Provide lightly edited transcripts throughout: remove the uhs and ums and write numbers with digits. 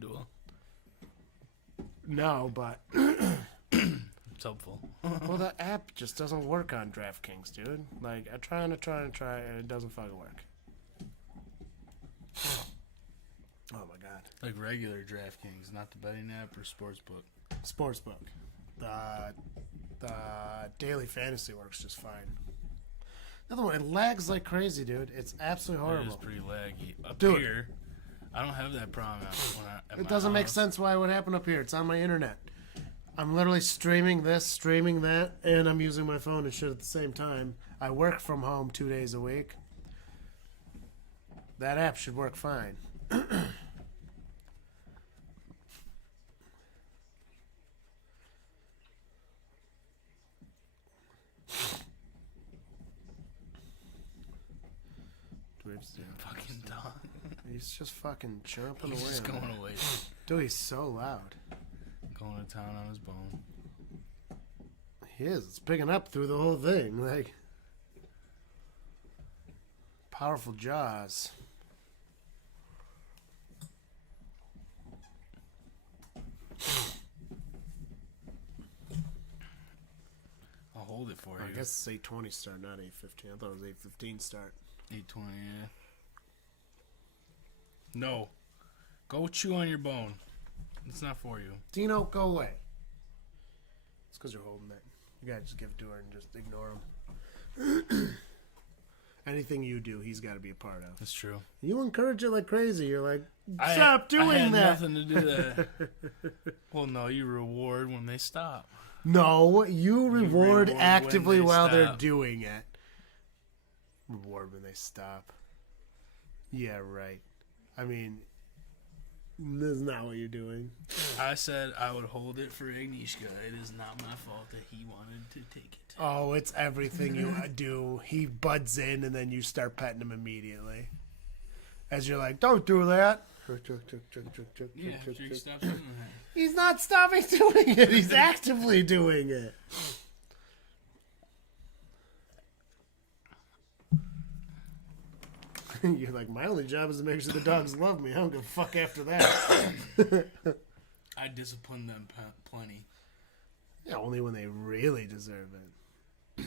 FanDuel. No, but It's helpful. well, the app just doesn't work on DraftKings, dude. Like, I try, and it doesn't fucking work. Oh my god. Like regular DraftKings, not the betting app or sportsbook. Sportsbook. The daily fantasy works just fine. Another one, it lags like crazy, dude. It's absolutely horrible. It is pretty laggy. Up Dude. here, I don't have that problem at It my doesn't make house. sense why it would happen up here. It's on my internet. I'm literally streaming this, streaming that, and I'm using my phone and shit at the same time. I work from home 2 days a week. That app should work fine. Do we have to do Fucking dog. He's just fucking chirping He's away. just on going that. away. Dude, he's so loud. Going to town on his bone. He is. It's picking up through the whole thing. Like, powerful jaws. I'll hold it for you. I guess it's 8:20 start, not 8:15. I thought it was 8:15 start. 8:20, yeah. No. Go chew on your bone. It's not for you. Dino, go away. It's because you're holding it. You gotta just give it to her and just ignore him. Anything you do, he's got to be a part of. That's true. You encourage it like crazy. You're like, stop doing I had that. nothing to do that. Well, no, you reward when they stop. No, you reward reward actively when they while they're stop. doing it. Reward when they stop. Yeah, right. I mean, this is not what you're doing. I said I would hold it for Agnieszka. It is not my fault that he wanted to take it. Oh, it's everything you do. He buds in and then you start petting him immediately. As you're like, don't do that. Yeah, Jake, stop doing that. He's not stopping doing it. He's actively doing it. You're like, my only job is to make sure the dogs love me. I don't give a fuck after that. I discipline them plenty. Yeah, only when they really deserve it.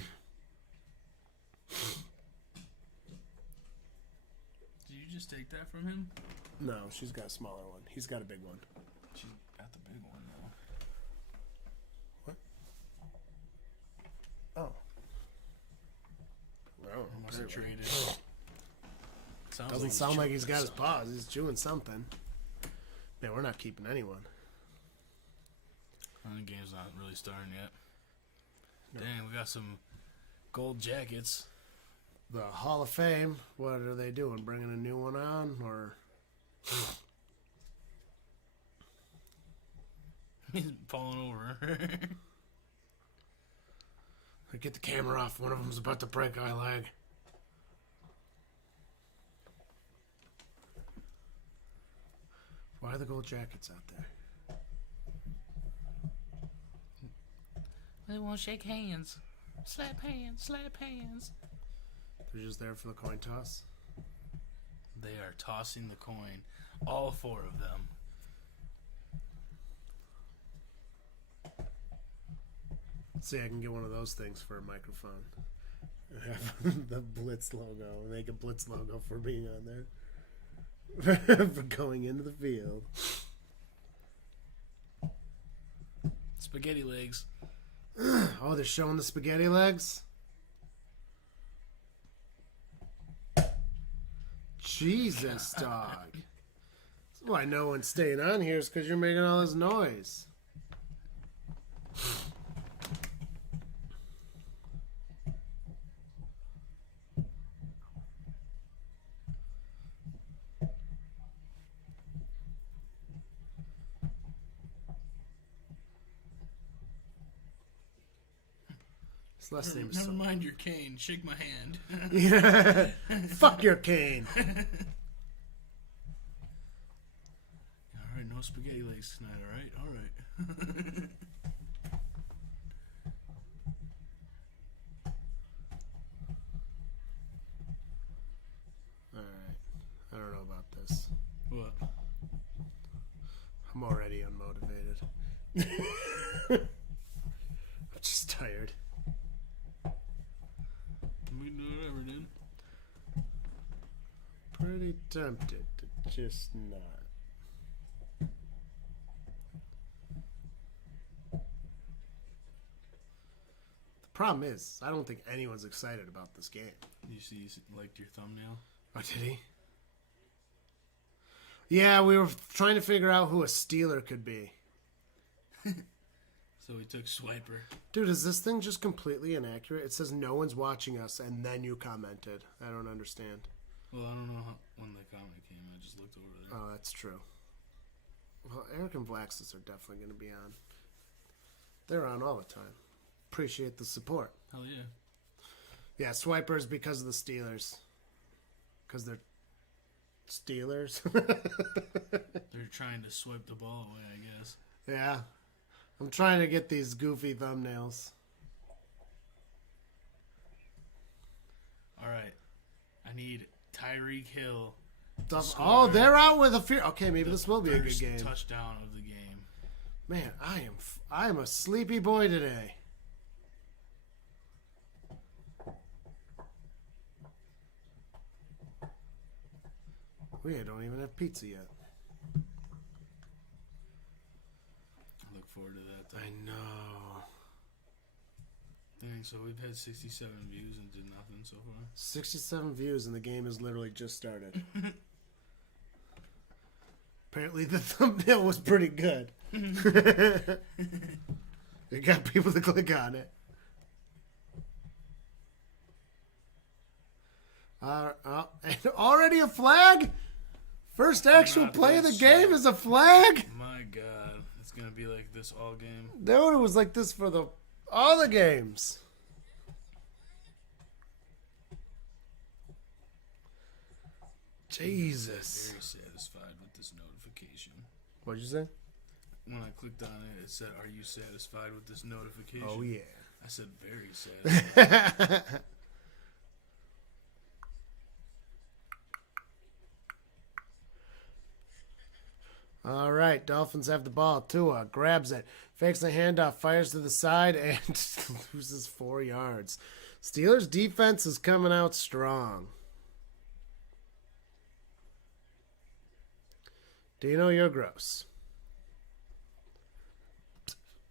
Did you just take that from him? No, she's got a smaller one. He's got a big one. She got the big one now. What? Oh. Well, Must have traded. Doesn't sound like he's got his paws. He's chewing something. Man, we're not keeping anyone. The game's not really starting yet. No. Dang, we got some gold jackets. The Hall of Fame, what are they doing? Bringing a new one on? Or He's falling over. get the camera off. One of them's about to break eye leg. Why are the gold jackets out there? They won't shake hands. Slap hands, slap hands. They're just there for the coin toss? They are tossing the coin. All four of them. Let's see, I can get one of those things for a microphone. Have the Blitz logo. Make a Blitz logo for being on there. For going into the field. Spaghetti legs. Oh, they're showing the spaghetti legs? Jesus, dog. That's why no one's staying on here is because you're making all this noise. His last name is Never mind your cane. Shake my hand. Yeah. Fuck your cane. Alright, no spaghetti legs tonight, alright? Alright. Alright. I don't know about this. What? I'm already unmotivated. I'm just tired. We can do whatever, dude. Pretty tempted to just not. The problem is, I don't think anyone's excited about this game. You see, you liked your thumbnail? Oh, did he? Yeah, we were trying to figure out who a Steeler could be. So we took Swiper. Dude, is this thing just completely inaccurate? It says no one's watching us, and then you commented. I don't understand. Well, I don't know when the comment came. I just looked over there. Oh, that's true. Well, Eric and Vlaxis are definitely going to be on. They're on all the time. Appreciate the support. Hell yeah. Yeah, Swipers because of the Steelers. Because they're Steelers. They're trying to swipe the ball away, I guess. Yeah. I'm trying to get these goofy thumbnails. All right. I need Tyreek Hill. Oh, they're out with a fear. Okay, maybe this will be a good game. Touchdown of the game. Man, I am a sleepy boy today. We don't even have pizza yet. I look forward to that. Though. I know. Dang, so we've had 67 views and did nothing so far. 67 views and the game has literally just started. Apparently the thumbnail was pretty good. It got people to click on it. And already a flag? First actual play of the game is a flag? My God. It's going to be like this all game. Dude, it was like this for all the games. Jesus. Very satisfied with this notification. What'd you say? When I clicked on it, it said, "Are you satisfied with this notification?" Oh, yeah. I said, "Very satisfied." All right, Dolphins have the ball. Tua grabs it, fakes the handoff, fires to the side, and loses 4 yards. Steelers' defense is coming out strong. Dino, you're gross.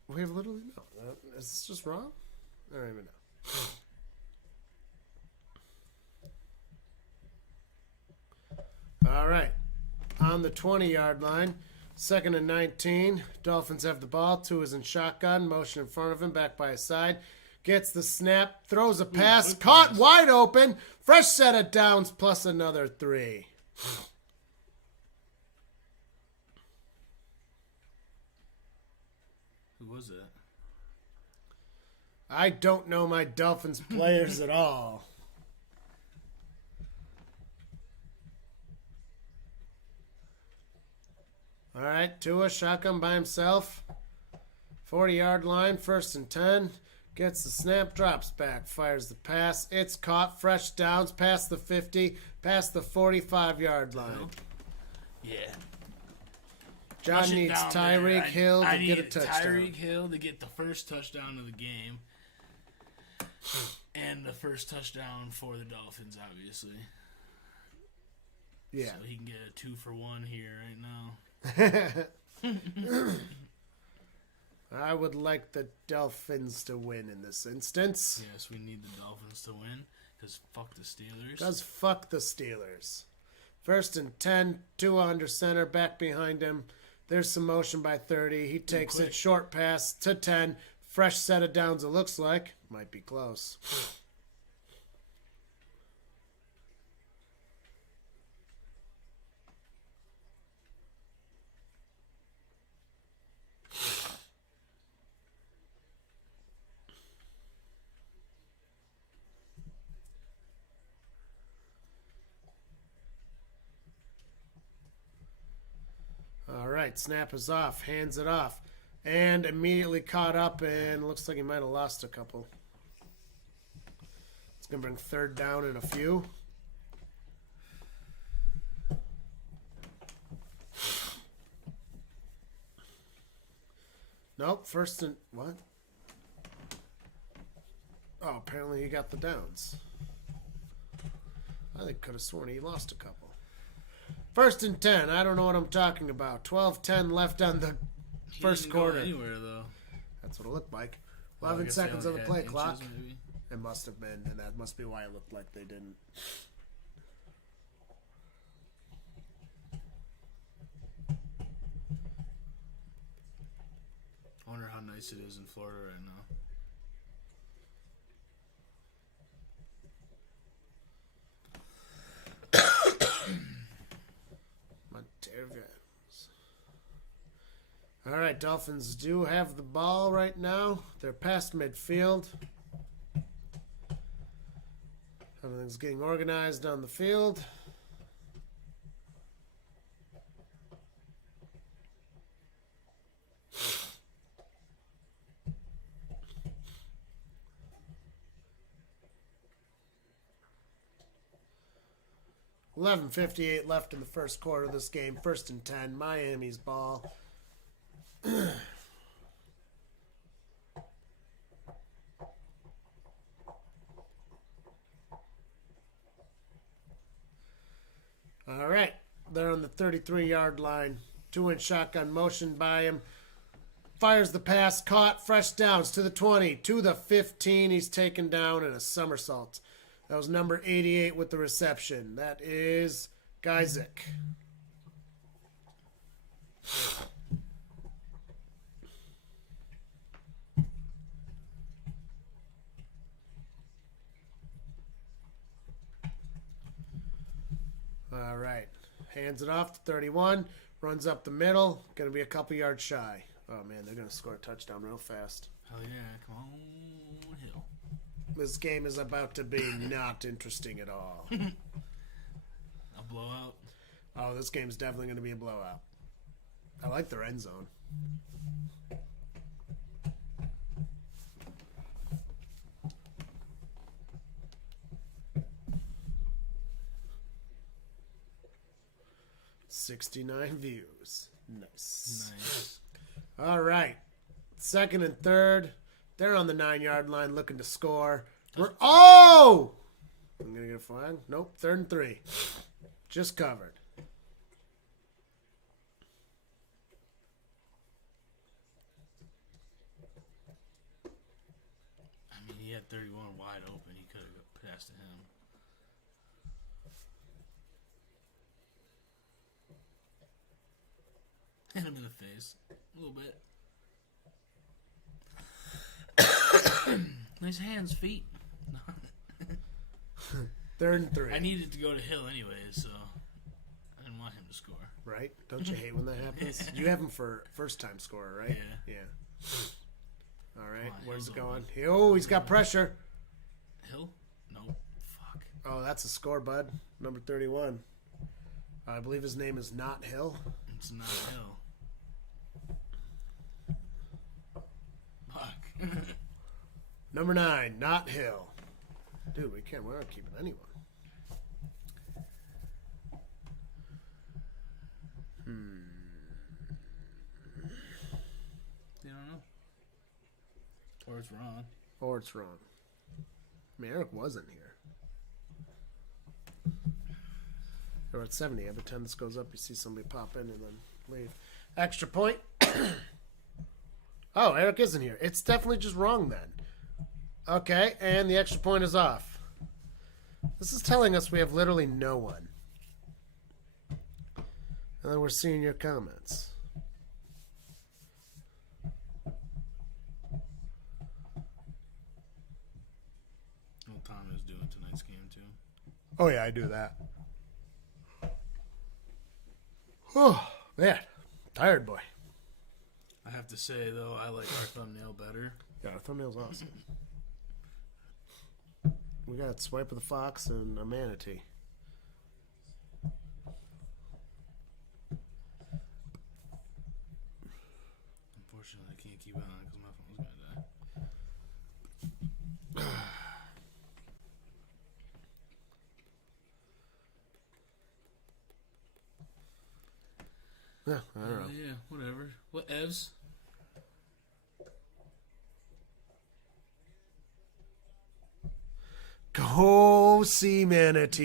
We have literally no. Is this just wrong? I don't even know. All right. On the 20-yard line, 2nd and 19. Dolphins have the ball. Tua's in shotgun. Motion in front of him. Back by his side. Gets the snap. Throws a pass. Caught pass. Wide open. Fresh set of downs plus another 3. Who was it? I don't know my Dolphins players at all. All right, Tua, shotgun by himself. 40-yard line, 1st and 10. Gets the snap, drops back, fires the pass. It's caught, fresh downs, past the 50, past the 45-yard line. Yeah. John needs Tyreek Hill to get a touchdown. Tyreek Hill to get the first touchdown of the game. And the first touchdown for the Dolphins, obviously. Yeah. So he can get a 2-for-1 here right now. I would like the Dolphins to win in this instance. Yes, we need the Dolphins to win. Because fuck the Steelers. Because fuck the Steelers. 1st and 10. Tua under center. Back behind him. There's some motion by 30. He takes it. Short pass to 10. Fresh set of downs, it looks like. Might be close. All right, snap is off. Hands it off. And immediately caught up, and looks like he might have lost a couple. It's going to bring 3rd down in a few. Nope, first and... What? Oh, apparently he got the downs. I think could have sworn he lost a couple. First and 10. I don't know what I'm talking about. 12-10 left on the first quarter. Anywhere though. That's what it looked like. 11 seconds on the play clock. Maybe. It must have been, and that must be why it looked like they didn't. I wonder how nice it is in Florida right now. All right, Dolphins do have the ball right now. They're past midfield. Everything's getting organized on the field. $11:58 left in the first quarter of this game. First and 10. Miami's ball. All right. They're on the 33-yard line. 2-inch shotgun motion by him. Fires the pass. Caught. Fresh downs to the 20. To the 15. He's taken down in a somersault. That was number 88 with the reception. That is Geisick. All right. Hands it off to 31. Runs up the middle. Going to be a couple yards shy. Oh, man, they're going to score a touchdown real fast. Hell yeah. Come on, Hill. This game is about to be not interesting at all. A blowout? Oh, this game's definitely going to be a blowout. I like their end zone. $69 views. Nice. All right. Second and third. They're on the 9-yard line looking to score. Oh! I'm going to get a flag. Nope. 3rd and 3. Just covered. I mean, he had 31 wide open. He could have passed to him. Hit him in the face. A little bit. Nice hands, feet. 3rd and 3. I needed to go to Hill anyways, so I didn't want him to score. Right? Don't you hate when that happens? You have him for first-time scorer, right? Yeah. All right. On, Where's Hill's it going? open. Oh, he's got pressure. Hill? No. Fuck. Oh, that's a score, bud. Number 31. I believe his name is not Hill. It's not Hill. Fuck. Number 9, not Hill. Dude, we're not keeping anyone. You don't know. Or it's wrong. Or it's wrong. I mean, Eric wasn't here. We're at 70. Every time this goes up, you see somebody pop in and then leave. Extra point. Oh, Eric isn't here. It's definitely just wrong then. Okay, and the extra point is off. This is telling us we have literally no one. And then we're seeing your comments. What Tom is doing tonight's game, too. Oh, yeah, I do that. Oh, man. Tired boy. I have to say, though, I like our thumbnail better. Yeah, our thumbnail's awesome. We got Swipe of the Fox and a manatee. Unfortunately, I can't keep it on because my phone's going to die. Yeah, I don't know. Yeah, whatever. What evs? Go sea manatees.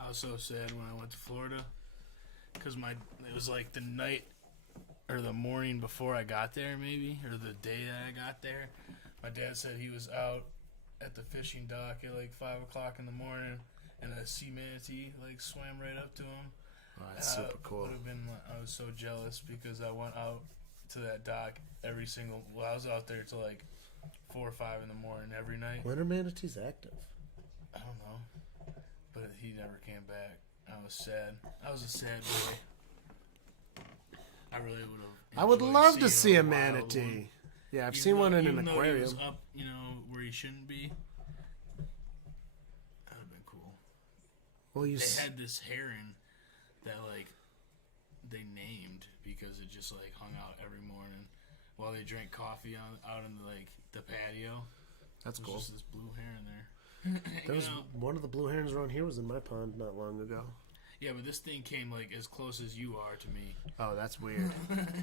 I was so sad when I went to Florida because it was like the night or the morning before I got there, maybe, or the day that I got there. My dad said he was out at the fishing dock at like 5 o'clock in the morning, and a sea manatee like swam right up to him. Oh, that's super cool. I was so jealous because I went out to that dock every single. Well, I was out there till like 4 or 5 in the morning every night. When are manatees active? I don't know, but he never came back. I was sad. I was a sad boy. I really would have. I would love to see a manatee. Yeah, I've seen one in an aquarium. He was up, where he shouldn't be. That would have been cool. Well, they had this heron that they named because it just hung out every morning while they drank coffee out in the patio. That's cool. Just this blue heron there. There was one of the blue herons around here was in my pond not long ago. Yeah, but this thing came as close as you are to me. Oh, that's weird.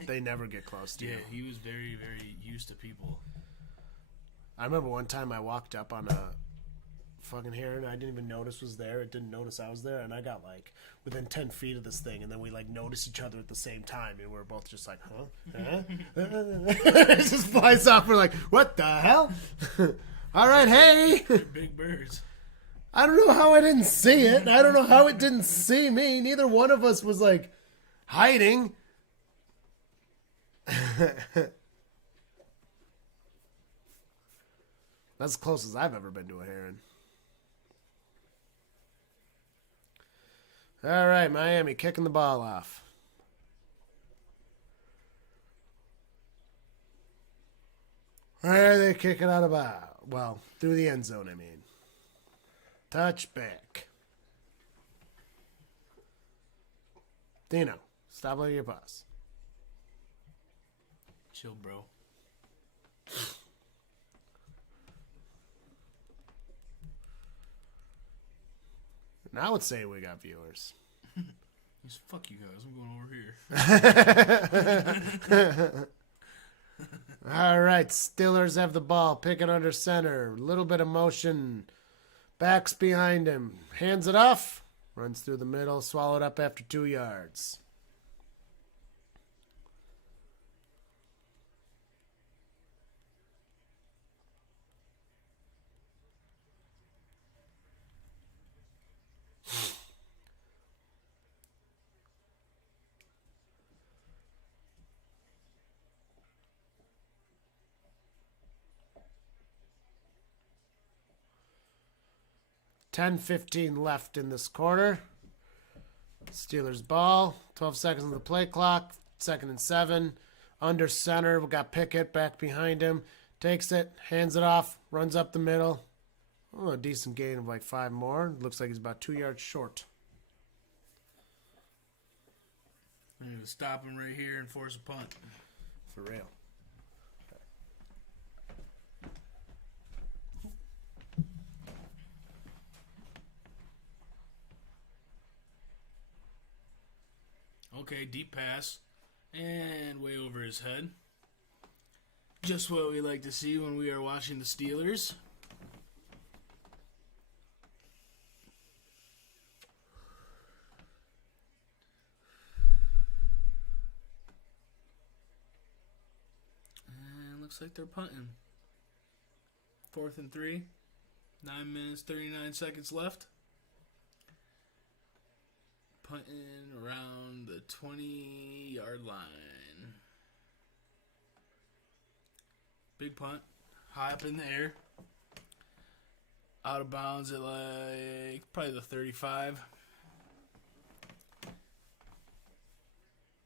They never get close to you. Yeah, he was very, very used to people. I remember one time I walked up on a fucking heron I didn't even notice was there. It didn't notice I was there, and I got within 10 feet of this thing, and then we noticed each other at the same time, and we were both just like, huh? It just flies off. We're like, what the hell? All right, hey. They're big birds. I don't know how I didn't see it. I don't know how it didn't see me. Neither one of us was hiding. That's as close as I've ever been to a heron. All right, Miami kicking the ball off. Where are they kicking out of bounds? Well, through the end zone, I mean. Touchback. Dino, stop letting your pass. Chill, bro. Now let's say we got viewers. Fuck you guys. I'm going over here. All right, Steelers have the ball. Pick it under center. Little bit of motion. Backs behind him. Hands it off. Runs through the middle. Swallowed up after 2 yards. $10:15 left in this quarter. Steelers ball. 12 seconds on the play clock. 2nd and 7. Under center. We got Pickett back behind him. Takes it. Hands it off. Runs up the middle. Oh, a decent gain of 5 more. Looks like he's about 2 yards short. I'm going to stop him right here and force a punt. For real. Okay, deep pass. And way over his head. Just what we like to see when we are watching the Steelers. And looks like they're punting. 4th and 3. 9 minutes, 39 seconds left. Punting around the 20-yard line. Big punt. High up in the air. Out of bounds at probably the 35.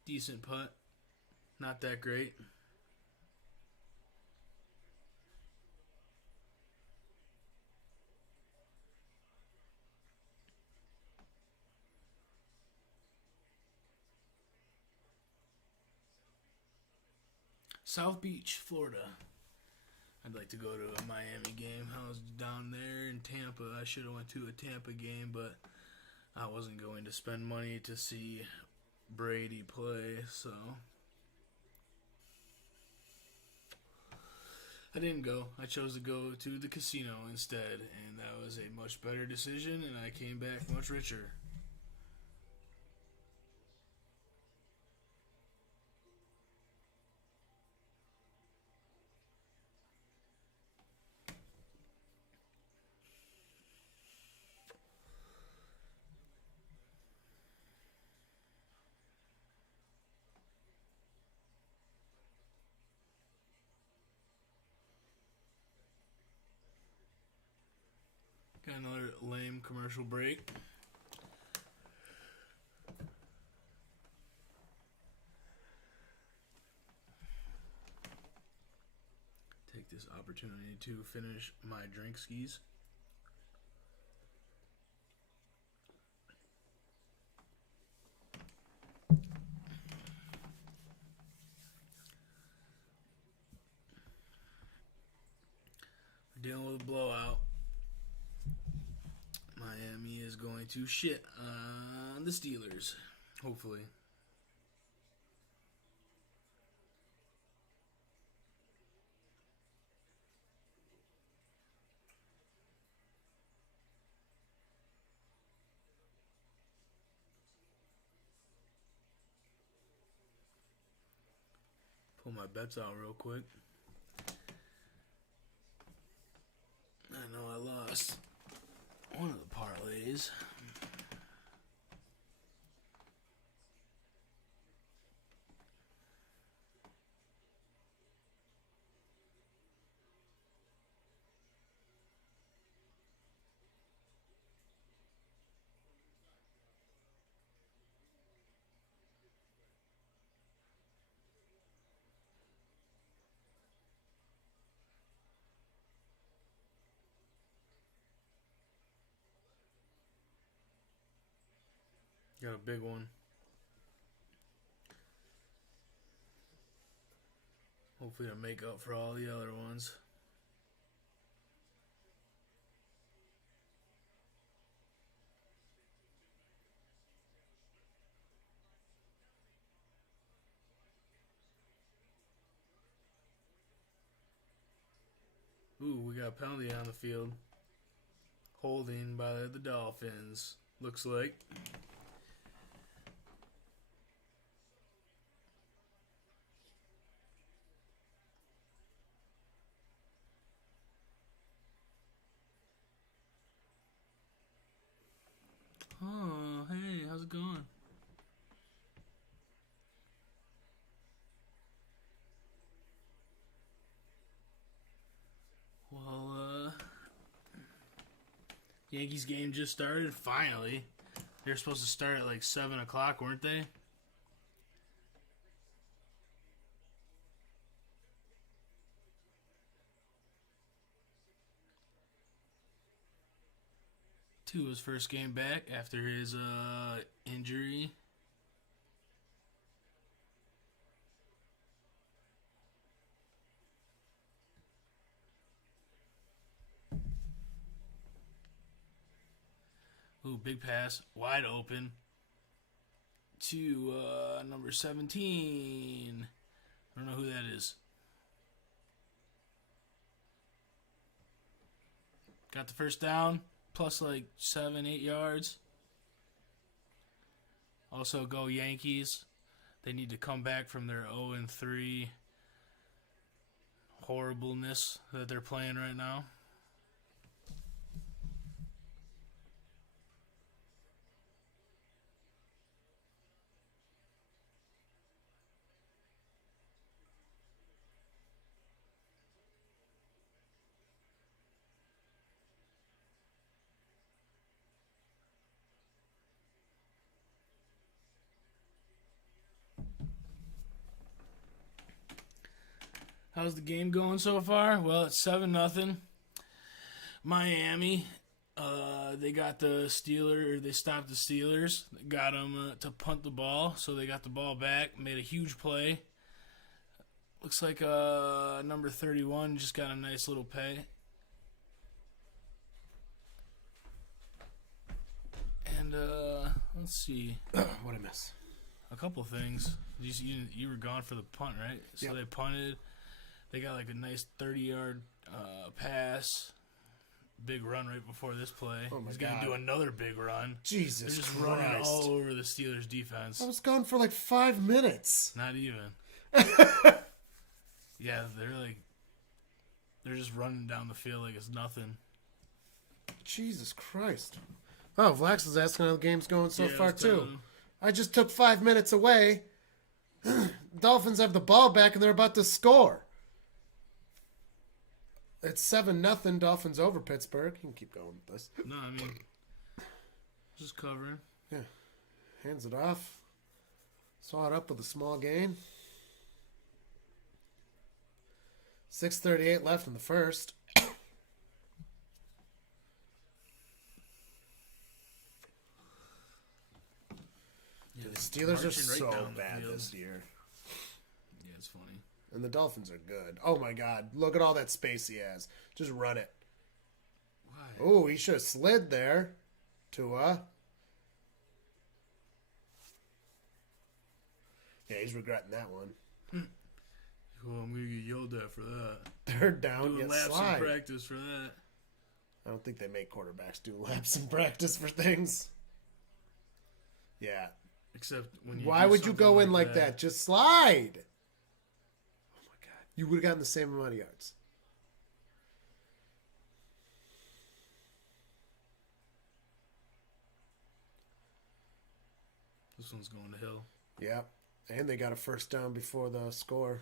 Decent punt. Not that great. South Beach, Florida. I'd like to go to a Miami game. I was down there in Tampa. I should have went to a Tampa game, but I wasn't going to spend money to see Brady play, so I didn't go. I chose to go to the casino instead, and that was a much better decision, and I came back much richer. Got another lame commercial break. Take this opportunity to finish my drink skis. We're dealing with a blowout. Miami is going to shit on the Steelers, hopefully. Pull my bets out real quick. I know I lost one of the parlays. Got a big one. Hopefully to make up for all the other ones. Ooh, we got a penalty on the field. Holding by the Dolphins. Looks like. Oh, hey, how's it going? Well, Yankees game just started, finally. They were supposed to start at like 7 o'clock, weren't they? His first game back after his injury. Ooh, big pass, wide open to number 17. I don't know who that is. Got the first down, plus like 7-8 yards. Also, go Yankees. They need to come back from their 0-3 horribleness that they're playing right now. How's the game going so far? Well, it's 7-0. Miami, they got the Steelers, or they stopped the Steelers. Got them to punt the ball, so they got the ball back, made a huge play. Looks like number 31 just got a nice little pay. And let's see. What'd I miss? A couple things. You were gone for the punt, right? So Yep. they punted. They got like a nice 30-yard pass. Big run right before this play. Oh my He's going God. to do another big run. Jesus They're just Christ. running all over the Steelers' defense. I was gone for like 5 minutes. Not even. Yeah, they're just running down the field like it's nothing. Jesus Christ. Oh, Vlax is asking how the game's going so Yeah, I far, was telling too. him. I just took 5 minutes away. Dolphins have the ball back, and they're about to score. It's 7-0. Dolphins over Pittsburgh. You can keep going with this. No, I mean, just covering. Yeah. Hands it off. Saw it up with a small gain. 6:38 left in the first. Yeah, The Steelers are marching right so down the bad field. this year. Yeah, it's funny. And the Dolphins are good. Oh my God. Look at all that space he has. Just run it. Why? Oh, he should have slid there. Tua. Yeah, he's regretting that one. Well, I'm going to get yelled at for that. Third down, Doing get laps slide. in practice for that. I don't think they make quarterbacks do laps in practice for things. Yeah. Except when you Why do would you something go in like that? Just slide. Oh my God. You would have gotten the same amount of yards. This one's going to hill. Yep. And they got a first down before the score.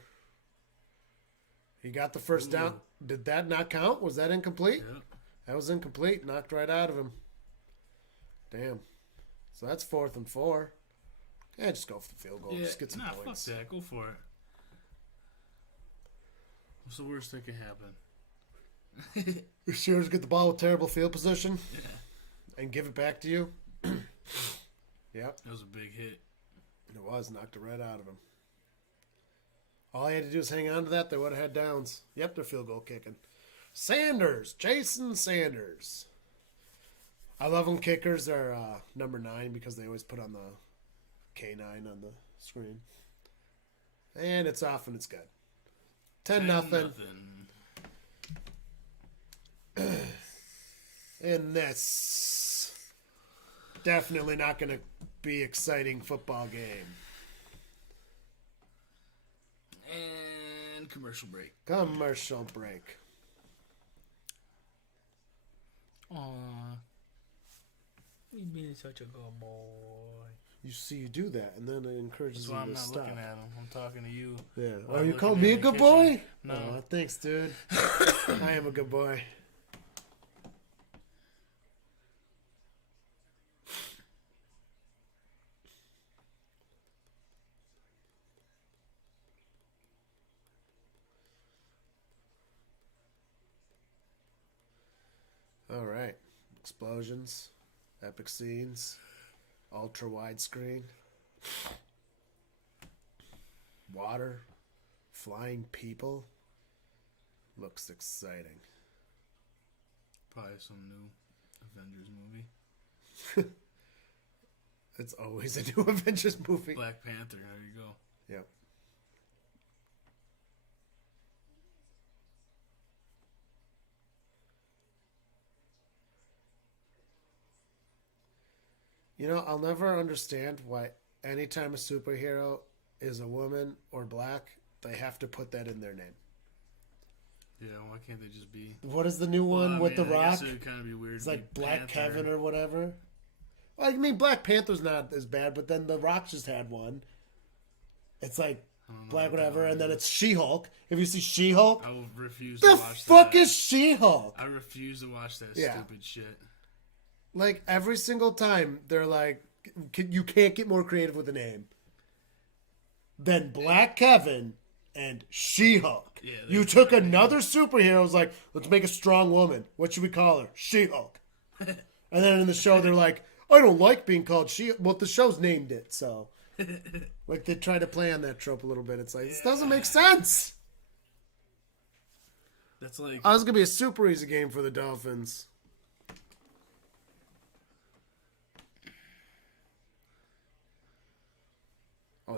He got the first down. Did that not count? Was that incomplete? Yep. That was incomplete. Knocked right out of him. Damn. So that's 4th and 4. Yeah, just go for the field goal. Yeah, Just get some points. Fuck that. Go for it. What's the worst that can happen? You sure to get the ball with terrible field position Yeah. and give it back to you? Yep. That was a big hit. It was. Knocked it right out of him. All he had to do was hang on to that. They would have had downs. Yep, they're field goal kicking. Sanders. Jason Sanders. I love when kickers are number 9 because they always put on the K9 on the screen. And it's off and it's good. 10-0. And that's definitely not going to be exciting football game. And commercial break. Commercial break. Aww. You've been such a good boy. You see, you do that, and then it encourages That's why you I'm to not stop. looking at him. I'm talking to you. Yeah. While Oh, you looking call in me a the good kitchen. boy? No. Oh, thanks, dude. I am a good boy. All right. Explosions, epic scenes, ultra widescreen, water, flying people. Looks exciting. Probably some new Avengers movie. It's always a new Avengers movie. Black Panther. There you go. Yep. You know, I'll never understand why anytime a superhero is a woman or black, they have to put that in their name. Yeah, why can't they just be... What is the new one with The I Rock? guess it would kind of be weird. It's to like be Black Panther. Kevin or whatever. Well, I mean, Black Panther's not as bad, but then The Rock just had one. It's like I don't know Black what that whatever, one and then is. it's She-Hulk. If you see She-Hulk, I will refuse the to watch fuck that. is She-Hulk? I refuse to watch that Yeah. stupid shit. Like, every single time, they're like, you can't get more creative with a name than Black Kevin and She-Hulk. Yeah, You took another superhero, was like, let's make a strong woman. What should we call her? She-Hulk. And then in the show, they're like, I don't like being called She. Well, the show's named it, so. Like, they try to play on that trope a little bit. It's like, this doesn't make sense. That's like... Oh, this is going to be a super easy game for the Dolphins.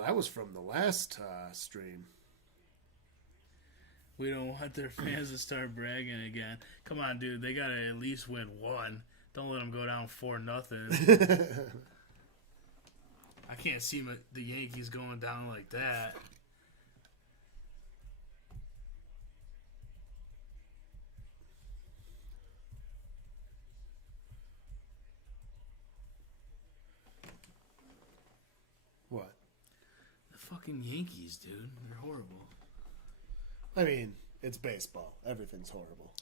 that was from the last stream. We don't want their fans to start bragging again. Come on, dude. They got to at least win one. Don't let them go down 4-0. I can't see the Yankees going down like that. What? The fucking Yankees, dude. They're horrible. I mean, it's baseball. Everything's horrible.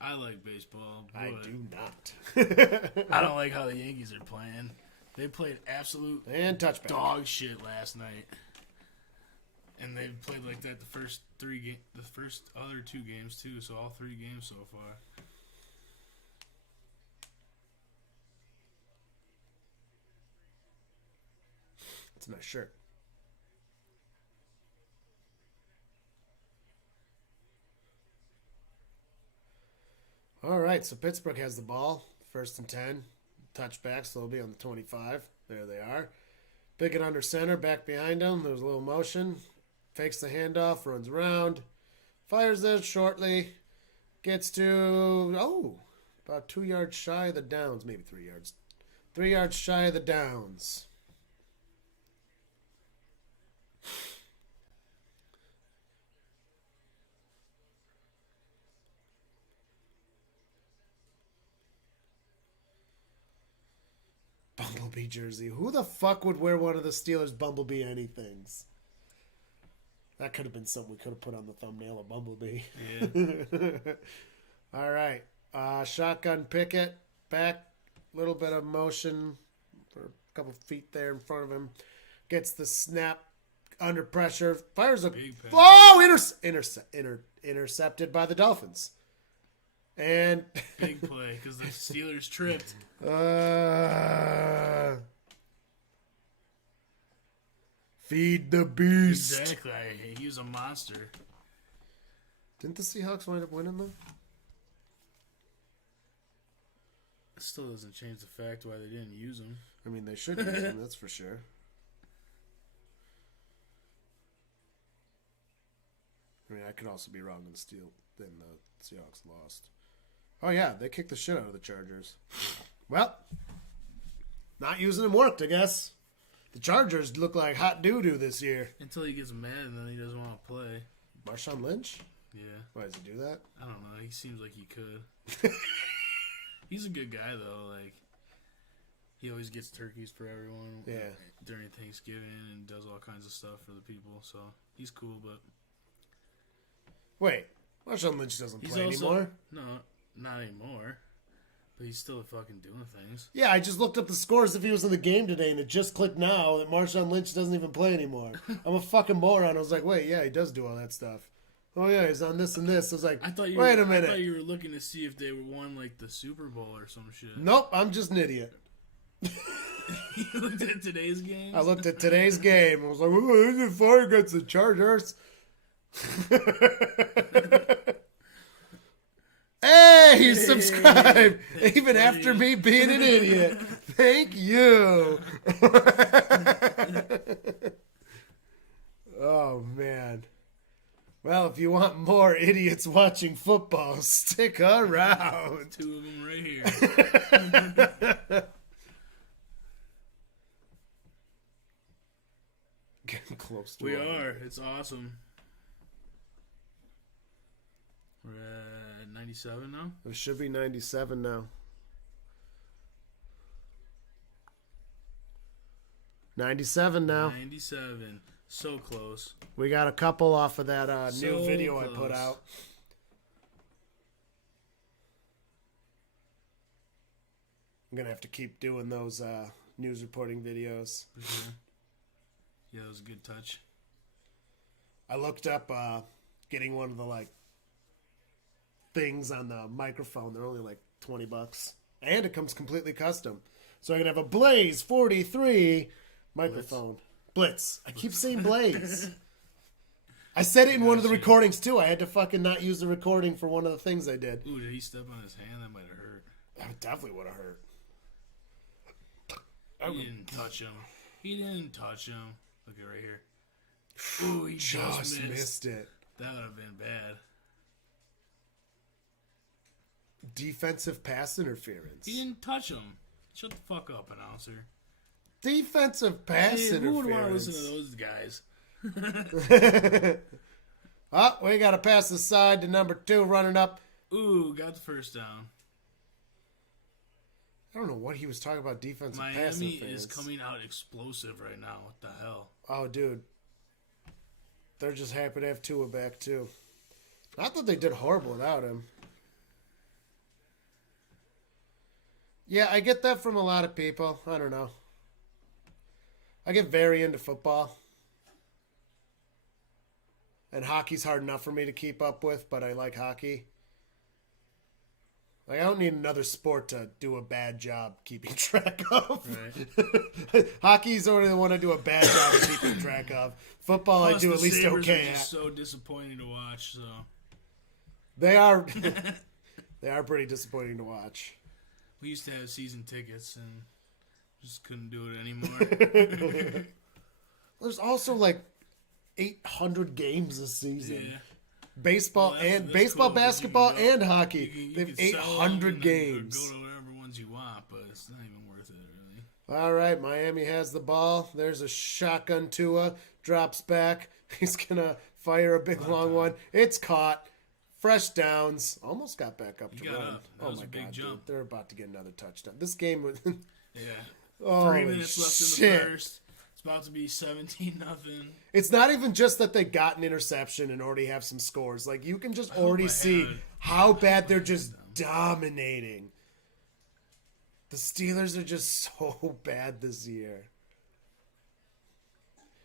I like baseball. But I do not. I don't like how the Yankees are playing. They played absolute and touchback dog shit last night, and they played like that the first other 2 games too. So all 3 games so far. It's a nice shirt. All right, so Pittsburgh has the ball. 1st and 10. Touchback, so they'll be on the 25. There they are. Pickett under center, back behind him. There's a little motion. Fakes the handoff, runs around. Fires it shortly. Gets to, about 2 yards shy of the downs. Maybe 3 yards. 3 yards shy of the downs. Bumblebee jersey. Who the fuck would wear one of the Steelers Bumblebee anythings? That could have been something we could have put on the thumbnail of Bumblebee. Yeah. All right. Shotgun Pickett. Back. Little bit of motion for a couple feet there in front of him. Gets the snap under pressure. Fires a... Big pass. Oh! Intercepted by the Dolphins. And Big play because the Steelers tripped. Feed the beast. Exactly. He was a monster. Didn't the Seahawks wind up winning though? It still doesn't change the fact why they didn't use him. I mean, they should use him, that's for sure. I mean, I could also be wrong in the Seahawks lost. Oh yeah, they kicked the shit out of the Chargers. Well, not using him worked, I guess. The Chargers look like hot doo-doo this year. Until he gets mad and then he doesn't want to play. Marshawn Lynch? Yeah. Why does he do that? I don't know. He seems like he could. He's a good guy, though. Like, he always gets turkeys for everyone during Thanksgiving and does all kinds of stuff for the people. So, he's cool, but... Wait, Marshawn Lynch doesn't play anymore? No, not anymore. But he's still fucking doing things. Yeah, I just looked up the scores if he was in the game today, and it just clicked now that Marshawn Lynch doesn't even play anymore. I'm a fucking moron. I was like, wait, yeah, he does do all that stuff. Oh, yeah, he's on this and this. I was like, wait a minute. I thought you were looking to see if they won, like, the Super Bowl or some shit. Nope, I'm just an idiot. You looked at today's game? I looked at today's game. I was like, oh, isn't it far against the Chargers? Hey, you subscribed even after me being an idiot. Thank you. Oh, man. Well, if you want more idiots watching football, stick around. 2 of them right here. Getting close to We it. are. It's awesome. We're at 97 now? It should be 97 now. 97 now. 97. So close. We got a couple off of that new So video close. I put out. I'm going to have to keep doing those news reporting videos. Mm-hmm. Yeah, that was a good touch. I looked up getting one of the like things on the microphone. They're only like $20. And it comes completely custom. So I can have a Blaze 43 microphone. Blitz. I keep saying Blaze. I said it in one of the recordings too. I had to fucking not use the recording for one of the things I did. Ooh, did he step on his hand? That might have hurt. That definitely would have hurt. He didn't touch him. He didn't touch him. Look at right here. Ooh, he just missed. it. That would have been bad. Defensive pass interference. He didn't touch him. Shut the fuck up, announcer. Defensive pass interference. Who would want to listen to those guys? Oh, we got to pass the side to number 2 running up. Ooh, got the first down. I don't know what he was talking about defensive pass Miami interference. is coming out explosive right now. What the hell? Oh, dude. They're just happy to have Tua back, too. Not that they did horrible without him. Yeah, I get that from a lot of people. I don't know. I get very into football. And hockey's hard enough for me to keep up with, but I like hockey. Like, I don't need another sport to do a bad job keeping track of. Right. Hockey's already the one I do a bad job of keeping track of. Football, plus, I do at least Sabres okay are at. So disappointing to watch. So they are. They are pretty disappointing to watch. We used to have season tickets and just couldn't do it anymore. There's also like 800 games this season. Yeah. Baseball that's cool, basketball, and hockey. They have 800 games. Go to whatever ones you want, but it's not even worth it, really. All right, Miami has the ball. There's a shotgun Tua. Drops back. He's going to fire a big long one. It's caught. Fresh downs. Almost got back up to run. That was a big jump. Dude, they're about to get another touchdown. This game was... Yeah. Oh, 3 minutes left in the first. It's about to be 17-0. It's not even just that they got an interception and already have some scores. Like, you can just already see how bad they're just dominating. The Steelers are just so bad this year.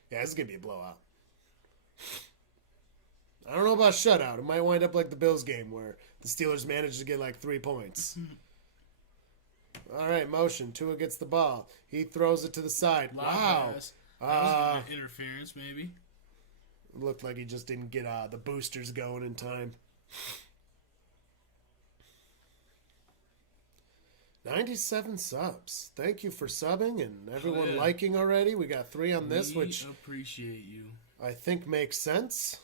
Yeah, this is going to be a blowout. I don't know about shutout. It might wind up like the Bills game where the Steelers managed to get like 3 points. All right, motion. Tua gets the ball. He throws it to the side. Wow. That was an interference, maybe. It looked like he just didn't get the boosters going in time. 97 subs. Thank you for subbing and everyone liking already. We got 3 on this, which appreciate you. I think makes sense.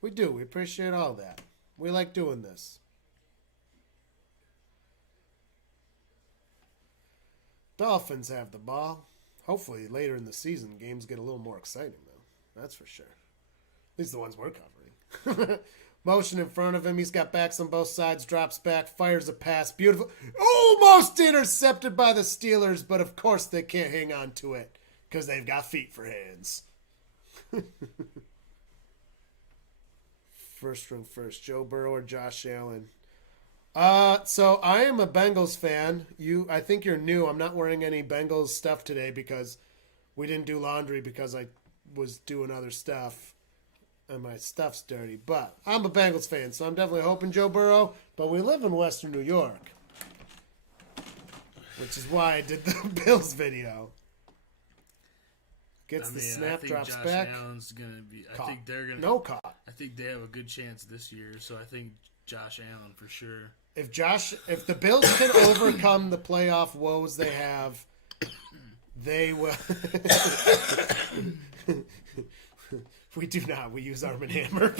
We do. We appreciate all that. We like doing this. Dolphins have the ball. Hopefully later in the season, games get a little more exciting, though. That's for sure. At least the ones we're covering. Motion in front of him. He's got backs on both sides. Drops back. Fires a pass. Beautiful. Almost intercepted by the Steelers, but of course they can't hang on to it because they've got feet for hands. First. Joe Burrow or Josh Allen? So I am a Bengals fan. I think you're new. I'm not wearing any Bengals stuff today because we didn't do laundry because I was doing other stuff and my stuff's dirty. But I'm a Bengals fan, so I'm definitely hoping Joe Burrow. But we live in Western New York, which is why I did the Bills video. Gets the snap, drops Josh back. Allen's gonna be. I think they're gonna. No caught. I think they have a good chance this year, so I think Josh Allen for sure. If the Bills can overcome the playoff woes they have, they will. We do not. We use Arm & Hammer.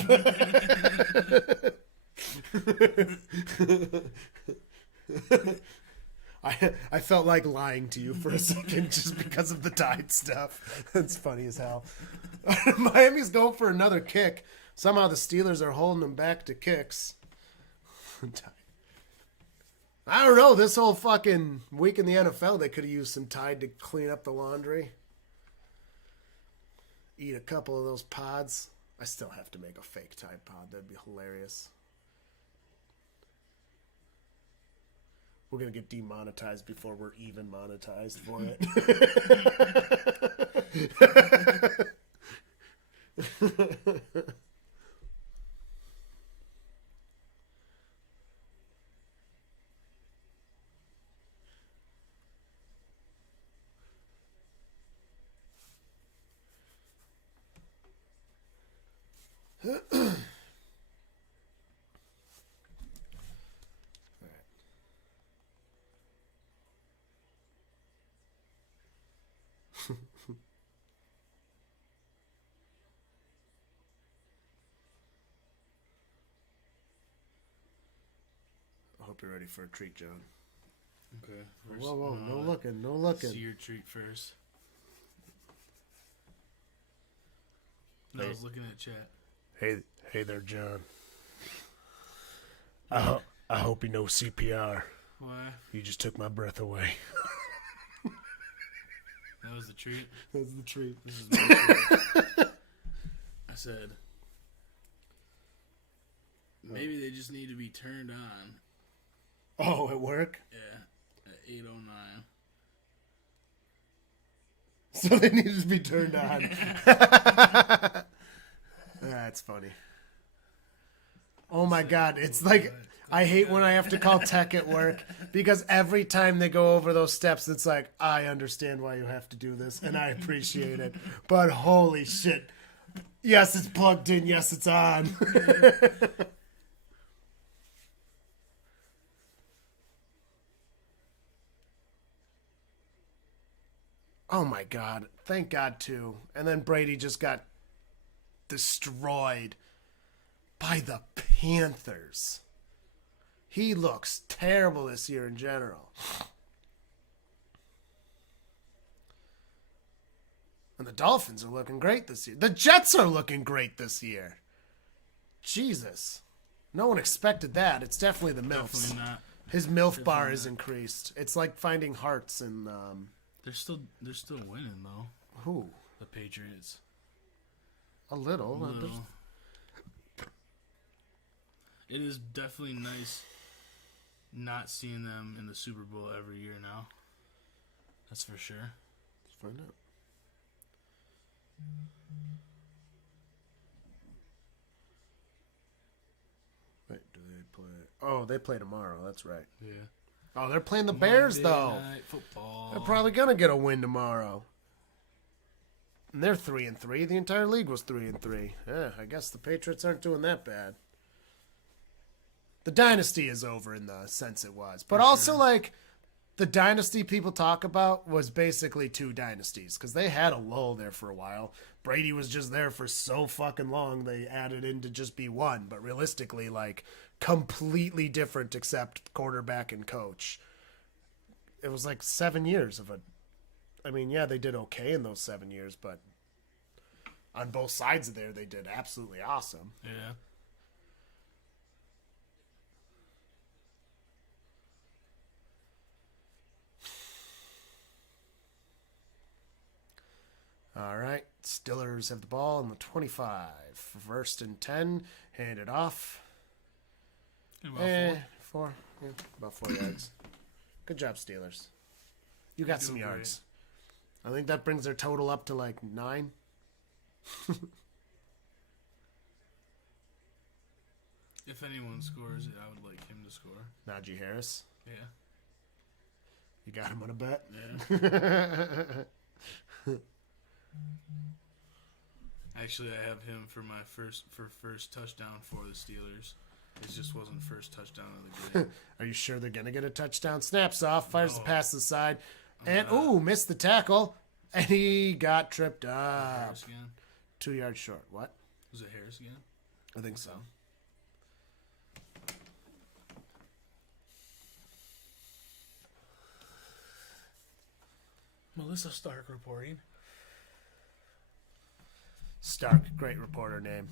I felt like lying to you for a second just because of the Tide stuff. That's funny as hell. Miami's going for another kick. Somehow the Steelers are holding them back to kicks. I don't know. This whole fucking week in the NFL, they could have used some Tide to clean up the laundry. Eat a couple of those pods. I still have to make a fake Tide pod. That'd be hilarious. We're going to get demonetized before we're even monetized for it. hope you're ready for a treat, John. Okay. Whoa, no looking, no looking. See your treat first. No, Hey. I was looking at chat. Hey there, John. I hope you know CPR. Why? You just took my breath away. That was the treat. That's the treat. This is my treat. I said, maybe they just need to be turned on. Oh, at work? Yeah, at 8:09. So they needed to be turned on. That's funny. Oh my God. It's like, I hate when I have to call tech at work because every time they go over those steps, it's like, I understand why you have to do this and I appreciate it. But holy shit. Yes, it's plugged in. Yes, it's on. Oh my God. Thank God, too. And then Brady just got destroyed by the Panthers. He looks terrible this year in general. And the Dolphins are looking great this year. The Jets are looking great this year. Jesus. No one expected that. It's definitely the MILFs. Definitely not. His MILF bar is increased. It's like finding hearts in... They're still winning though. Who? The Patriots. A little. It is definitely nice not seeing them in the Super Bowl every year now. That's for sure. Let's find out. Wait, do they play? Oh, they play tomorrow. That's right. Yeah. Oh, they're playing the Bears, Monday though. Night Football. They're probably going to get a win tomorrow. And they're 3-3. The entire league was 3-3. Yeah, I guess the Patriots aren't doing that bad. The dynasty is over in the sense it was. But also, like, the dynasty people talk about was basically two dynasties. Because they had a lull there for a while. Brady was just there for so fucking long, they added in to just be one. But realistically, like, completely different except quarterback and coach. It was like 7 years of a... I mean, yeah, they did okay in those 7 years, but on both sides of there, they did absolutely awesome. Yeah. All right, Steelers have the ball on the 25. First and 10, hand it off. About four. 4. Yeah, about 4 yards. Good job, Steelers. You got some yards. I think that brings their total up to like 9. If anyone scores, I would like him to score. Najee Harris. Yeah. You got him on a bet? Yeah. Actually, I have him for my first touchdown for the Steelers. It just wasn't first touchdown of the game. Are you sure they're going to get a touchdown? Snaps off, fires the No. pass to the side. And, missed the tackle. And he got tripped Harris up. again? 2 yards short. What? Was it Harris again? I think so. Melissa Stark reporting. Stark, great reporter name.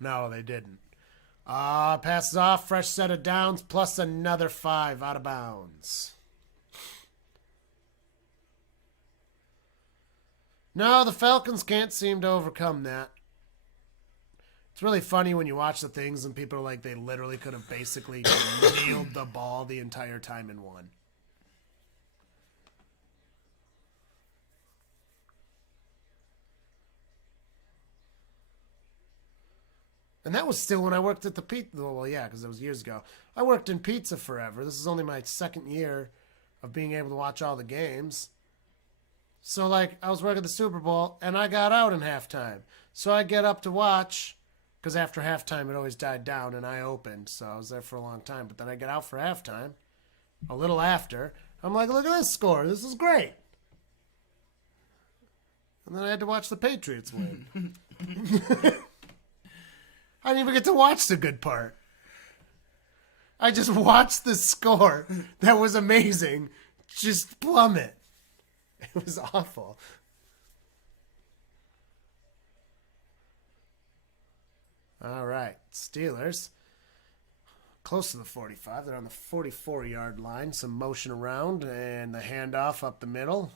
No, they didn't. Passes off, fresh set of downs, plus another 5 out of bounds. No, the Falcons can't seem to overcome that. It's really funny when you watch the things and people are like, they literally could have basically kneeled the ball the entire time and won. And that was still when I worked at the pizza. Well, yeah, because it was years ago. I worked in pizza forever. This is only my second year of being able to watch all the games. So, like, I was working the Super Bowl, and I got out in halftime. So I get up to watch, because after halftime it always died down, and I opened. So I was there for a long time. But then I get out for halftime, a little after. I'm like, look at this score. This is great. And then I had to watch the Patriots win. I didn't even get to watch the good part. I just watched the score that was amazing just plummet. It was awful. All right, Steelers. Close to the 45. They're on the 44-yard line. Some motion around and the handoff up the middle.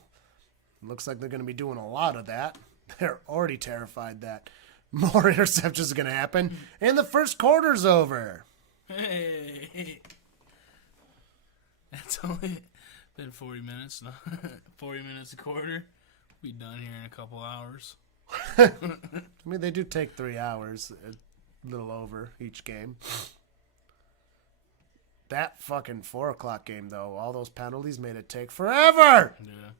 Looks like they're going to be doing a lot of that. They're already terrified that more interceptions are going to happen. And the first quarter's over. Hey. That's only been 40 minutes. 40 minutes a quarter. We'll be done here in a couple hours. I mean, they do take 3 hours, a little over each game. That fucking 4 o'clock game, though, all those penalties made it take forever. Yeah.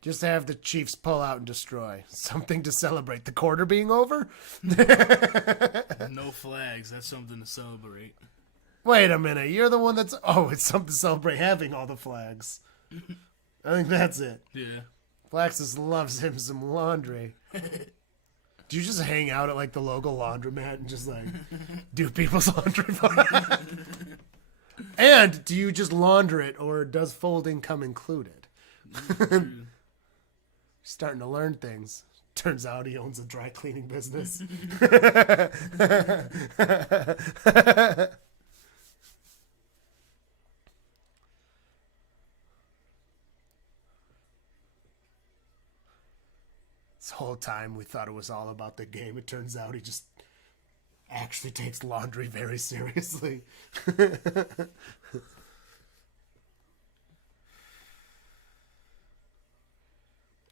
Just to have the Chiefs pull out and destroy. Something to celebrate. The quarter being over? No flags. That's something to celebrate. Wait a minute. You're the one that's... Oh, it's something to celebrate having all the flags. I think that's it. Yeah. Flaxus loves him some laundry. Do you just hang out at, like, the local laundromat and just, like, do people's laundry? And do you just launder it, or does folding come included? Starting to learn things. Turns out he owns a dry cleaning business. This whole time we thought it was all about the game. It turns out he just actually takes laundry very seriously.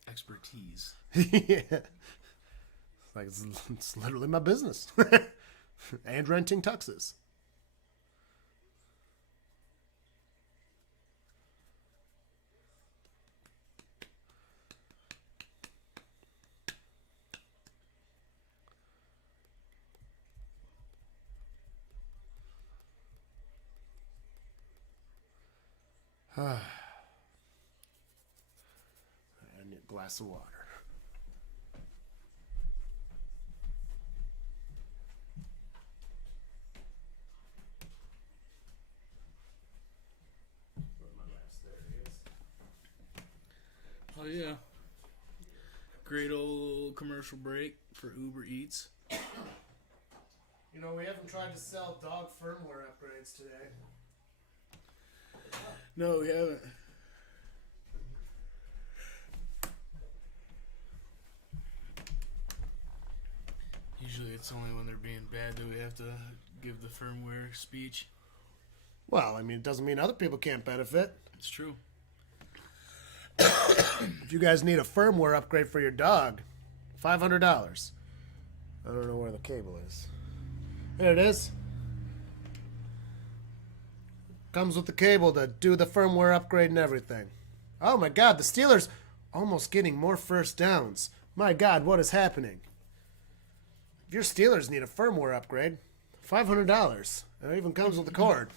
Expertise. Yeah. It's literally my business. And renting tuxes. I need a glass of water. Oh, yeah. Great old commercial break for Uber Eats. You know, we haven't tried to sell dog firmware upgrades today. No, we haven't. Usually it's only when they're being bad that we have to give the firmware speech. Well, I mean, it doesn't mean other people can't benefit. It's true. If you guys need a firmware upgrade for your dog, $500. I don't know where the cable is. There it is. Comes with the cable to do the firmware upgrade and everything. Oh my God, the Steelers almost getting more first downs. My God, what is happening? If your Steelers need a firmware upgrade, $500. And it even comes with the cord.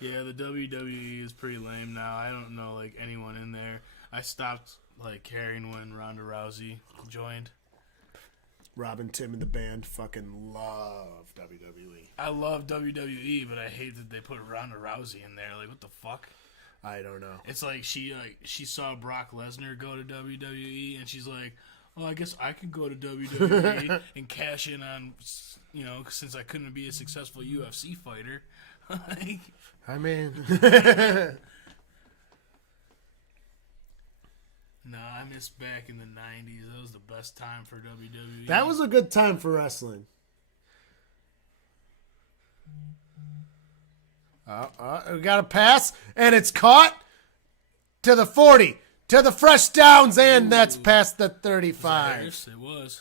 Yeah, the WWE is pretty lame now. I don't know, like, anyone in there. I stopped, like, caring when Ronda Rousey joined. Robin, Tim, and the band fucking love WWE. I love WWE, but I hate that they put Ronda Rousey in there. Like, what the fuck? I don't know. It's like she saw Brock Lesnar go to WWE, and she's like, "Oh, I guess I could go to WWE and cash in on, you know, since I couldn't be a successful UFC fighter." Like, I mean, nah, I miss back in the 90s. That was the best time for WWE. that was a good time for wrestling. We got a pass, and it's caught to the 40, to the fresh downs, and that's past the 35. Yes, it was.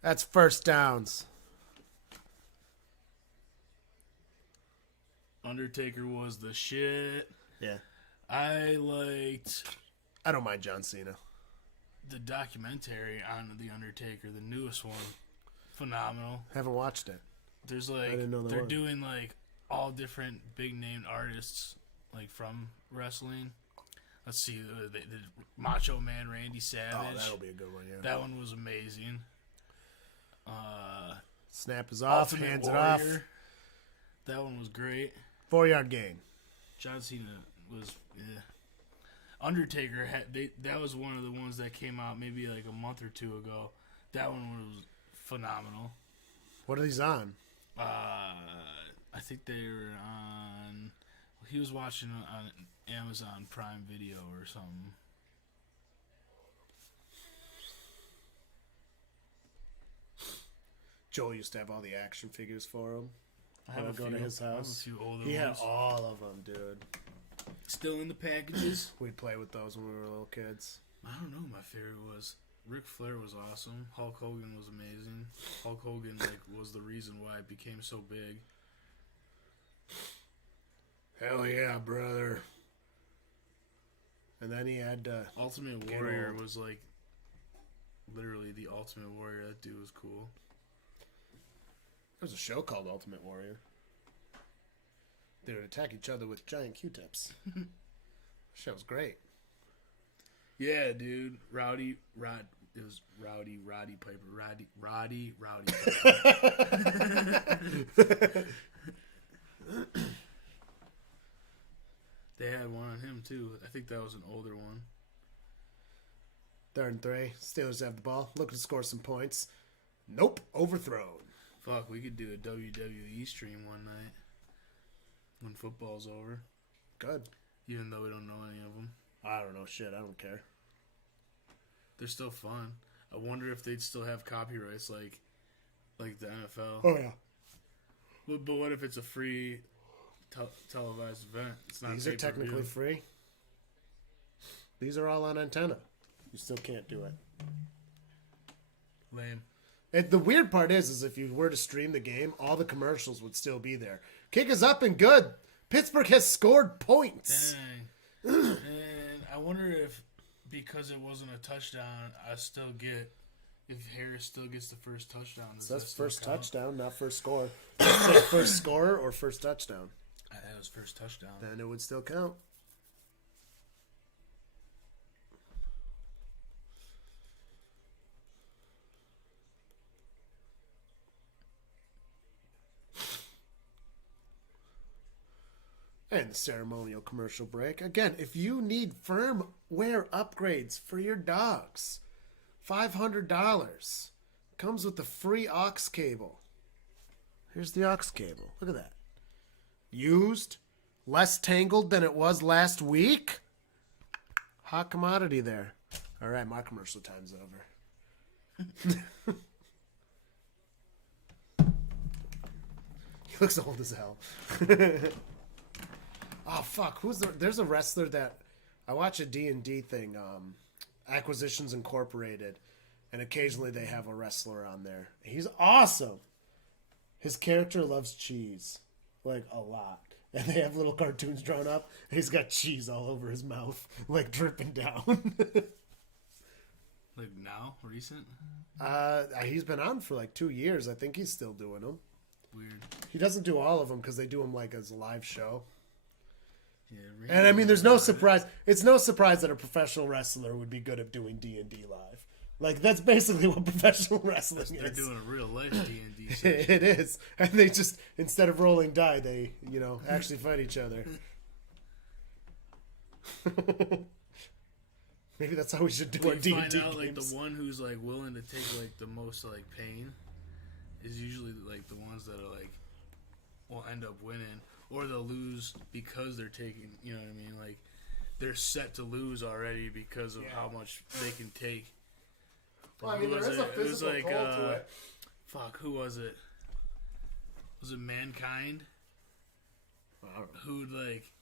That's first downs. Undertaker was the shit. Yeah. I liked I don't mind John Cena. the documentary on the Undertaker, the newest one. Phenomenal. Haven't watched it. There's like didn't know there they're was. doing like all different big name artists like from wrestling. Let's see, the Macho Man Randy Savage. Oh, that'll be a good one, yeah. That one was amazing. Snap is off, Ultimate hands Warrior. it off. That one was great. 4-yard gain. John Cena was, yeah. Undertaker that was one of the ones that came out maybe like a month or two ago. That one was phenomenal. What are these on? I think they were on. He was watching on Amazon Prime Video or something. Joel used to have all the action figures for him. I have a go to his house. I have a few older He had ones. all of them, dude. Still in the packages. We'd play with those when we were little kids. I don't know. My favorite was Ric Flair was awesome. Hulk Hogan was amazing. Hulk Hogan was the reason why it became so big. Hell yeah, brother. And then he had Ultimate Warrior was like literally the Ultimate Warrior. That dude was cool. There was a show called Ultimate Warrior. They would attack each other with giant Q-tips. Show was great. Yeah, dude. Roddy Piper. Roddy Piper. They had one on him, too. I think that was an older one. 3rd and 3. Steelers have the ball. Looking to score some points. Nope. Overthrown. Fuck, we could do a WWE stream one night when football's over. Good. Even though we don't know any of them. I don't know shit. I don't care. They're still fun. I wonder if they'd still have copyrights like the NFL. Oh, yeah. But what if it's a free televised event? It's not. These are technically free. These are all on antenna. You still can't do it. Lame. The weird part is if you were to stream the game, all the commercials would still be there. Kick is up and good. Pittsburgh has scored points. Dang. And I wonder if, because it wasn't a touchdown, if Harris still gets the first touchdown. So that's first touchdown, not first score. First scorer or first touchdown? That was first touchdown. Then it would still count. And the ceremonial commercial break. Again, if you need firmware upgrades for your dogs, $500. Comes with the free aux cable. Here's the aux cable. Look at that. Used, less tangled than it was last week. Hot commodity there. All right, my commercial time's over. He looks old as hell. Oh fuck! There's a wrestler that I watch a D&D thing, Acquisitions Incorporated, and occasionally they have a wrestler on there. He's awesome. His character loves cheese, like a lot, and they have little cartoons drawn up. And he's got cheese all over his mouth, like dripping down. Like now, recent. He's been on for like 2 years. I think he's still doing them. Weird. He doesn't do all of them because they do them like as a live show. Yeah, And I mean, there's no surprise. It's no surprise that a professional wrestler would be good at doing D&D live. Like that's basically what professional wrestling is. They're doing a real life D&D. It is, and they just instead of rolling die, they actually fight each other. Maybe that's how we should do our D&D find out, games. like the one who's like willing to take like the most like pain is usually like the ones that are like will end up winning. Or they'll lose because they're taking, you know what I mean? Like, they're set to lose already because of how much they can take. Well, I mean, there is a physical toll to it. Fuck, who was it? Was it Mankind? I don't know. Who'd, like,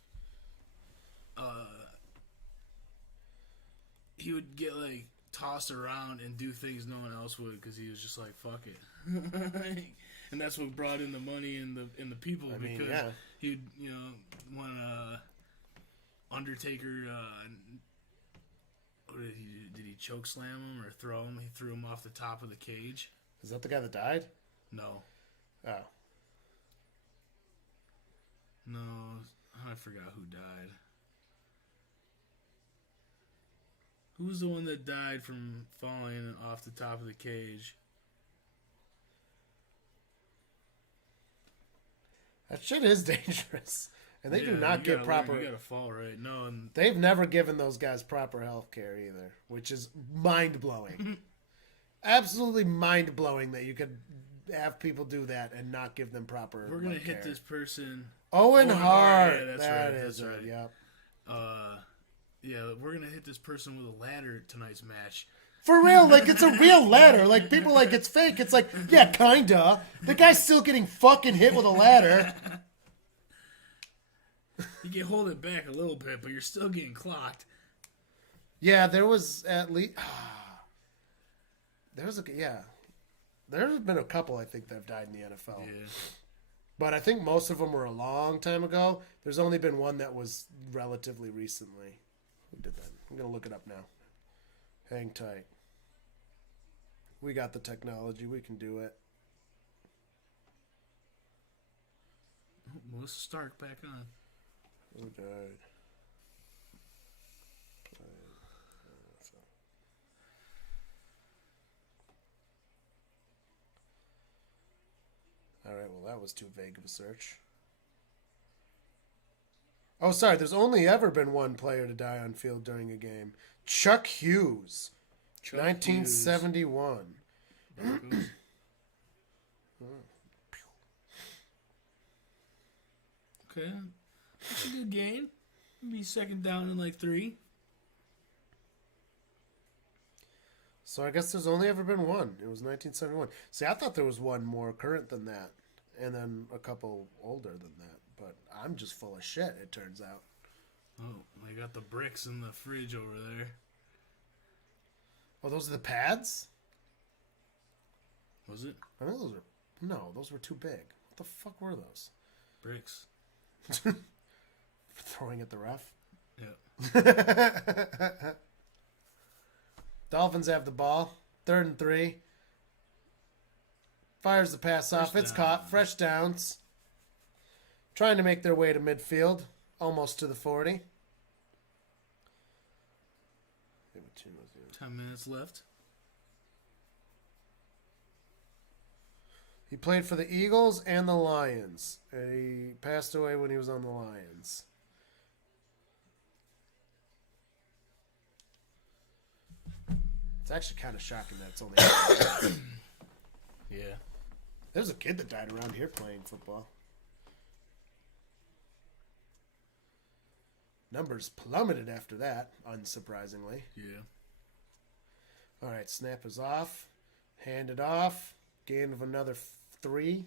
he would get, like, tossed around and do things no one else would because he was just like, fuck it. And that's what brought in the money and the people because he'd when Undertaker what did he do? Did he choke slam him or throw him? He threw him off the top of the cage. Is that the guy that died? No, Oh, no, I forgot who died. Who's the one that died from falling off the top of the cage? That shit is dangerous. And they do not get proper... You gotta fall right. No, and They've never given those guys proper health care either, which is mind-blowing. Absolutely mind-blowing that you could have people do that and not give them proper we're gonna care. hit this person. Owen Hart. Yeah, that's that right. is That's it. right. Yep. Yeah, we're gonna hit this person with a ladder tonight's match. For real, like it's a real ladder. Like people like it's fake. It's like, yeah, kinda. The guy's still getting fucking hit with a ladder. You can hold it back a little bit, but you're still getting clocked. Yeah, there was at least there's been a couple I think that have died in the NFL. Yeah. But I think most of them were a long time ago. There's only been one that was relatively recently. Who did that? I'm going to look it up now. Hang tight. We got the technology. We can do it. Melissa Stark back on. Who died? All right, well, that was too vague of a search. Oh, sorry, there's only ever been one player to die on field during a game. Chuck Hughes, 1971. Okay. That's a good game. Be second down in like 3. So I guess there's only ever been one. It was 1971. See, I thought there was one more current than that, and then a couple older than that. But I'm just full of shit, it turns out. Oh, they got the bricks in the fridge over there. Oh, those are the pads? Was it? I think those are... No, those were too big. What the fuck were those? Bricks. Throwing at the ref? Yeah. Dolphins have the ball. 3rd and 3. Fires the pass off. It's caught. Fresh downs. Trying to make their way to midfield. Almost to the 40. 10 minutes left. He played for the Eagles and the Lions. He passed away when he was on the Lions. It's actually kind of shocking that it's only... Yeah. There's a kid that died around here playing football. Numbers plummeted after that, unsurprisingly. Yeah. All right, snap is off. Hand it off. Gain of another 3.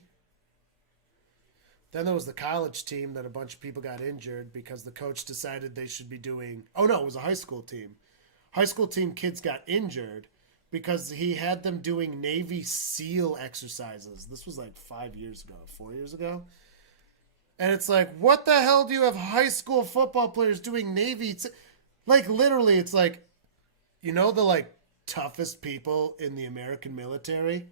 Then there was the college team that a bunch of people got injured because the coach decided they should be doing... Oh, no, it was a high school team. High school team kids got injured because he had them doing Navy SEAL exercises. This was like 5 years ago, 4 years ago. And it's like, what the hell do you have high school football players doing Navy? Like, literally, it's like, you know the, like, toughest people in the American military?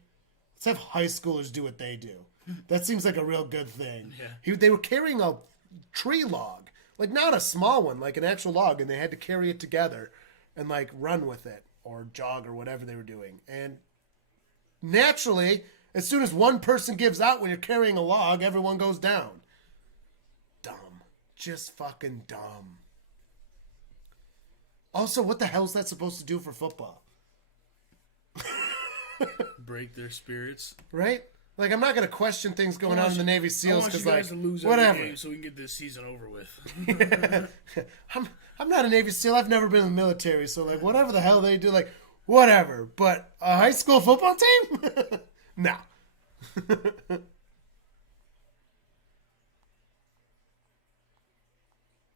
Let's have high schoolers do what they do. That seems like a real good thing. Yeah. They were carrying a tree log. Like, not a small one, like an actual log, and they had to carry it together and, like, run with it or jog or whatever they were doing. And naturally, as soon as one person gives out when you're carrying a log, everyone goes down. Dumb. Just fucking dumb. Also, what the hell is that supposed to do for football? Break their spirits. Right? Like, I'm not going to question things going on in the Navy SEALs because, like, to lose whatever. Game so we can get this season over with. I'm not a Navy SEAL. I've never been in the military, so, like, whatever the hell they do, like, whatever. But a high school football team? No.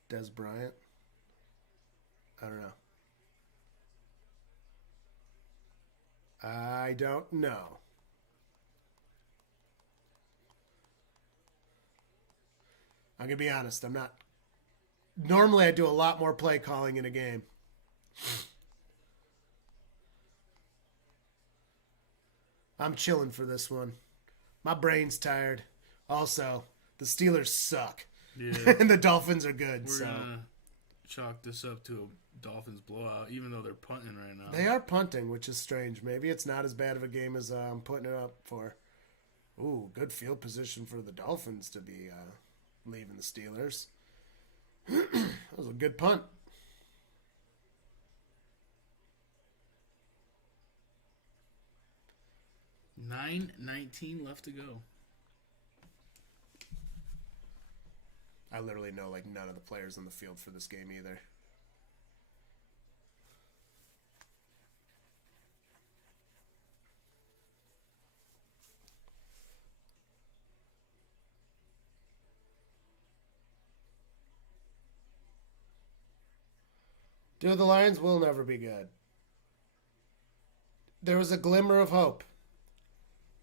Des Bryant? I don't know. I don't know. I'm going to be honest. I'm not. Normally, I do a lot more play calling in a game. I'm chilling for this one. My brain's tired. Also, the Steelers suck. Yeah. And the Dolphins are good. We're so gonna chalk this up to a Dolphins blowout, even though they're punting right now. They are punting, which is strange. Maybe it's not as bad of a game as I'm putting it up for. Ooh, good field position for the Dolphins to be leaving the Steelers. That was a good punt. $9:19 left to go. I literally know like none of the players on the field for this game either. Dude, the Lions will never be good. There was a glimmer of hope.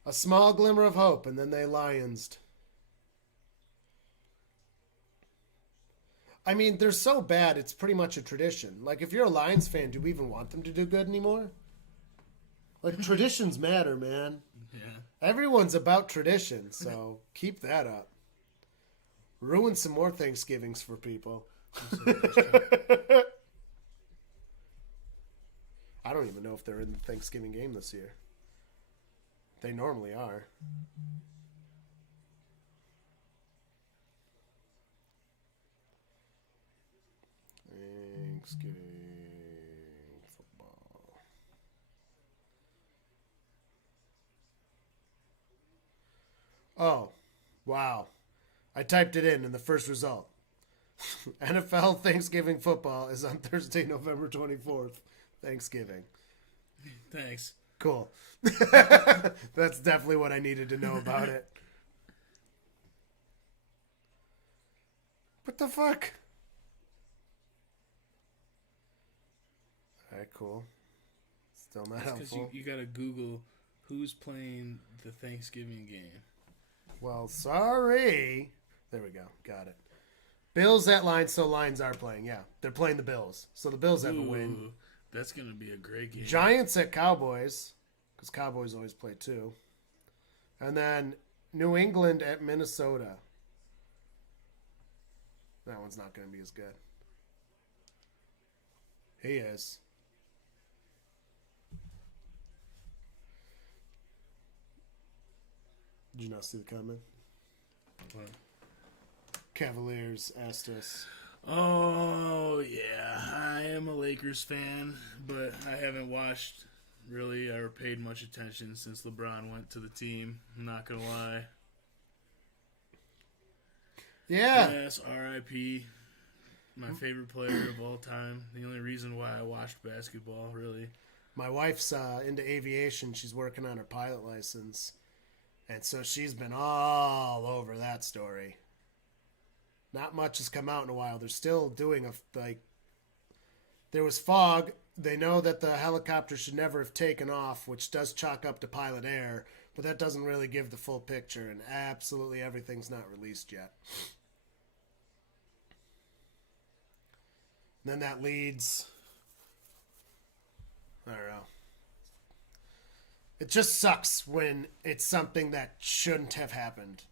A small glimmer of hope, and then they Lionsed. I mean, they're so bad, it's pretty much a tradition. Like, if you're a Lions fan, do we even want them to do good anymore? Like, traditions matter, man. Yeah. Everyone's about tradition, so keep that up. Ruin some more Thanksgivings for people. I don't even know if they're in the Thanksgiving game this year. They normally are. Thanksgiving football. Oh, wow. I typed it in the first result. NFL Thanksgiving football is on Thursday, November 24th. Thanksgiving. Thanks. Cool. That's definitely what I needed to know about it. What the fuck? Alright, cool. Still not That's because helpful. you got to Google who's playing the Thanksgiving game. Well, sorry. There we go. Got it. Bills at Lions, so Lions are playing. Yeah, they're playing the Bills. So the Bills have a win. That's going to be a great game. Giants at Cowboys, because Cowboys always play too. And then New England at Minnesota. That one's not going to be as good. He is. Did you not see the comment? What? Cavaliers asked us. Oh, yeah. I am a Lakers fan, but I haven't watched really or paid much attention since LeBron went to the team. I'm not going to lie. Yeah. Yes, R.I.P. My favorite player of all time. The only reason why I watched basketball, really. My wife's into aviation. She's working on her pilot license. And so she's been all over that story. Not much has come out in a while. They're still doing there was fog. They know that the helicopter should never have taken off, which does chalk up to pilot error, but that doesn't really give the full picture, and absolutely everything's not released yet. And then that leads, I don't know. It just sucks when it's something that shouldn't have happened.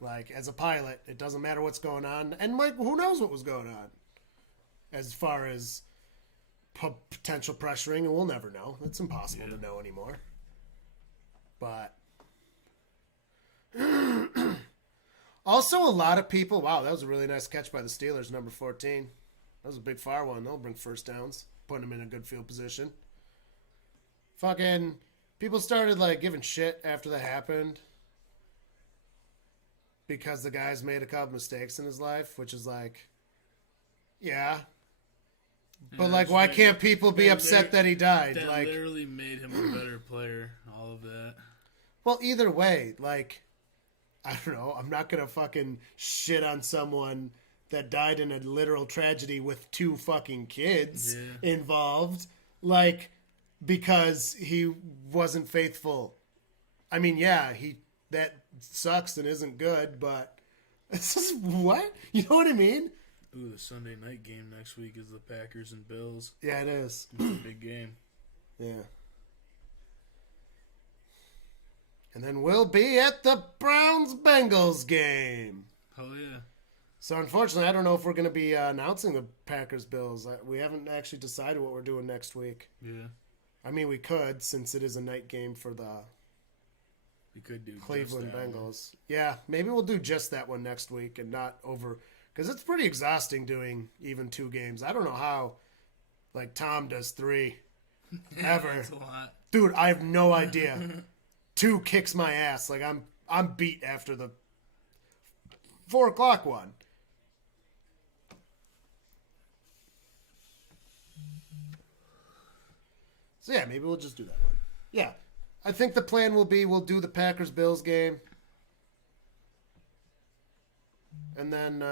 Like, as a pilot, it doesn't matter what's going on. And, like, who knows what was going on? As far as potential pressuring, and we'll never know. It's impossible to know anymore. But also a lot of people, wow, that was a really nice catch by the Steelers, number 14. That was a big far one. They'll bring first downs, putting them in a good field position. Fucking people started, like, giving shit after that happened. Because the guy's made a couple mistakes in his life, which is like, yeah. But, like, why can't people be upset that he died? That like, literally made him a better player, all of that. Well, either way, like, I don't know. I'm not going to fucking shit on someone that died in a literal tragedy with 2 fucking kids involved. Like, because he wasn't faithful. I mean, yeah, that sucks and isn't good, but it's just what? You know what I mean? Ooh, the Sunday night game next week is the Packers and Bills. Yeah, it is. It's a big game. Yeah. And then we'll be at the Browns-Bengals game. Oh, yeah. So unfortunately, I don't know if we're going to be announcing the Packers-Bills. We haven't actually decided what we're doing next week. Yeah. I mean, we could, since it is a night game for the We could do Cleveland just that Bengals. Yeah, maybe we'll do just that one next week and not over, because it's pretty exhausting doing even 2 games. I don't know how, like Tom does 3 one. ever. That's a lot. Dude, I have no idea. 2 kicks my ass. Like I'm beat after the 4 o'clock one. So yeah, maybe we'll just do that one. Yeah. I think the plan will be we'll do the Packers-Bills game. And then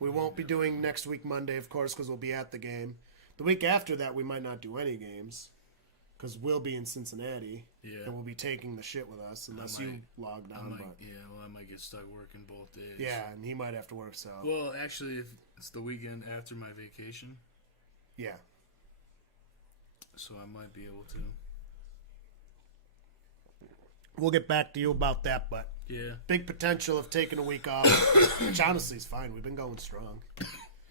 we won't be doing next week Monday, of course, because we'll be at the game. The week after that, we might not do any games because we'll be in Cincinnati. Yeah. And we'll be taking the shit with us unless you log down. I might get stuck working both days. Yeah, and he might have to work, so. Well, actually, if it's the weekend after my vacation, Yeah. so I might be able to. We'll get back to you about that, but Yeah. big potential of taking a week off, which honestly is fine. We've been going strong.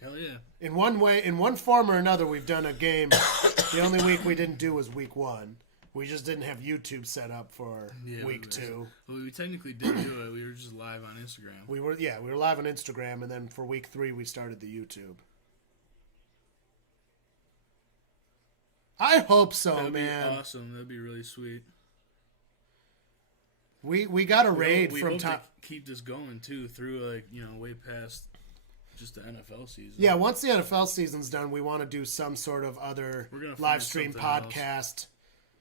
Hell yeah. In one way, in one form or another, we've done a game. The only week we didn't do was week 1. We just didn't have YouTube set up for week 2. Well, we technically did do it. We were just live on Instagram. We were live on Instagram, and then for week 3 we started the YouTube. I hope so, That'd man. be awesome. That'd be really sweet. We got a raid we from hope Tom. to keep this going too through way past just the NFL season. Yeah, once the NFL season's done, we want to do some sort of other We're gonna live find stream something podcast,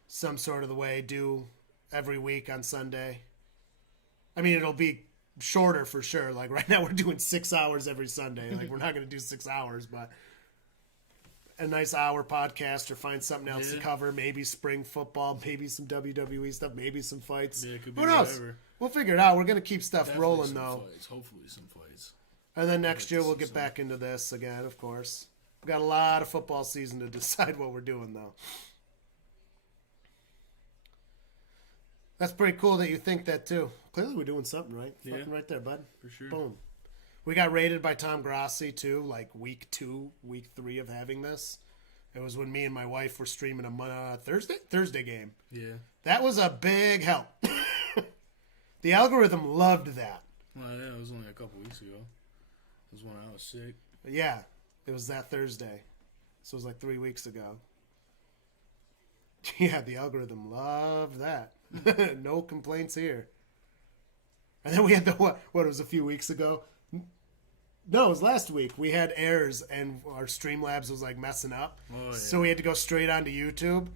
some sort of the way do every week on Sunday. I mean, it'll be shorter for sure. Like right now, we're doing 6 hours every Sunday. Like we're not going to do 6 hours, but a nice hour podcast or find something else to cover. Maybe spring football, maybe some WWE stuff, maybe some fights. Yeah, it could be Who knows? whatever. We'll figure it out. We're going to keep stuff Definitely rolling some though. Fights. Hopefully some fights. And then next year to we'll see get some. back into this again, of course. We've got a lot of football season to decide what we're doing, though. That's pretty cool that you think that, too. Clearly we're doing something right. Yeah. Fucking right there, bud. For sure. Boom. We got rated by Tom Grassi, too, like week 2, week 3 of having this. It was when me and my wife were streaming a Thursday game. Yeah. That was a big help. The algorithm loved that. Well, yeah, it was only a couple weeks ago. It was when I was sick. Yeah, it was that Thursday. So it was like 3 weeks ago. Yeah, the algorithm loved that. No complaints here. And then we had what it was a few weeks ago? No, it was last week. We had errors and our Streamlabs was like messing up. Oh, yeah. So we had to go straight onto YouTube.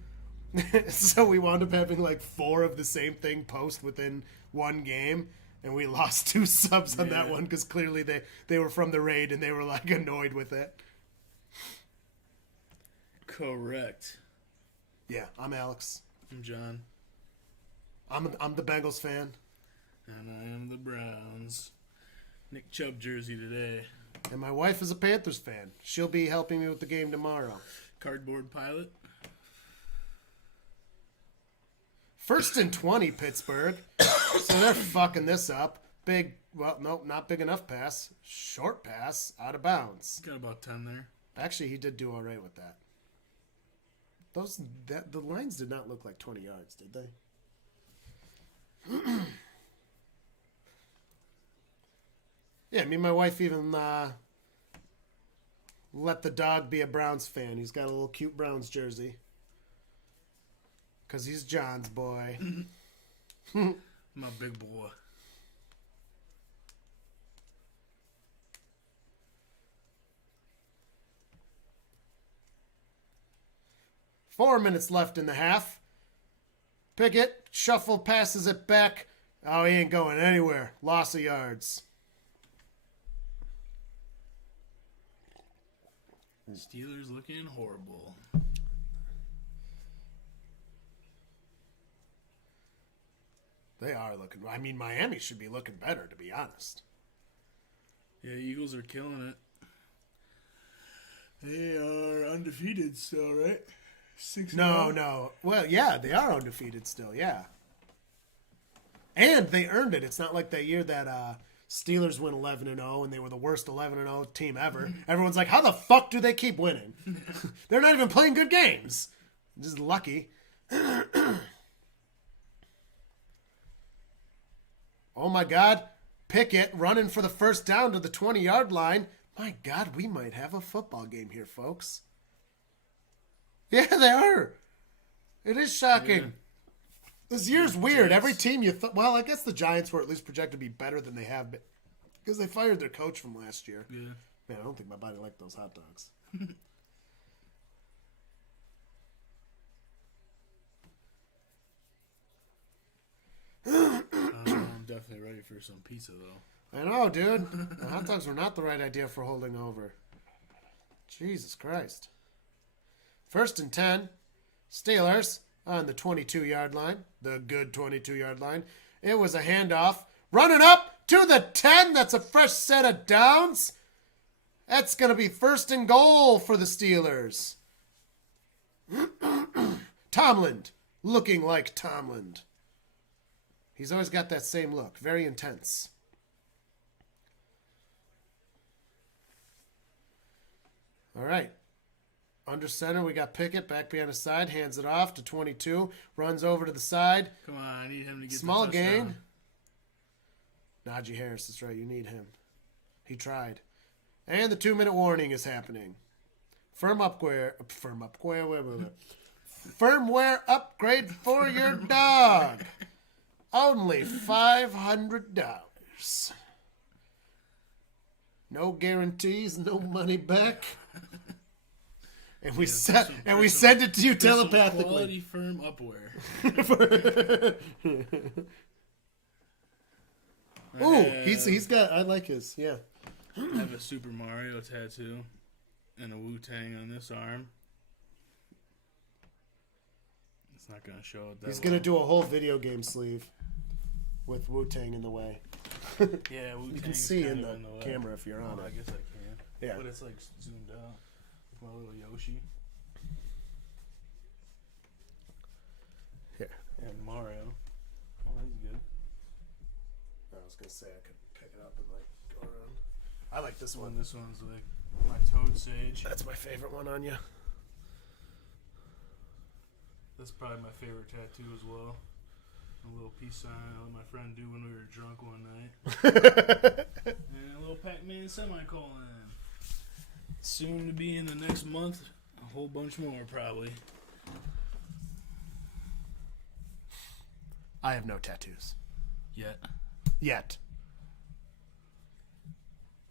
So we wound up having like 4 of the same thing post within one game. And we lost 2 subs on that one because clearly they were from the raid and they were like annoyed with it. Correct. Yeah, I'm Alex. I'm John. I'm the Bengals fan. And I am the Browns. Nick Chubb jersey today. And my wife is a Panthers fan. She'll be helping me with the game tomorrow. Cardboard pilot. 1st and 20, Pittsburgh. So they're fucking this up. Nope, not big enough pass. Short pass, out of bounds. Got about 10 there. Actually, he did do all right with that. The lines did not look like 20 yards, did they? Yeah, me and my wife even let the dog be a Browns fan. He's got a little cute Browns jersey. Because he's John's boy. My big boy. Four minutes left in the half. Pickett, shuffle, passes it back. Oh, he ain't going anywhere. Loss of yards. Steelers looking horrible. They are looking... I mean, Miami should be looking better, to be honest. Yeah, Eagles are killing it. They are undefeated still, right? 6-0. No. Well, yeah, they are undefeated still, yeah. And they earned it. It's not like that year that Steelers win 11-0, and they were the worst 11-0 team ever. Everyone's like, how the fuck do they keep winning? They're not even playing good games. Just lucky. Oh my God. Pickett running for the first down to the 20-yard line. My God, we might have a football game here, folks. Yeah, they are. It is shocking. Yeah. This year's weird. Every team well, I guess the Giants were at least projected to be better than they have been because they fired their coach from last year. Yeah. Man, I don't think my body liked those hot dogs. I'm definitely ready for some pizza, though. I know, dude. The hot dogs were not the right idea for holding over. Jesus Christ. 1st and 10. Steelers on the 22-yard line. The good 22-yard line. It was a handoff. Running up to the 10. That's a fresh set of downs. That's going to be 1st and goal for the Steelers. Tomlin. Looking like Tomlin. He's always got that same look. Very intense. All right. Under center, we got Pickett back behind the side. Hands it off to 22. Runs over to the side. Come on, I need him to get small the touchdown. gain. Najee Harris, that's right. You need him. He tried. And the 2-minute warning is happening. Firmware upgrade for your dog. Only $500. No guarantees, no money back. And we send it to you telepathically. Quality firm upwear. Ooh, he's got. I like his. Yeah. I have a Super Mario tattoo and a Wu-Tang on this arm. It's not gonna show it. He's gonna do a whole video game sleeve with Wu-Tang in the way. Yeah, Wu-Tang. You can see in the camera if you're on it. I guess I can. Yeah. But it's like zoomed out. My little Yoshi. Here. And Mario. Oh, that's good. I was going to say I could pick it up and like go around. I like this one. This one's like my Toad Sage. That's my favorite one on you. That's probably my favorite tattoo as well. A little peace sign I let my friend do when we were drunk one night. And a little Pac-Man semicolon. Soon to be in the next month, a whole bunch more probably. I have no tattoos. Yet.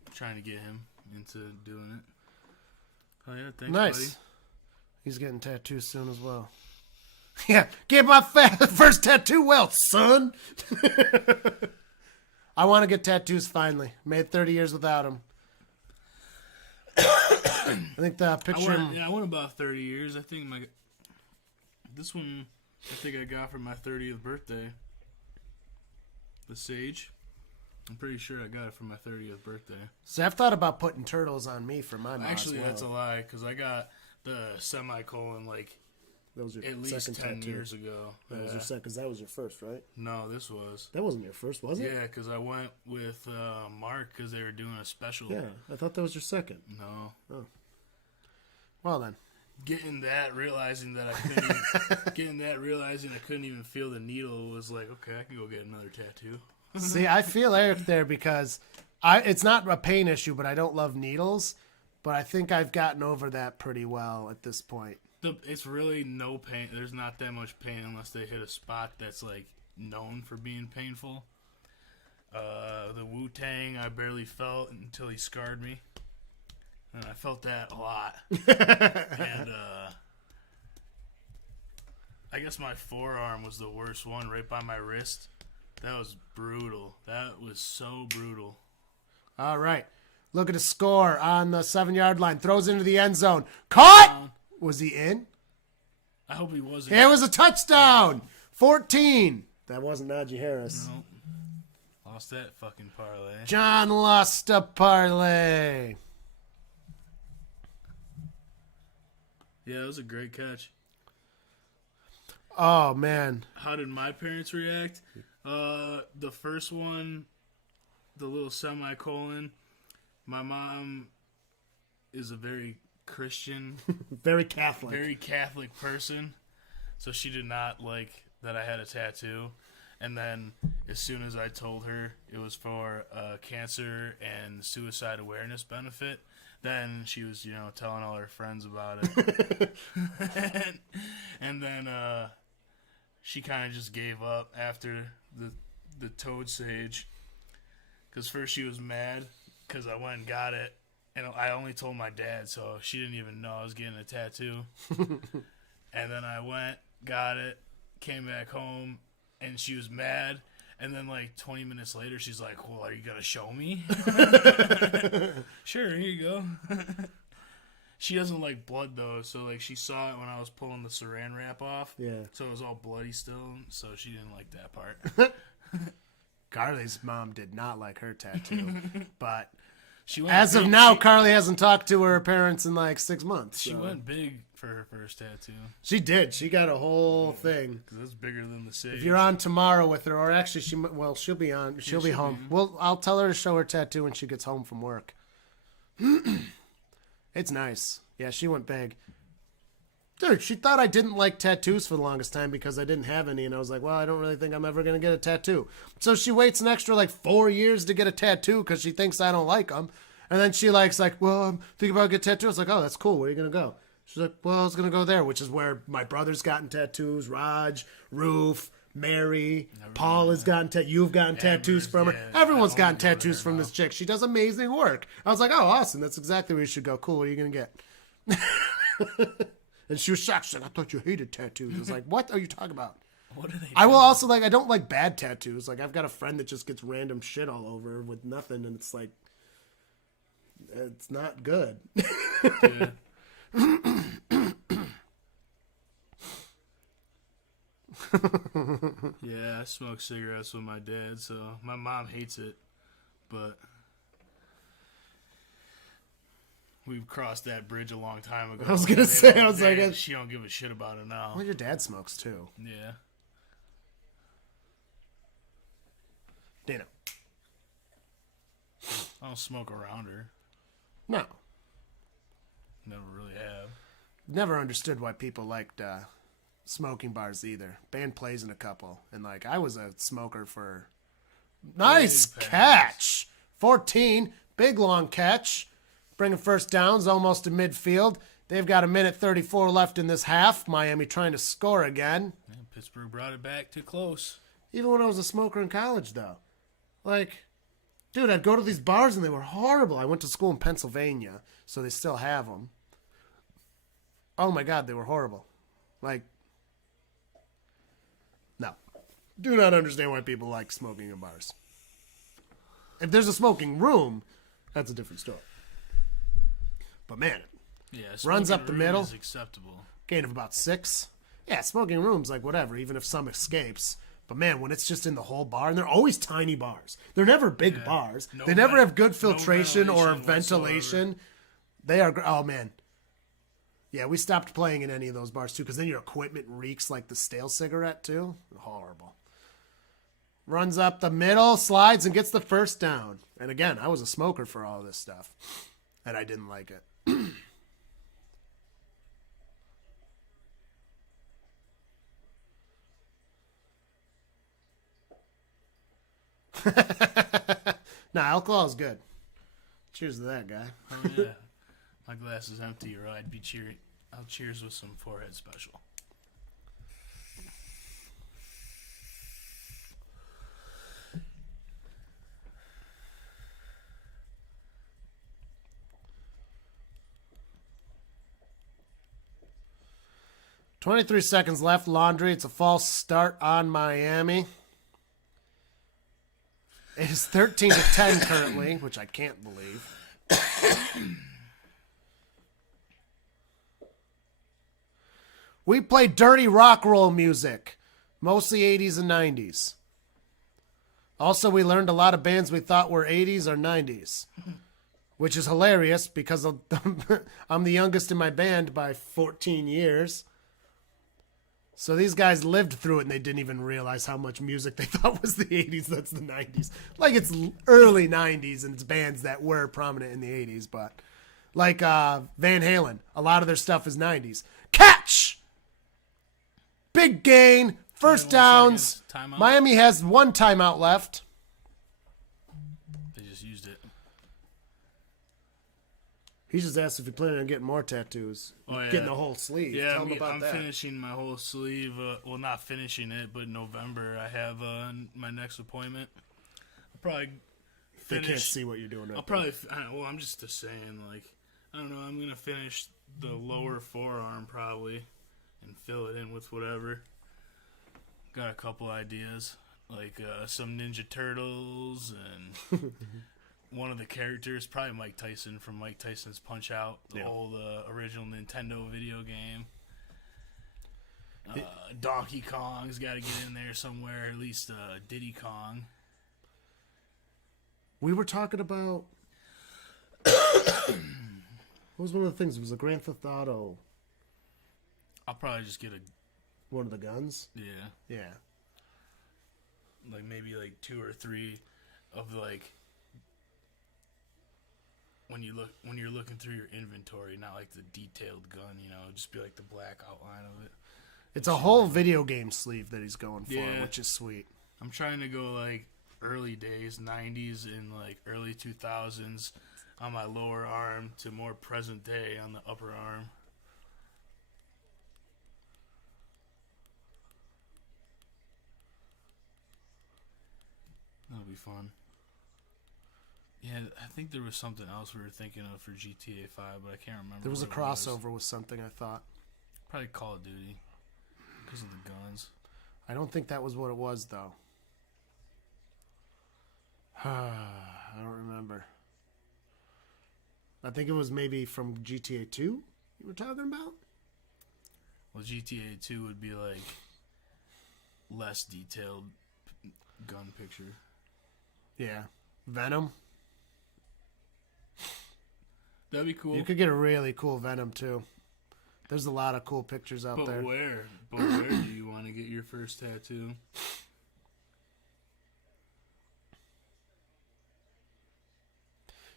I'm trying to get him into doing it. Oh yeah, thanks, nice. buddy. He's getting tattoos soon as well. Yeah, get my first tattoo well, son. I want to get tattoos finally. Made 30 years without them. I think the picture. I went about 30 years. I think this one I got for my 30th birthday. The Sage. I'm pretty sure I got it for my 30th birthday. See, I've thought about putting turtles on me for my mom. Actually, as well. That's a lie because I got the semicolon that was your at least 10 tattoo. years ago. That was your second, because that was your first, right? No, this was. That wasn't your first, was it? Yeah, because I went with Mark because they were doing a special. Yeah, I thought that was your second. No. Oh. Well then. Realizing I couldn't even feel the needle was like, okay, I can go get another tattoo. See, I feel Eric there because it's not a pain issue, but I don't love needles. But I think I've gotten over that pretty well at this point. It's really no pain. There's not that much pain unless they hit a spot that's like known for being painful. The Wu-Tang I barely felt until he scarred me. And I felt that a lot. And I guess my forearm was the worst one, right by my wrist. That was brutal. That was so brutal. All right. Look at the score on the 7-yard line. Throws into the end zone. Caught! Was he in? I hope he wasn't. It was a touchdown. 14. That wasn't Najee Harris. No. Lost that fucking parlay. John lost a parlay. Yeah, it was a great catch. Oh, man. How did my parents react? The first one, the little semicolon. My mom is a very Christian, very Catholic person, so she did not like that I had a tattoo. And then as soon as I told her it was for a cancer and suicide awareness benefit, then she was, telling all her friends about it. and then she kind of just gave up after the toad sage. Because first she was mad because I went and got it. And I only told my dad, so she didn't even know I was getting a tattoo. And then I went, got it, came back home, and she was mad. And then, 20 minutes later, she's like, well, are you going to show me? Sure, here you go. She doesn't like blood, though, so, she saw it when I was pulling the saran wrap off. Yeah. So it was all bloody still, so she didn't like that part. Carly's mom did not like her tattoo, but... As of now, Carly hasn't talked to her parents in 6 months. She went big for her first tattoo. She did. She got a whole thing. Because that's bigger than the sage. If you're on tomorrow with her, or actually, she'll be on. She'll be home. Well, I'll tell her to show her tattoo when she gets home from work. It's nice. Yeah, she went big. Dude, she thought I didn't like tattoos for the longest time because I didn't have any. And I was like, well, I don't really think I'm ever going to get a tattoo. So she waits an extra 4 years to get a tattoo because she thinks I don't like them. And then she well, I'm thinking about getting a tattoo. I was like, oh, that's cool. Where are you going to go? She's like, well, I was going to go there, which is where my brother's gotten tattoos. Raj, Roof, Mary, Paul has gotten tattoos. You've gotten tattoos from her. Yeah, Everyone's gotten tattoos from this chick. She does amazing work. I was like, oh, awesome. That's exactly where you should go. Cool. What are you going to get? And she was shocked. She's like, I thought you hated tattoos. I was like, what are you talking about? What are they I will also, I don't like bad tattoos. I've got a friend that just gets random shit all over with nothing, and it's it's not good. Yeah. Yeah, I smoke cigarettes with my dad, so my mom hates it, but... We've crossed that bridge a long time ago. I was going to say, she don't give a shit about it now. Well, your dad smokes too. Yeah. Dana. I don't smoke around her. No. Never really have. Never understood why people liked smoking bars either. Band plays in a couple. And I was a smoker for... Nice catch! 14. Big long catch. Bringing first downs almost to midfield. They've got 1:34 left in this half. Miami trying to score again. Yeah, Pittsburgh brought it back too close. Even when I was a smoker in college, though. Dude, I'd go to these bars and they were horrible. I went to school in Pennsylvania, so they still have them. Oh my God, they were horrible. No. Do not understand why people like smoking in bars. If there's a smoking room, that's a different story. But man, runs up the middle. Is acceptable. Gain of about 6. Yeah, smoking rooms, whatever, even if some escapes. But man, when it's just in the whole bar, and they're always tiny bars. They're never big bars. They never have good filtration or ventilation. They are, oh man. Yeah, we stopped playing in any of those bars too, because then your equipment reeks like the stale cigarette too. Horrible. Runs up the middle, slides, and gets the first down. And again, I was a smoker for all this stuff. And I didn't like it. Nah, alcohol is good. Cheers to that, guy. Oh yeah, my glass is empty, or I'd be cheering. I'll cheers with some forehead special. $23 seconds left. Laundry. It's a false start on Miami. It is 13-10 currently, which I can't believe. We play dirty rock roll music, mostly 80s and 90s. Also, we learned a lot of bands we thought were 80s or 90s, which is hilarious because I'm the youngest in my band by 14 years. So these guys lived through it and they didn't even realize how much music they thought was the 80s. That's the 90s. Like it's early 90s and it's bands that were prominent in the 80s. But like Van Halen, a lot of their stuff is 90s. Catch! Big gain. First downs. Miami has 1 timeout left. They just used it. He just asked if you planning on getting more tattoos. Oh, yeah. Getting the whole sleeve. Yeah, Tell him about I'm that. finishing my whole sleeve. Well, not finishing it, but in November I have my next appointment. I'll probably finish. They can't see what you're doing. I'll probably. Well, I'm just saying, like, I don't know. I'm gonna finish the lower forearm probably, and fill it in with whatever. Got a couple ideas, like some Ninja Turtles and. One of the characters, probably Mike Tyson from Mike Tyson's Punch-Out, the old original Nintendo video game. Donkey Kong's got to get in there somewhere, at least Diddy Kong. We were talking about... What was one of the things? It was a Grand Theft Auto. I'll probably just get one of the guns? Yeah. Yeah. Like maybe like 2 or 3 of like... When you're looking through your inventory, not like the detailed gun, just be like the black outline of it. It's a whole video game sleeve that he's going for, Yeah. which is sweet. I'm trying to go like early days, 90s and like early 2000s on my lower arm to more present day on the upper arm. That'll be fun. Yeah, I think there was something else we were thinking of for GTA 5, but I can't remember. There was a what it was. crossover with something, I thought. Probably Call of Duty because of the guns. I don't think that was what it was, though. I don't remember. I think it was maybe from GTA 2 you were talking about? Well, GTA 2 would be like less detailed gun picture. Yeah. Venom. That'd be cool. You could get a really cool Venom, too. There's a lot of cool pictures out there. But where do you want to get your first tattoo?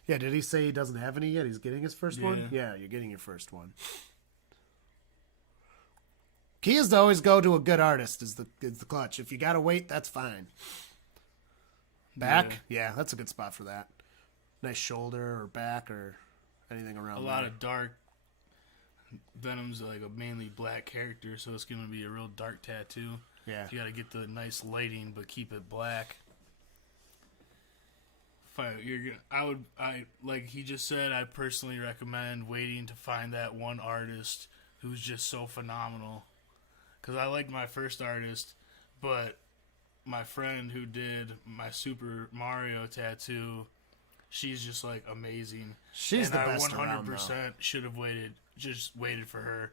Yeah, did he say he doesn't have any yet? He's getting his first one? Yeah. Yeah, you're getting your first one. Key is to always go to a good artist is the clutch. If you got to wait, that's fine. Back? Yeah, that's a good spot for that. Nice shoulder or back or anything around A lot of dark. Venom's like a mainly black character, so it's going to be a real dark tattoo. Yeah. You got to get the nice lighting, but keep it black. Like he just said, I personally recommend waiting to find that one artist who's just so phenomenal. Because I liked my first artist, but my friend who did my Super Mario tattoo, she's just like amazing. She's the best I 100% around, though. should have waited for her,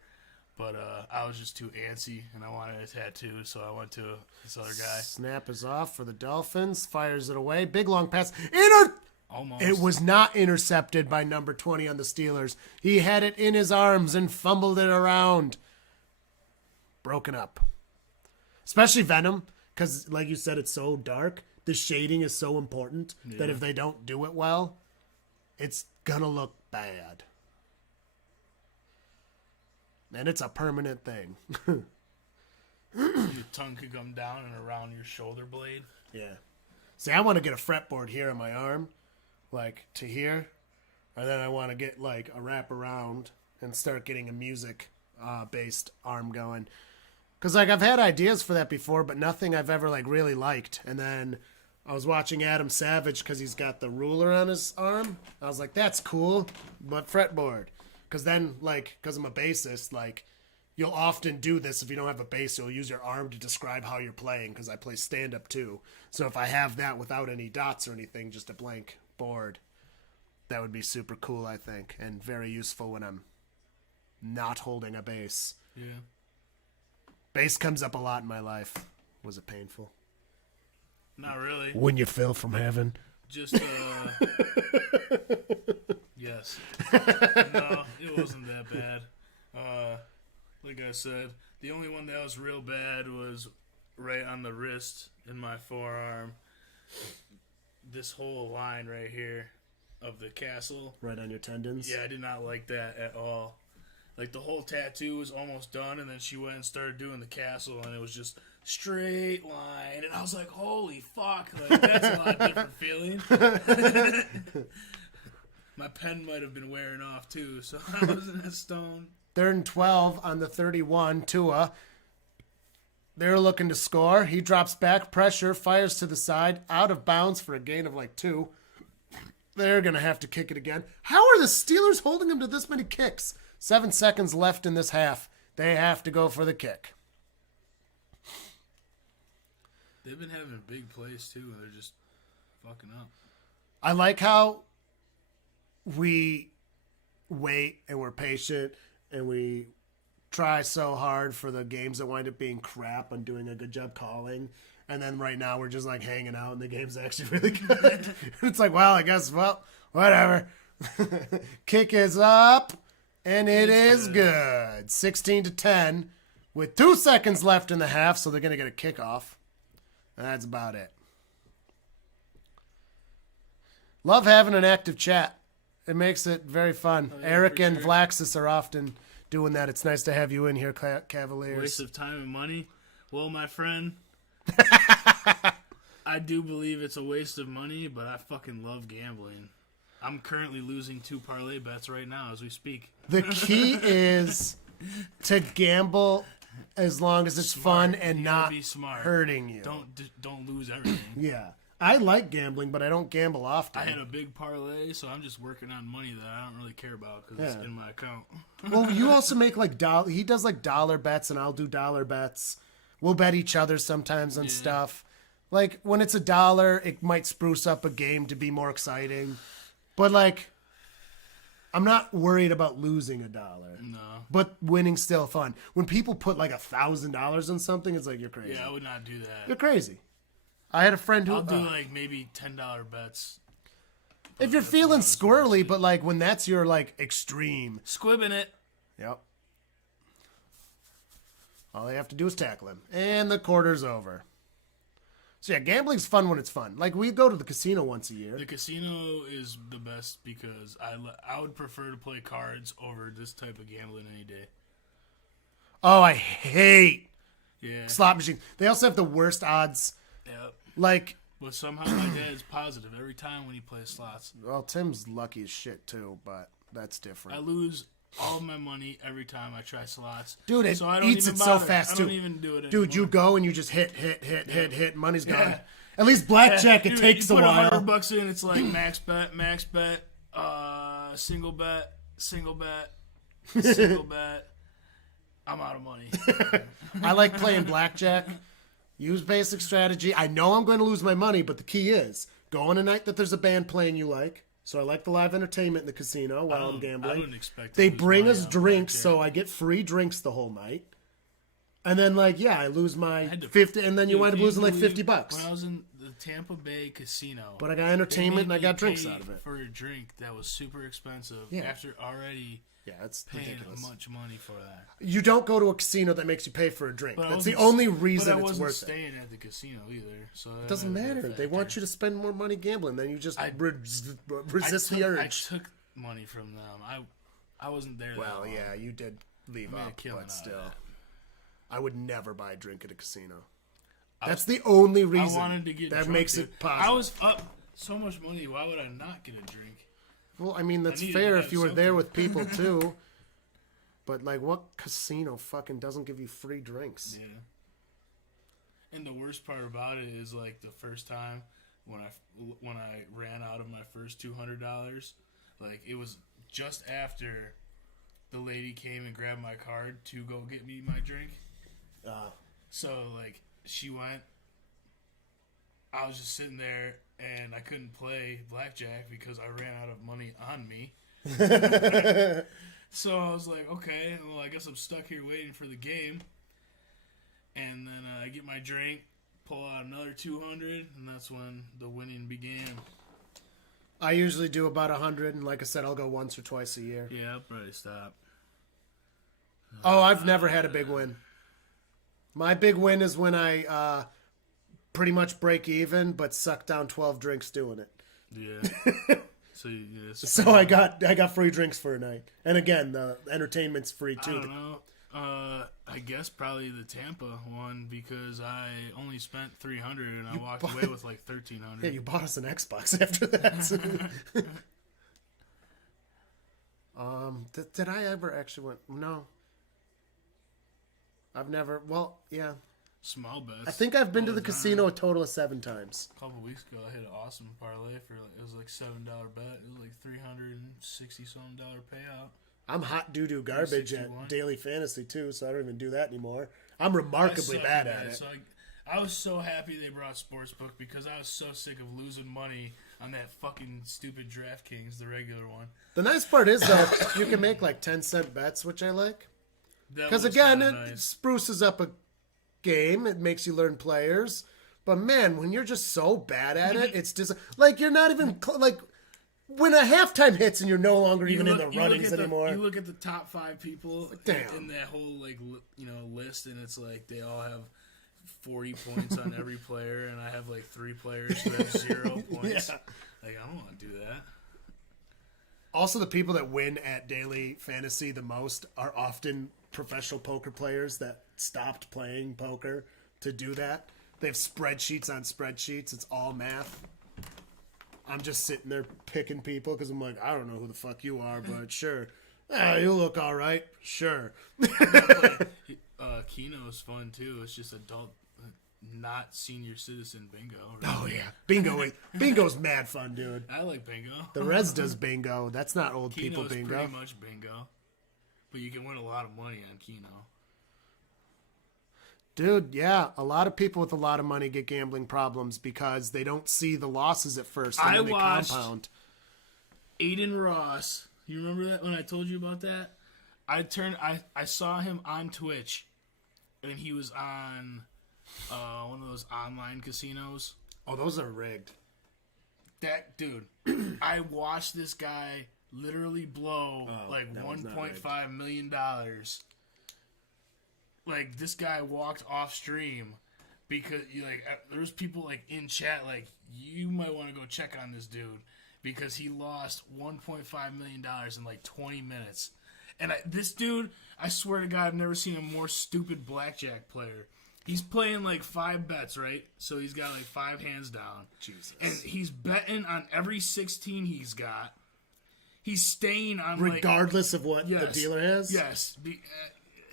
but I was just too antsy and I wanted a tattoo, so I went to this other guy. Snap is off for the Dolphins. Fires it away. Big long pass. Almost. It was not intercepted by number 20 on the Steelers. He had it in his arms and fumbled it around. Broken up. Especially Venom, because like you said, it's so dark. The shading is so important that if they don't do it well, it's gonna look bad. And it's a permanent thing. Your tongue could come down and around your shoulder blade. Yeah. See, I want to get a fretboard here on my arm, like to here. And then I want to get like a wrap around and start getting a music based arm going. Because like I've had ideas for that before, but nothing I've ever like really liked. And then I was watching Adam Savage because he's got the ruler on his arm. I was like, that's cool, but fretboard. Because then, like, because I'm a bassist, like, you'll often do this if you don't have a bass. You'll use your arm to describe how you're playing, because I play stand-up, too. So if I have that without any dots or anything, just a blank board, that would be super cool, I think, and very useful when I'm not holding a bass. Yeah. Bass comes up a lot in my life. Was it painful? Not really. When you fell from heaven. Just, yes. No, it wasn't that bad. Like I said, The only one that was real bad was right on the wrist in my forearm. This whole line right here of the castle. Right on your tendons? Yeah, I did not like that at all. Like, the whole tattoo was almost done, and then she went and started doing the castle, and it was just straight line. And I was like, holy fuck. Like, that's a lot different feeling. My pen might have been wearing off, too, so I wasn't as stoned. 3rd and 12 on the 31. Tua. They're looking to score. He drops back, pressure, fires to the side, out of bounds for a gain of like 2. They're going to have to kick it again. How are the Steelers holding him to this many kicks? 7 seconds left in this half. They have to go for the kick. They've been having big plays, too, and they're just fucking up. I like how we wait and we're patient and we try so hard for the games that wind up being crap and doing a good job calling. And then right now we're just like hanging out and the game's actually really good. It's like, well, I guess, whatever. Kick is up and it is good. 16-10 with 2 seconds left in the half. So they're going to get a kickoff. And that's about it. Love having an active chat. It makes it very fun. Oh, yeah, Eric and sure. Vlaxis are often doing that. It's nice to have you in here, Cavaliers. Waste of time and money. Well, my friend, I do believe it's a waste of money, but I fucking love gambling. I'm currently losing 2 parlay bets right now as we speak. The key is to gamble as long as it's fun and not be smart. hurting you. Don't lose everything. Yeah. I like gambling, but I don't gamble often. I had a big parlay, so I'm just working on money that I don't really care about because it's in my account. Well, you also make like he does like dollar bets and I'll do dollar bets. We'll bet each other sometimes on stuff. Like when it's $1, it might spruce up a game to be more exciting. But like, I'm not worried about losing $1. No. But winning's still fun. When people put like $1,000 on something, it's like, you're crazy. Yeah, I would not do that. You're crazy. I had a friend who... I'll do like maybe $10 bets. If you're feeling squirrely, but like when that's your like extreme... Squibbing it. Yep. All they have to do is tackle him. And the quarter's over. So yeah, gambling's fun when it's fun. Like we go to the casino once a year. The casino is the best because I would prefer to play cards over this type of gambling any day. Oh, I hate Yeah. slot machines. They also have the worst odds. Yep. Like, But somehow my dad's positive every time when he plays slots. well, Tim's lucky as shit too, but that's different. I lose all my money every time I try slots. Dude, it so I don't eats even it so bother. fast I too. don't even do it Dude, you anymore. go and you just hit, money's gone. Yeah. At least blackjack, Dude, it takes you a put while. $100 in, it's like max bet, single bet, single bet. I'm out of money. I like playing blackjack. Use basic strategy. I know I'm going to lose my money, but the key is go on a night that there's a band playing you like. So I like the live entertainment in the casino while I'm gambling. I wouldn't expect to They lose bring money us on drinks, blackjack. so I get free drinks the whole night. And then, like, yeah, I lose my had to- 50, and then you Dude, wind up can you losing like believe $50. When I was in the Tampa Bay casino, But I got they entertainment and made I got me drinks pay out of it. for a drink that was super expensive. Yeah. After already Yeah, it's paying ridiculous. much money for that. You don't go to a casino that makes you pay for a drink. But I That's the wasn't- only But reason I it's wasn't worth it. staying at the casino either, so It doesn't matter. They want you to spend more money gambling. Then you just resist the urge. I took money from them. I wasn't there. Well, that long. yeah, you did leave I made a up, killing out but of still. that. I would never buy a drink at a casino. That's the only I reason wanted to get that drunk, makes dude. it possible. I was up so much money. Why would I not get a drink? Well, I mean, that's needed fair to if have you were there something. with people, too. But, like, what casino fucking doesn't give you free drinks? Yeah. And the worst part about it is like the first time when I ran out of my first $200, like it was just after the lady came and grabbed my card to go get me my drink. So like she went, I was just sitting there and I couldn't play blackjack because I ran out of money on me. So I was like, okay, well I guess I'm stuck here waiting for the game. And then I get my drink, pull out another 200, and that's when the winning began. I usually do about 100, and like I said, I'll go once or twice a year. Yeah, I'll probably stop. Oh, I've never had a big win. My big win is when I pretty much break even, but suck down 12 drinks doing it. Yeah. So I got free drinks for a night, and again, the entertainment's free too. I don't know. I guess probably the Tampa one because I only spent $300 and I walked away with like $1,300. Yeah, you bought us an Xbox after that. Did I ever actually went? No. I've never. Well, yeah. Small bets. I think I've been to the casino a total of 7 times. A couple weeks ago, I hit an awesome parlay for it was like $7 bet. It was like $360-something payout. I'm hot doo-doo garbage at daily fantasy too, so I don't even do that anymore. I'm remarkably bad at it. So I was so happy they brought Sportsbook because I was so sick of losing money on that fucking stupid DraftKings, the regular one. The nice part is, though, you can make like 10-cent bets, which I like. Because again, it spruces up a game. It makes you learn players. But man, when you're just so bad at it, it's just like you're not even like when a halftime hits and you're no longer even in the runnings anymore. You look at the top 5 people in that whole list, and it's like they all have 40 points on every player, and I have like 3 players who have 0 points. Yeah. Like I don't want to do that. Also, the people that win at daily fantasy the most are often professional poker players that stopped playing poker to do that. They have spreadsheets on spreadsheets. It's all math. I'm just sitting there picking people because I'm like, I don't know who the fuck you are, but sure. You look all right. Sure. Keno's fun, too. It's just adult, not senior citizen bingo. Right? Oh, yeah. Bingo's mad fun, dude. I like bingo. The Reds does bingo. That's not old people bingo. Keno's pretty much bingo. But you can win a lot of money on Keno. Dude, yeah. A lot of people with a lot of money get gambling problems because they don't see the losses at first. And then they compound. Aiden Ross. You remember that when I told you about that? I saw him on Twitch, and he was on one of those online casinos. Oh, those are rigged. That dude, I watched this guy literally blow like $1.5 million. Like this guy walked off stream because there's people like in chat like you might want to go check on this dude because he lost $1.5 million in like 20 minutes. And this dude, I swear to God, I've never seen a more stupid blackjack player. He's playing like 5 bets, right? So he's got like 5 hands down. Jesus. And he's betting on every 16 he's got. He's staying on regardless of what the dealer has? Yes.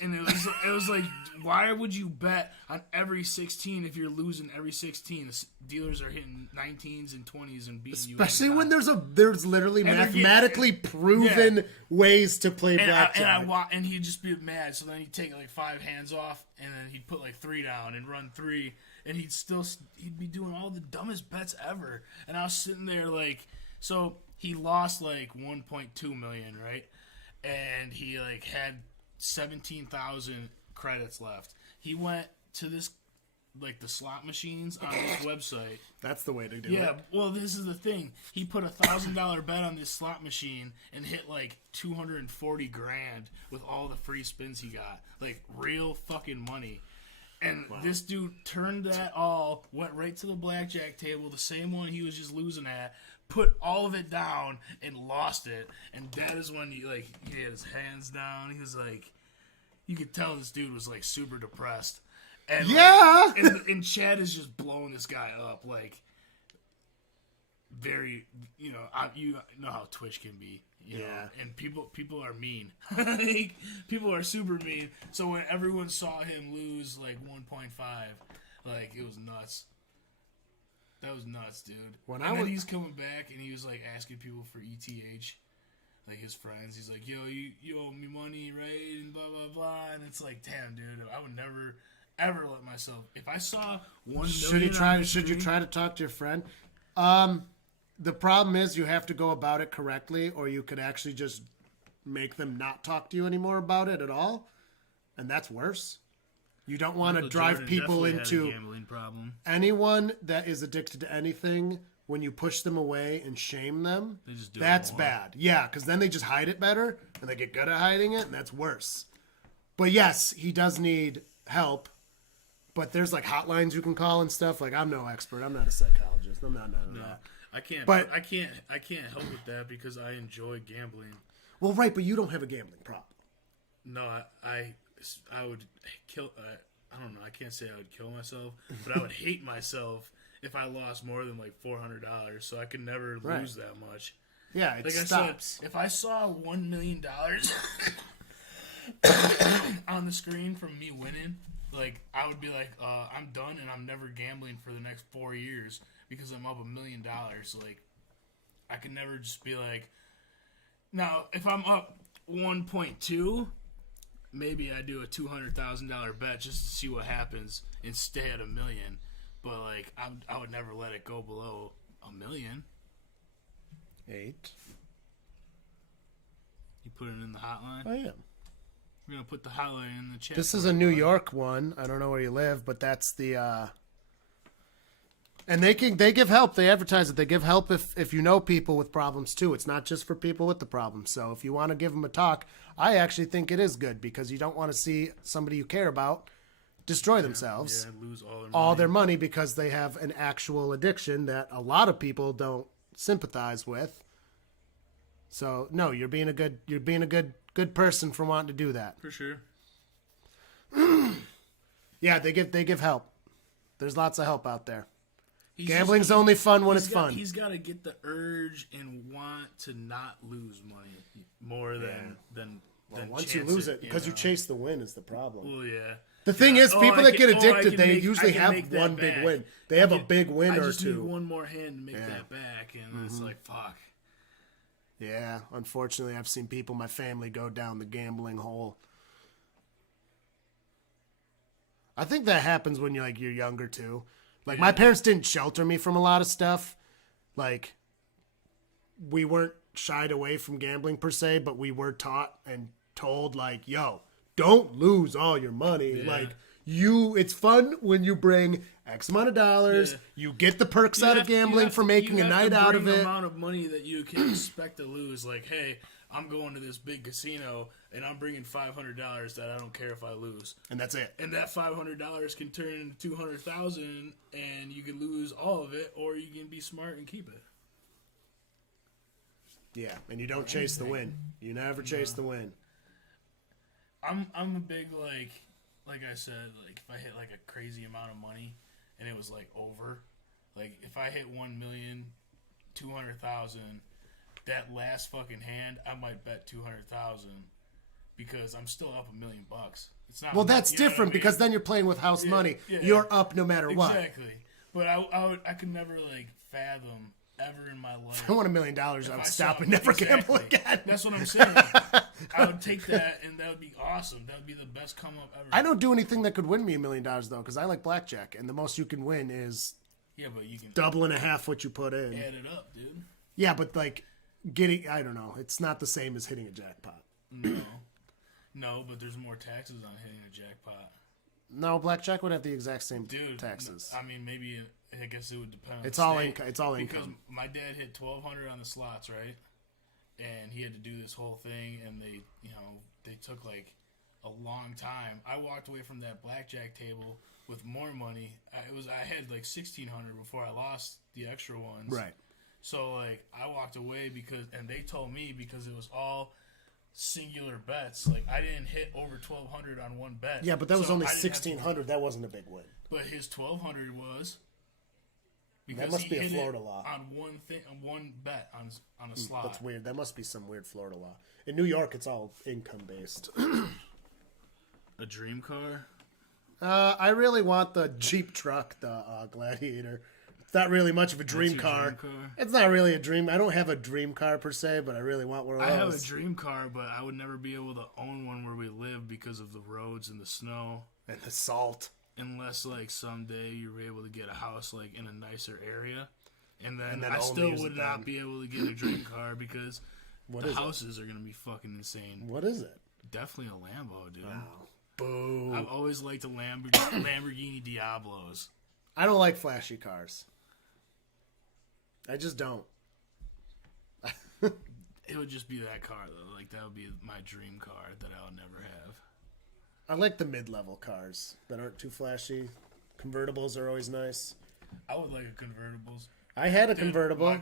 And it was like, why would you bet on every 16 if you're losing every 16? The dealers are hitting 19s and 20s and beating you. Especially when there's literally mathematically proven ways to play blackjack. And he'd just be mad. So then he'd take like 5 hands off, and then he'd put like 3 down and run 3, and he'd be doing all the dumbest bets ever. And I was sitting there like, so he lost like 1.2 million, right? And he like had 17,000 credits left. He went to this, like the slot machines on this website. That's the way to do it. Yeah, well, this is the thing. He put $1,000 bet on this slot machine and hit like 240 grand with all the free spins he got. Like real fucking money. And this dude turned that all, went right to the blackjack table, the same one he was just losing at, put all of it down and lost it. And that is when he had his hands down. He was like, you could tell this dude was like super depressed. And yeah. And Chad is just blowing this guy up like very, you know how Twitch can be. You know? And people are mean. People are super mean. So when everyone saw him lose like 1.5, like it was nuts. That was nuts, dude. Then he's coming back and he was like asking people for ETH, like his friends. He's like, "Yo, you owe me money, right?" And blah blah blah. And it's like, damn, dude, I would never ever let myself. If I saw 1 million, should you try to talk to your friend? The problem is you have to go about it correctly, or you could actually just make them not talk to you anymore about it at all, and that's worse. You don't want to drive people into a gambling problem. Anyone that is addicted to anything. When you push them away and shame them, that's bad. Yeah, because then they just hide it better, and they get good at hiding it, and that's worse. But yes, he does need help. But there's like hotlines you can call and stuff. Like I'm no expert. I'm not a psychologist. I'm not none of that. I can't. But I can't help with that because I enjoy gambling. Well, right, but you don't have a gambling problem. No, I would kill. I don't know. I can't say I would kill myself, but I would hate myself if I lost more than like $400. So I could never lose that much. Yeah, it like stops. I said, if I saw $1 million on the screen from me winning, like I would be like, I'm done, and I'm never gambling for the next 4 years because I'm up $1 million. Like I could never just be like. Now, if I'm up 1.2, maybe I do a $200,000 bet just to see what happens and stay at $1 million. But like I would never let it go below $1 million. 8. You put it in the hotline? I am. We're going to put the hotline in the chat. This is a New York one. I don't know where you live, but that's the... And they give help. They advertise it. They give help if you know people with problems, too. It's not just for people with the problems. So if you want to give them a talk, I actually think it is good because you don't want to see somebody you care about destroy themselves. Yeah, lose all their money because they have an actual addiction that a lot of people don't sympathize with. So no, you're being a good person for wanting to do that. For sure. Yeah, they give help. There's lots of help out there. Gambling's only fun when it's fun. He's got to get the urge and want to not lose money more than once you lose it, because you chase the win is the problem. Well, yeah. The thing is, people that get addicted, they usually have one big win. They have a big win or two. I just need one more hand to make that back, and it's like, fuck. Yeah, unfortunately, I've seen people in my family go down the gambling hole. I think that happens when you're younger, too. Like, my parents didn't shelter me from a lot of stuff. Like, we weren't shied away from gambling, per se, but we were taught and told, like, yo, don't lose all your money. Yeah. Like, it's fun when you bring X amount of dollars. Yeah. You get the perks out of gambling for making a night out of it. The amount of money that you can expect to lose. Like, hey, I'm going to this big casino, and I'm bringing $500 that I don't care if I lose. And that's it. And that $500 can turn into $200,000, and you can lose all of it, or you can be smart and keep it. Yeah, and you don't chase the win. You never chase the win. I'm a big, like I said, like if I hit like a crazy amount of money and it was like over, like if I hit 1,200,000, that last fucking hand I might bet 200,000 because I'm still up $1 million. It's not. Well, that's different because then you're playing with house money. Yeah, you're up no matter what. Exactly. But I could never fathom ever in my life. If I won $1 million, I would stop and never gamble again. That's what I'm saying. I would take that, and that would be awesome. That would be the best come up ever. I don't do anything that could win me $1 million though, because I like blackjack, and the most you can win is but you can double and a half what you put in. Add it up, dude. Yeah, but I don't know. It's not the same as hitting a jackpot. No, but there's more taxes on hitting a jackpot. No, blackjack would have the exact same taxes. I mean, maybe I guess it would depend. It's all income. It's all because income. My dad hit 1,200 on the slots, right? And he had to do this whole thing, and they took like a long time. I walked away from that blackjack table with more money. I had like 1,600 before I lost the extra ones. Right. So like I walked away and they told me because it was all singular bets. Like I didn't hit over 1,200 on one bet. Yeah, but that was only 1,600. That wasn't a big win. But his 1,200 was. That must be a Florida law. On one bet on a slot. That's weird. That must be some weird Florida law. In New York, it's all income based. A dream car? I really want the Jeep truck, the Gladiator. It's not really much of a dream car. It's not really a dream. I don't have a dream car per se, but I really want one of those. I have a dream car, but I would never be able to own one where we live because of the roads and the snow and the salt. Unless someday you're able to get a house in a nicer area, and then I still would not be able to get a dream car because the houses are gonna be fucking insane. What is it? Definitely a Lambo, dude. Oh, boo! I've always liked the Lamborghini Diablos. I don't like flashy cars. I just don't. It would just be that car though. That would be my dream car that I would never have. I like the mid-level cars that aren't too flashy. Convertibles are always nice. I would like a convertibles. I had a Dude, convertible.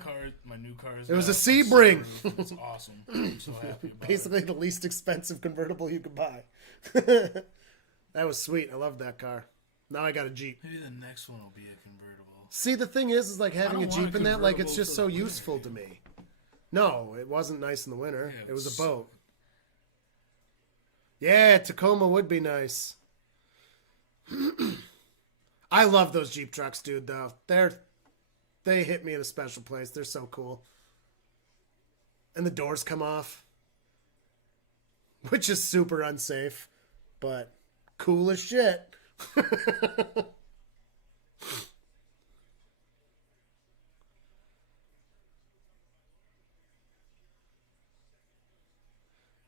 My new car is. It was a Sebring. It's awesome. I'm so happy about Basically it. the least expensive convertible you could buy. That was sweet. I loved that car. Now I got a Jeep. Maybe the next one will be a convertible. See, the thing is like having a don't want Jeep a in that, like it's convertible just for so the winter. useful to me. No, it wasn't nice in the winter. Yeah, It was a it's- boat. Yeah, Tacoma would be nice. I love those Jeep trucks, dude, though. They hit me in a special place. They're so cool. And the doors come off. Which is super unsafe. But cool as shit.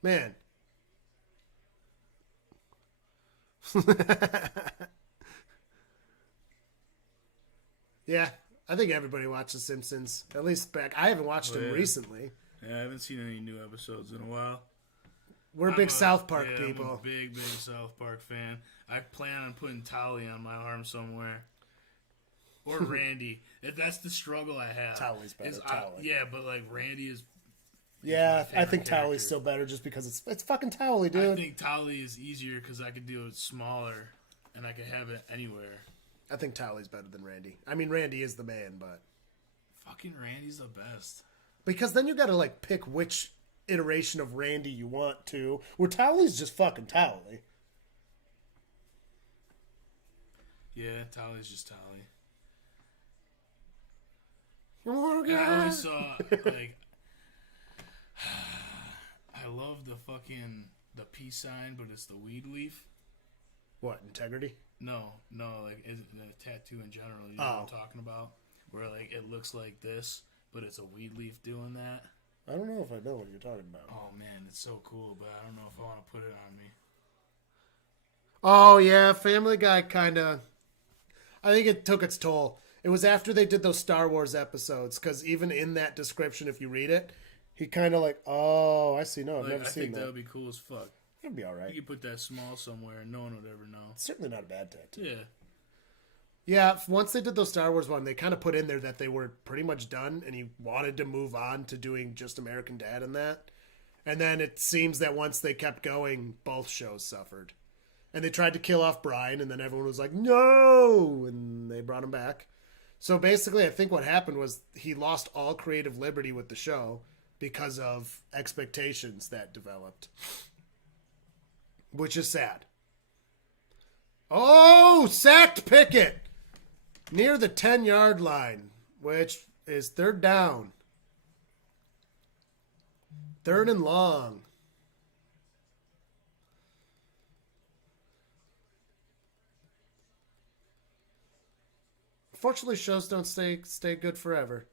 Man. Yeah, I think everybody watches Simpsons. At least back. I haven't watched them yeah. recently. Yeah, I haven't seen any new episodes in a while. We're I'm big a- South Park yeah, people. I'm a big South Park fan. I plan on putting Tolly on my arm somewhere. Or Randy. That's the struggle I have. Tolly's better, Is Tolly. yeah, but like Randy is. Yeah, my I favorite think Towley's character. still better just because it's fucking Towley, I dude. think Tolly is easier because I could do it smaller, and I could have it anywhere. I think Towley's better than Randy. I mean, Randy is the man, but Fucking Randy's the best. because then you got to like pick which iteration of Randy you want to. Where Towley's just fucking Towley. Yeah, Tolly's just Tolly. Oh, And I God. always saw like. I love the peace sign, but it's the weed leaf. What, integrity? No, like the tattoo in general. You know what I'm Oh. talking about? Where like it looks like this, but it's a weed leaf doing that. I don't know if I know what you're talking about. Oh man, it's so cool, but I don't know if I want to put it on me. Oh, yeah, Family Guy kind of... I think it took its toll. It was after they did those Star Wars episodes, because even in that description, if you read it, he kind of like, oh, I see. No, I've Like, never I seen think that. would be cool as fuck. It'd be all right. You could put that small somewhere, and no one would ever know. It's certainly not a bad tattoo. Yeah, Yeah, once they did those Star Wars one, they kind of put in there that they were pretty much done, and he wanted to move on to doing just American Dad and that. And then it seems that once they kept going, both shows suffered. And they tried to kill off Brian, and then everyone was like, no! And they brought him back. So basically, I think what happened was he lost all creative liberty with the show because of expectations that developed. Which is sad. Oh, sacked Pickett! Near the 10-yard line, which is third down. Third and long. Fortunately, shows don't stay good forever.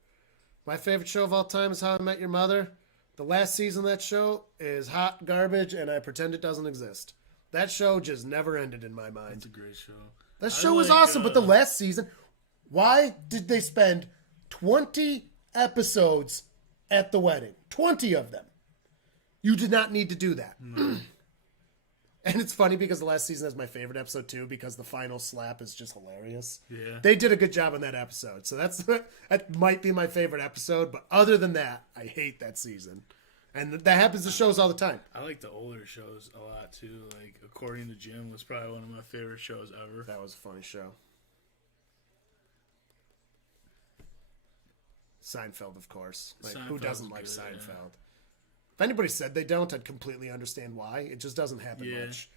My favorite show of all time is How I Met Your Mother. The last season of that show is hot garbage, and I pretend it doesn't exist. That show just never ended in my mind. it's a great show. That I show was like, awesome, but the last season, why did they spend 20 episodes at the wedding? 20 of them. You did not need to do that. And it's funny because the last season is my favorite episode too, because the final slap is just hilarious. Yeah. They did a good job on that episode. So that might be my favorite episode, but other than that, I hate that season. And that happens to shows all the time. I like the older shows a lot too. Like According to Jim was probably one of my favorite shows ever. That was a funny show. Seinfeld, of course. Like, who Seinfeld's doesn't like good, Seinfeld? yeah. If anybody said they don't, I'd completely understand why. It just doesn't happen Yeah. much.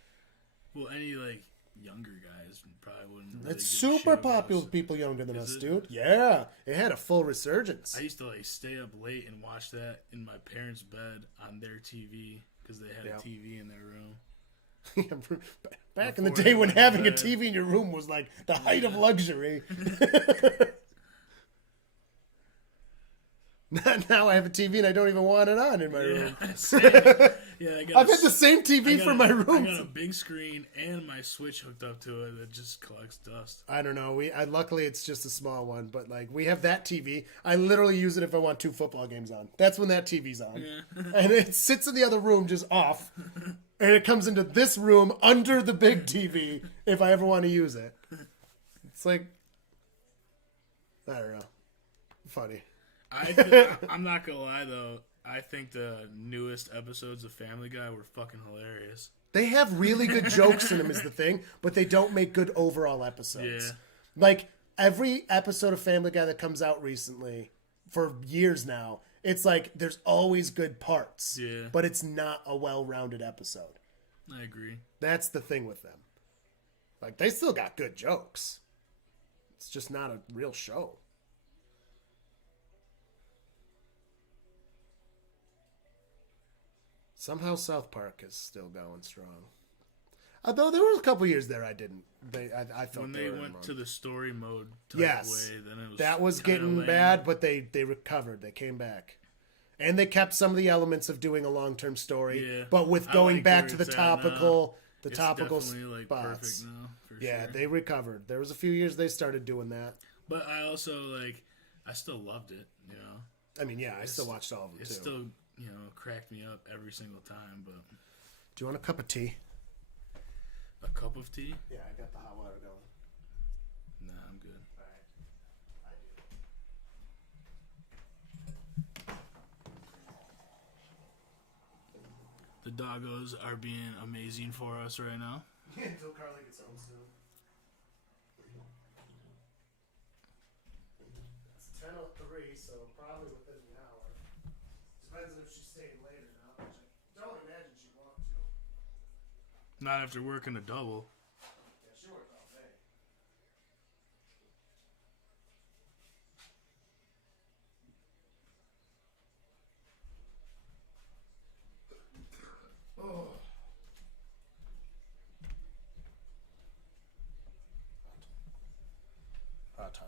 Well, any like younger guys probably wouldn't. Really It's give a super shit about popular us. with people younger than Is us, it? dude. Yeah. It had a full resurgence. I used to like stay up late and watch that in my parents' bed on their TV because they had Yeah. a TV in their room. Back in the Before day you when went to having a bed. TV in your room was like the height of luxury. Now I have a TV and I don't even want it on in my room. Yeah, same. Yeah, I got I've had the same TV for my I room. got a big screen and my Switch hooked up to it that just collects dust. I don't know. Luckily it's just a small one, but like we have that TV. I literally use it if I want 2 football games on. That's when that TV's on, and it sits in the other room just off. and it comes into this room under the big TV if I ever want to use it. It's like, I don't know. Funny. I'm not gonna lie though. I think the newest episodes of Family Guy were fucking hilarious. They have really good jokes in them is the thing, but they don't make good overall episodes. Yeah. Like, every episode of Family Guy that comes out recently, for years now, it's like there's always good parts. Yeah. But it's not a well-rounded episode. I agree. That's the thing with them. Like, they still got good jokes. It's just not a real show. Somehow South Park is still going strong. Although there was a couple years there I didn't. I felt when they went to the story mode type way, then it was that was getting lame. bad, but they recovered. They came back. And they kept some of the elements of doing a long-term story, but with going back to the topical definitely, spots. Perfect now, for yeah, sure. they recovered. There was a few years they started doing that. But I also I still loved it. You know. I mean, yeah, I still watched all of them too. It still cracked me up every single time. But do you want a cup of tea? A cup of tea? Yeah, I got the hot water going. Nah, I'm good. All right, I do. The doggos are being amazing for us right now. Yeah, until Carly gets home soon. It's 10:03, so probably within the hour. Depends if she's staying later now, which I don't imagine she'd want to. Not after working a double. Yeah, she worked all day. Oh. Hot.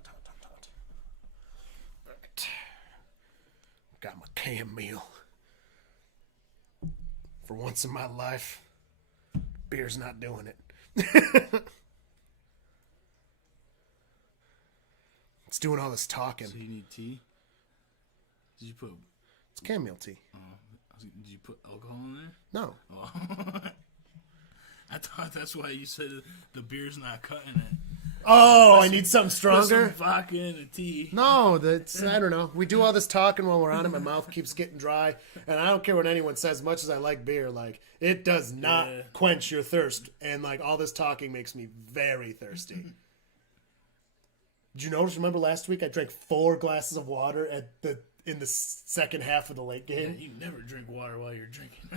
Alright. Got my chamomile. For once in my life, beer's not doing it. It's doing all this talking. So you need tea? Did you put... It's chamomile tea. Did you put alcohol in there? No. Oh. I thought that's why you said the beer's not cutting it. Oh, I need something Put stronger? some vodka in a tea. No, that's, I don't know. We do all this talking while we're on it. My mouth keeps getting dry. And I don't care what anyone says, as much as I like beer, like, it does not quench your thirst. And, like, all this talking makes me very thirsty. Did you notice, remember last week I drank 4 glasses of water in the second half of the late game? Yeah, you never drink water while you're drinking.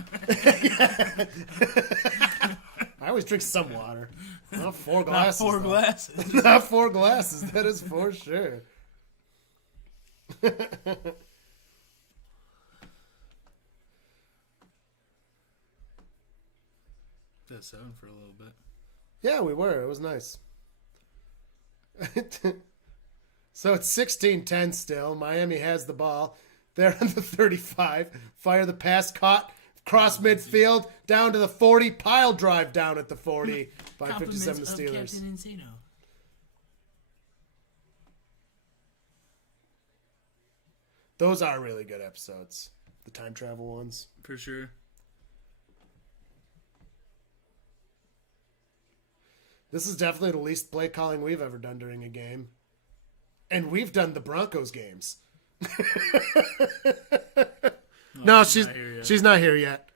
I always drink some water. Not 4 glasses. Not 4 glasses. Not 4 glasses, that is for sure. That's 7 for a little bit. Yeah, we were. It was nice. So it's 16-10 still. Miami has the ball. They're on the 35. Fire the pass caught. Cross midfield. Down to the 40. Pile drive down at the 40 by 57 the Steelers. Captain Encino. Those are really good episodes. The time travel ones. For sure. This is definitely the least play calling we've ever done during a game. And we've done the Broncos games. No, she's not here yet.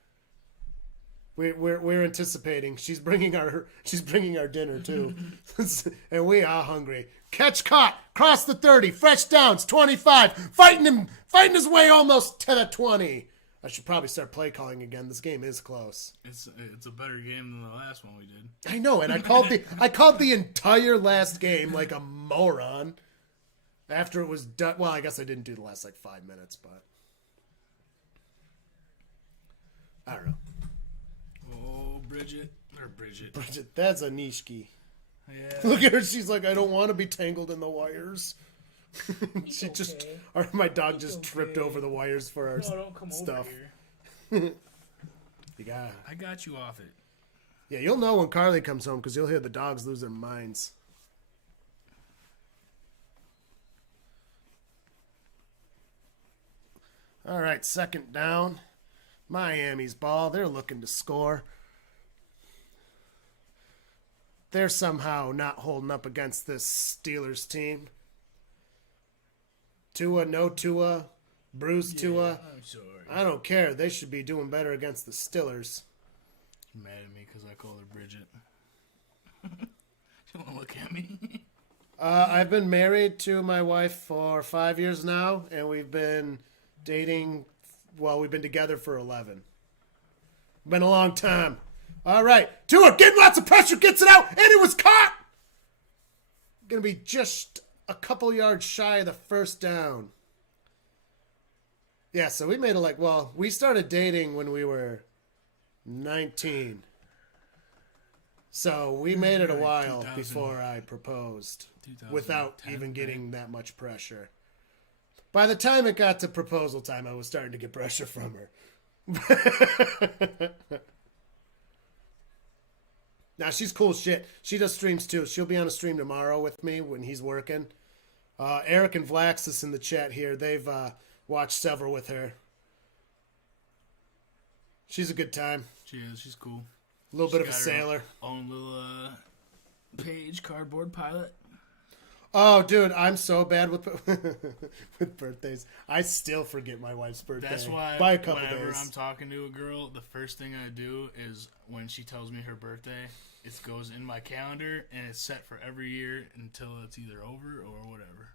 We're anticipating. She's bringing our dinner too. And we are hungry. Catch caught, cross the 30, fresh downs, 25, fighting his way almost to the 20. I should probably start play calling again. This game is close. It's a better game than the last one we did. I know, and I called the entire last game like a moron. After it was done, well, I guess I didn't do the last 5 minutes, but I don't know. Oh, Bridget, that's a Nishki. Yeah. Look at her. She's like, I don't want to be tangled in the wires. She just, or my dog just tripped over the wires for our stuff. Over here. I got you off it. Yeah, you'll know when Carly comes home because you'll hear the dogs lose their minds. All right, second down. Miami's ball. They're looking to score. they're somehow not holding up against this Steelers team. Tua, no Tua, bruised Tua. I'm sorry. I don't care. They should be doing better against the Steelers. She's mad at me because I call her Bridget. She won't look at me. I've been married to my wife for 5 years now, and we've been dating. Well, we've been together for 11. Been a long time. All right, Tua getting lots of pressure, gets it out, and it was caught. Gonna be just a couple yards shy of the first down. Yeah, so we made it we started dating when we were 19. So we made it a while before I proposed without even getting that much pressure. By the time it got to proposal time, I was starting to get pressure from her. Now, she's cool as shit. She does streams too. She'll be on a stream tomorrow with me when he's working. Eric and Vlaxis in the chat here, they've watched several with her. She's a good time. She is. She's cool. A little bit of a sailor. Own little page, Cardboard Pilot. Oh, dude, I'm so bad with with birthdays. I still forget my wife's birthday. That's why by a couple whenever days. I'm talking to a girl, the first thing I do is when she tells me her birthday, it goes in my calendar and it's set for every year until it's either over or whatever.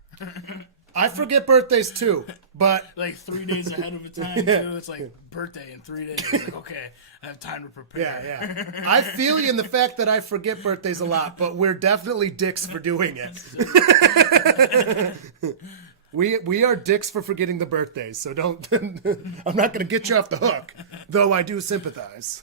I forget birthdays too, but like 3 days ahead of a time too. It's like birthday in 3 days. Like, okay, I have time to prepare. Yeah. I feel you in the fact that I forget birthdays a lot, but we're definitely dicks for doing it. We are dicks for forgetting the birthdays, so don't. I'm not going to get you off the hook, though I do sympathize.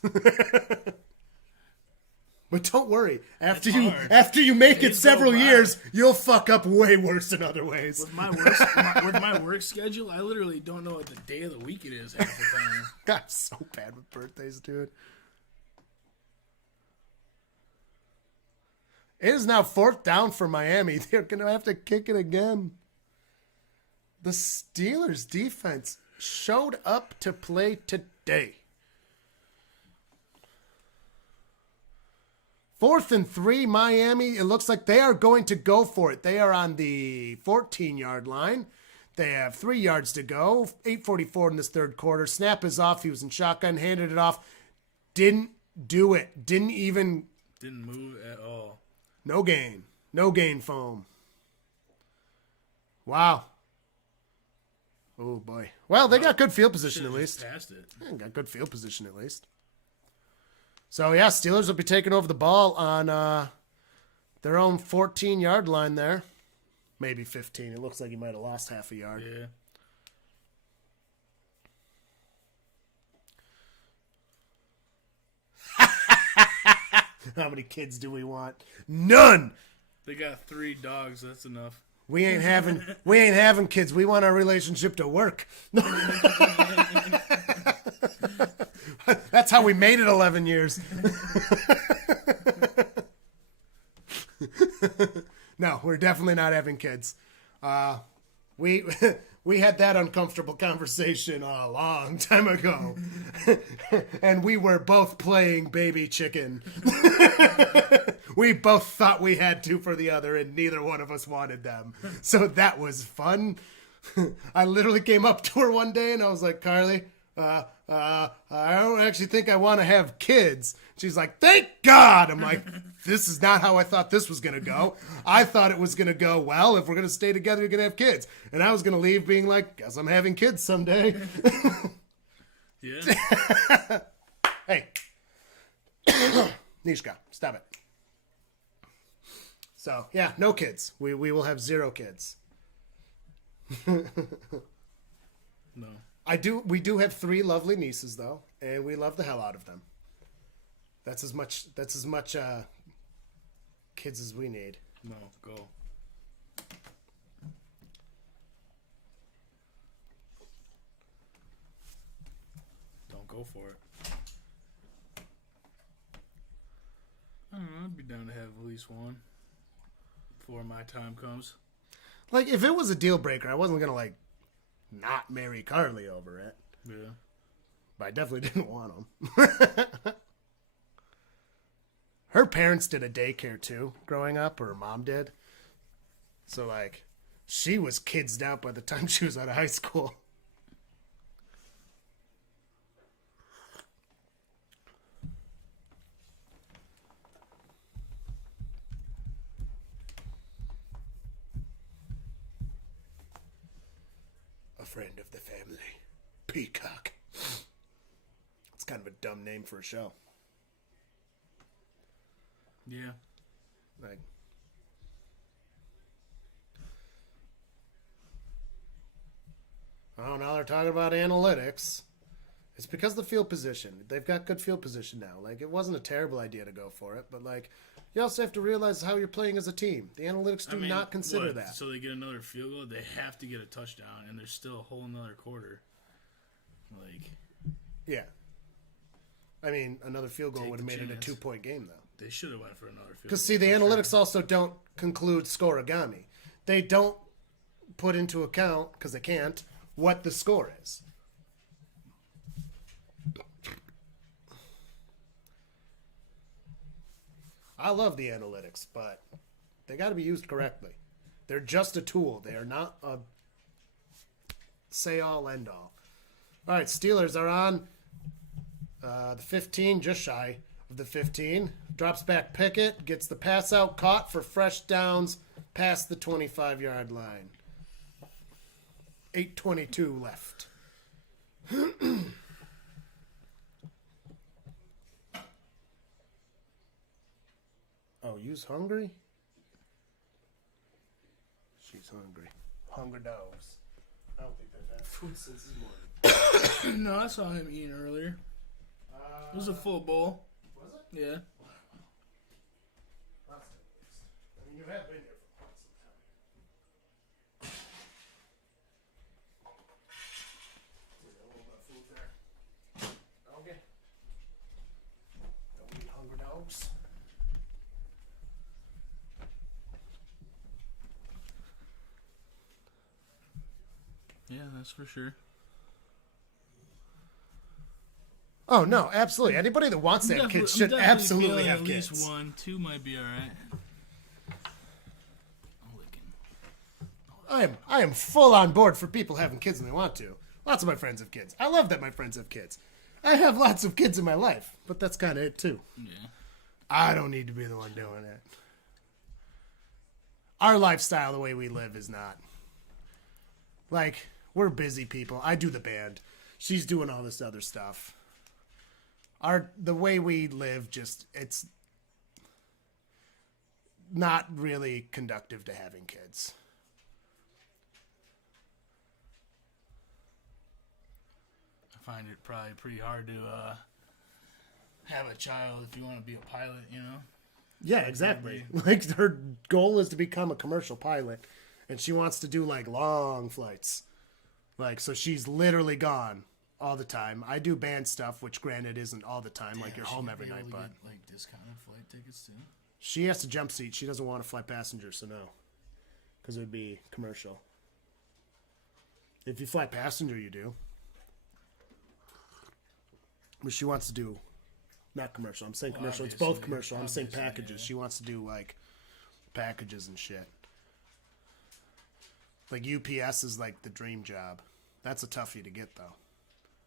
But don't worry. After you make it several years, you'll fuck up way worse in other ways. With my work schedule, I literally don't know what the day of the week it is half the time. I'm so bad with birthdays, dude. It is now 4th down for Miami. They're going to have to kick it again. The Steelers defense showed up to play today. 4th and 3, Miami. It looks like they are going to go for it. They are on the 14-yard line. They have 3 yards to go. 8:44 in this third quarter. Snap is off. He was in shotgun, handed it off. Didn't do it. Didn't move at all. No gain. No gain foam. Wow. Oh, boy. Well, they got good field position at least. Passed it. Yeah, got good field position at least. So, yeah, Steelers will be taking over the ball on their own 14-yard line there. Maybe 15. It looks like he might have lost half a yard. Yeah. How many kids do we want? None! They got 3 dogs. That's enough. We ain't having kids. We want our relationship to work. That's how we made it 11 years. No, we're definitely not having kids. We had that uncomfortable conversation a long time ago. And we were both playing baby chicken. We both thought we had to for the other, and neither one of us wanted them. So that was fun. I literally came up to her one day and I was like, Carly, I don't actually think I want to have kids. She's like, thank God. I'm like, this is not how I thought this was going to go. I thought it was going to go, well, if we're going to stay together, you're going to have kids. And I was going to leave being like, guess I'm having kids someday. Yeah. Hey. Nishka, stop it. So, yeah, no kids. We will have 0 kids. No. We do have 3 lovely nieces though, and we love the hell out of them. That's as much kids as we need. No, go. Don't go for it. I don't know, I'd be down to have at least one before my time comes. Like, if it was a deal breaker, I wasn't gonna not marry Carly over it. Yeah. But I definitely didn't want him. Her parents did a daycare too, growing up, or her mom did. So, like, she was kidsed out by the time she was out of high school. A friend of the family. Peacock. It's kind of a dumb name for a show. Yeah. Like, oh, now they're talking about analytics. It's because of the field position. They've got good field position now. Like, it wasn't a terrible idea to go for it, but, like, you also have to realize how you're playing as a team. The analytics do not consider that. So they get another field goal, they have to get a touchdown, and there's still a whole another quarter. Like, yeah. I mean, another field goal would have made it a chance. 2-point game, though. They should have went for another field goal. Because, see, the analytics also don't conclude scoregami. They don't put into account, because they can't, what the score is. I love the analytics, but they got to be used correctly. They're just a tool. They are not a say-all, end-all. All right, Steelers are on the 15, just shy of the 15. Drops back Pickett, gets the pass out, caught for fresh downs past the 25-yard line. 8:22 left. Oh, you's hungry? She's hungry. Hunger dogs. I don't think they've had food since this morning. No, I saw him eating earlier. It was a full bowl. Was it? Yeah. That's at least. I mean, you have been here for quite some time. There's a little bit of food there. Okay. Don't eat hunger dogs. Yeah, that's for sure. Oh, no, absolutely. Anybody that wants to have kids should absolutely have at kids. least one. Two might be all right. I am full on board for people having kids when they want to. Lots of my friends have kids. I love that my friends have kids. I have lots of kids in my life, but that's kind of it too. Yeah. I don't need to be the one doing it. Our lifestyle, the way we live, is not. Like, we're busy people. I do the band. She's doing all this other stuff. The way we live, just, it's not really conducive to having kids. I find it probably pretty hard to have a child if you want to be a pilot, you know? Yeah, exactly. Like, her goal is to become a commercial pilot, and she wants to do, like, long flights. Like, so she's literally gone all the time. I do band stuff, which granted isn't all the time, like you're home every night, but get, like, discounted flight tickets too. She has to jump seat. She doesn't want to fly passenger, so no, because it would be commercial. If you fly passenger, you do. But she wants to do not commercial. I'm saying commercial. It's both commercial. I'm saying packages. Yeah. She wants to do like packages and shit. Like UPS is like the dream job. That's a toughie to get though.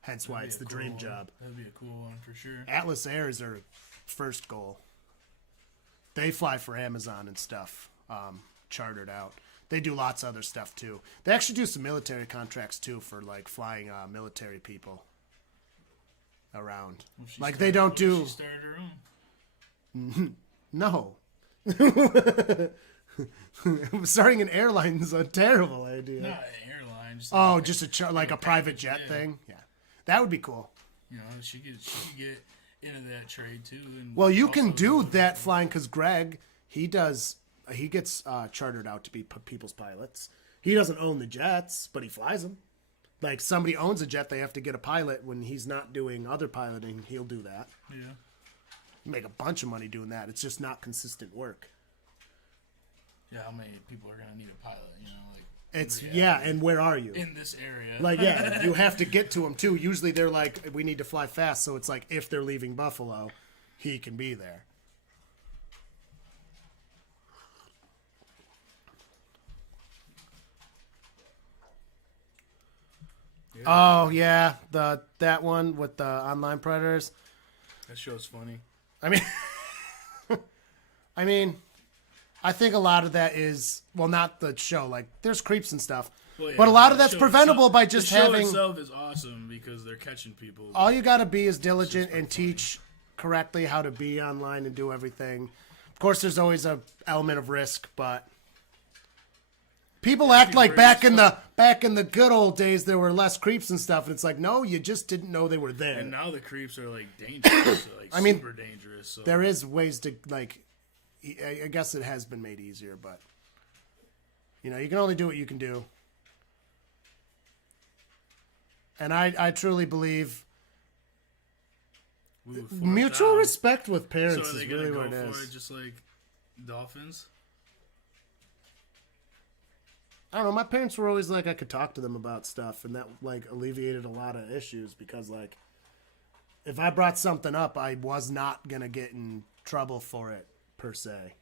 Hence why it's the dream job. That'd be a cool one for sure. Atlas Air is their first goal. They fly for Amazon and stuff, chartered out. They do lots of other stuff too. They actually do some military contracts too for like flying military people around. Like they don't do. She started her own. No. Starting an airline is a terrible idea. Not an airline. Just like a private jet thing. Yeah, that would be cool. You know, she could get into that trade too. And well, you can do that flying because Greg, he gets chartered out to be people's pilots. He doesn't own the jets, but he flies them. Like somebody owns a jet, they have to get a pilot when he's not doing other piloting. He'll do that. Yeah, you make a bunch of money doing that. It's just not consistent work. Yeah, how many people are gonna need a pilot? You know, like it's and where are you in this area? Like you have to get to them too. Usually they're like, we need to fly fast, so it's like if they're leaving Buffalo, he can be there. Oh yeah, that one with the online predators. That show's funny. I mean, I think a lot of that is not the show. Like, there's creeps and stuff, Well, yeah, but a lot of the that's show preventable itself- by just the show having. itself is awesome because they're catching people. All you got to be is diligent pretty and teach correctly how to be online and do everything. Of course, there's always a element of risk, but people act like back in the good old days there were less creeps and stuff. And it's like, no, you just didn't know they were there. And now the creeps are like dangerous, like I mean, super dangerous. So. There is ways to like. I guess it has been made easier, but you can only do what you can do. And I truly believe mutual respect with parents So are they is really gonna what go it for is. it just like Dolphins? I don't know. My parents were always like I could talk to them about stuff, and that like alleviated a lot of issues because like if I brought something up, I was not gonna get in trouble for it per se,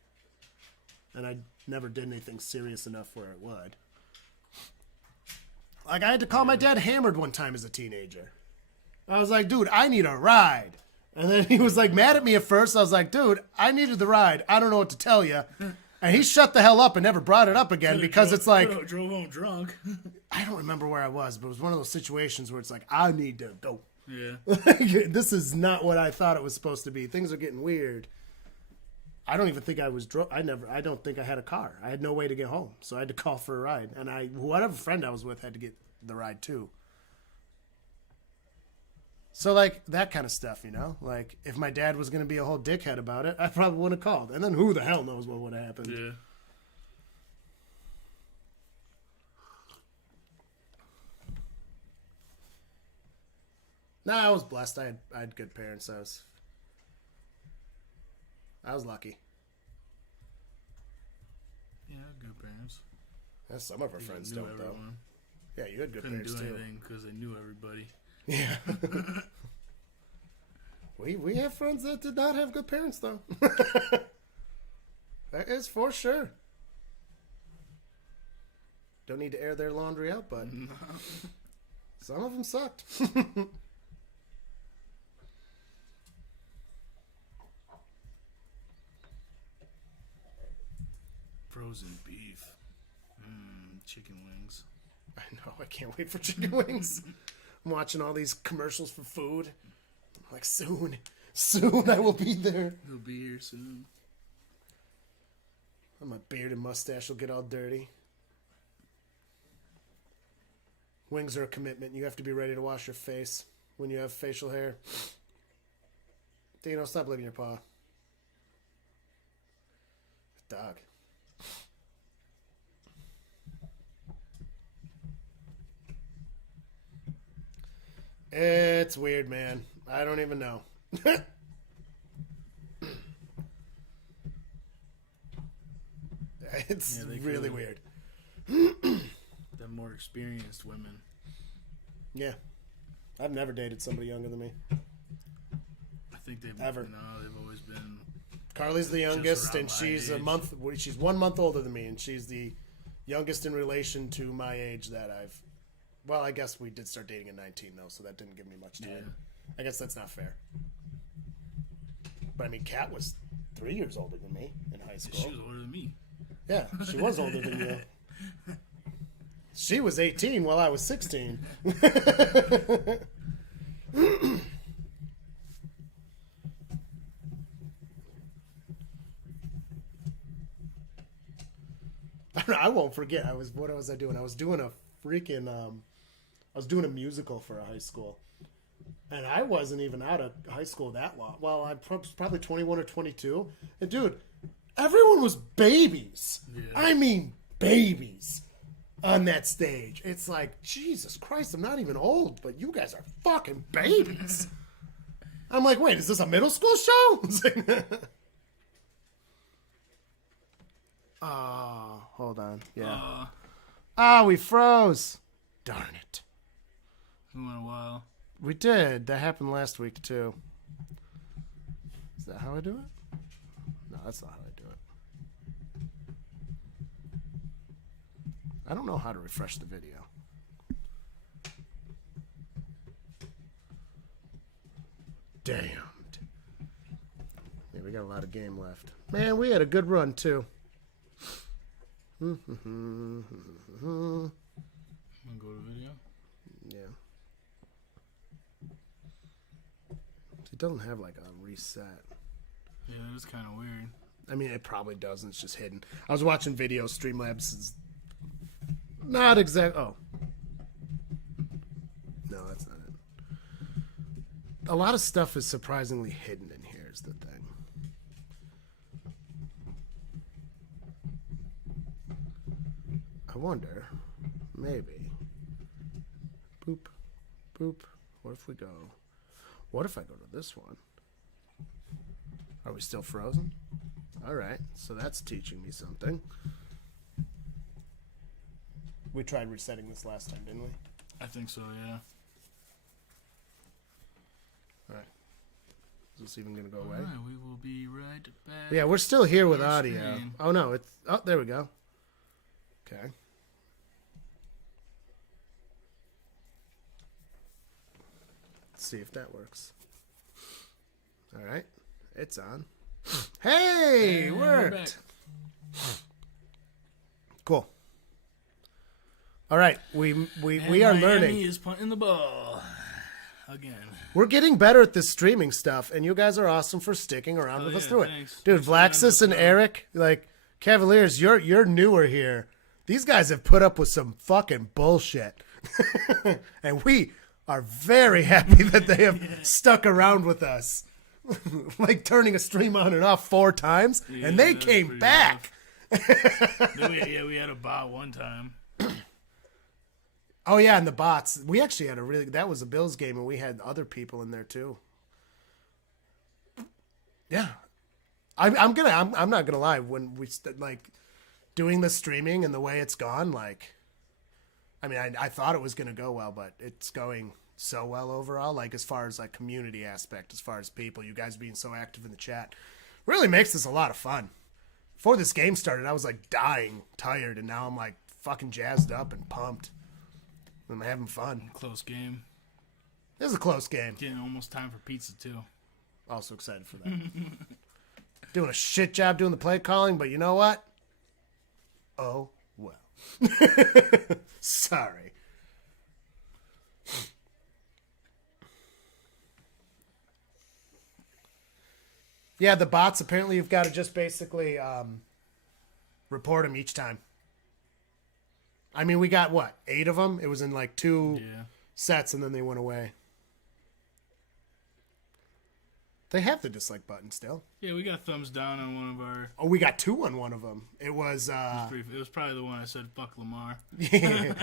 and I never did anything serious enough where it would. Like I had to call my dad hammered one time as a teenager. I was like, dude, I need a ride. And then he was like mad at me at first. I was like, dude, I needed the ride. I don't know what to tell you. And he shut the hell up and never brought it up again because it's like... Drove home drunk. I don't remember where I was, but it was one of those situations where it's like, I need to go. Yeah. This is not what I thought it was supposed to be. Things are getting weird. I don't even think I was I don't think I had a car. I had no way to get home. So I had to call for a ride. And whatever friend I was with had to get the ride too. So, like, that kind of stuff, Like, if my dad was going to be a whole dickhead about it, I probably would have called. And then who the hell knows what would have happened. Yeah. Nah, I was blessed. I had good parents. I was lucky. Yeah, good parents. Yeah, some of our friends knew don't, everyone. though. Yeah, you had good Couldn't parents, do too. anything because they knew everybody. Yeah. we have friends that did not have good parents, though. That is for sure. Don't need to air their laundry out, but some of them sucked. Frozen beef. Chicken wings. I know. I can't wait for chicken wings. I'm watching all these commercials for food. I'm like, soon I will be there. They'll be here soon. And my beard and mustache will get all dirty. Wings are a commitment. You have to be ready to wash your face when you have facial hair. Dino, stop licking your paw. Dog. It's weird, man. I don't even know. It's really weird. The more experienced women. Yeah. I've never dated somebody younger than me. I think they've always been. Carly's the youngest, around and she's my a age. month. She's 1 month older than me, and she's the youngest in relation to my age that I've. Well, I guess we did start dating at 19 though, so that didn't give me much time. Yeah. I guess that's not fair. But I mean, Kat was 3 years older than me in high school. She was older than me. Yeah, she was older than you. She was 18 while I was 16. I won't forget. What was I doing? I was doing a freaking I was doing a musical for a high school. And I wasn't even out of high school that long. Well, I was probably 21 or 22. And dude, everyone was babies. Yeah. I mean, babies on that stage. It's like, Jesus Christ, I'm not even old, but you guys are fucking babies. I'm like, wait, is this a middle school show? Hold on. Yeah. We froze. Darn it. It's been a while. We did. That happened last week, too. Is that how I do it? No, that's not how I do it. I don't know how to refresh the video. damned. Yeah, we got a lot of game left. Man, we had a good run, too. I'm gonna go to video. Yeah. It doesn't have like a reset. Yeah, it's kind of weird. I mean, it probably doesn't. It's just hidden. I was watching video. Streamlabs is not exact. Oh. No, that's not it. A lot of stuff is surprisingly hidden in here is the thing. I wonder, maybe. Boop, boop. What if we go? What if I go to this one? Are we still frozen? All right, so that's teaching me something. We tried resetting this last time, didn't we? I think so, yeah. All right. Is this even going to go away? All right, we will be right back. Yeah, we're still here with Your audio. screen. Oh, no. It's. Oh, there we go. Okay. Let's see if that works. All right. It's on. Hey, And worked. we're Cool. All right, we And are Miami learning. is punting the ball again. We're getting better at this streaming stuff, and you guys are awesome for sticking around Oh, with us yeah, through it. thanks. Dude, Thanks for letting Vlaxis us and know. Eric, like Cavaliers, you're newer here. These guys have put up with some fucking bullshit, and we are very happy that they have stuck around with us. Like turning a stream on and off 4 times, Yeah, and they that was came pretty back. We had a bot one time. Oh yeah, and the bots. We actually had that was a Bills game, and we had other people in there too. Yeah, I'm not gonna lie. When we like doing the streaming and the way it's gone, like, I mean, I thought it was gonna go well, but it's going so well overall. Like as far as like community aspect, as far as people, you guys being so active in the chat, really makes this a lot of fun. Before this game started, I was like dying, tired, and now I'm like fucking jazzed up and pumped. I'm having fun. Close game. This is a close game. Getting almost time for pizza, too. Also excited for that. Doing a shit job doing the play calling, but you know what? Oh, well. Sorry. Yeah, the bots, apparently you've got to just basically report them each time. I mean, we got, what, 8 of them? It was in like 2 sets, and then they went away. They have the dislike button still. Yeah, we got thumbs down on one of our... Oh, we got 2 on one of them. It was... It was probably the one I said, fuck Lamar. yeah.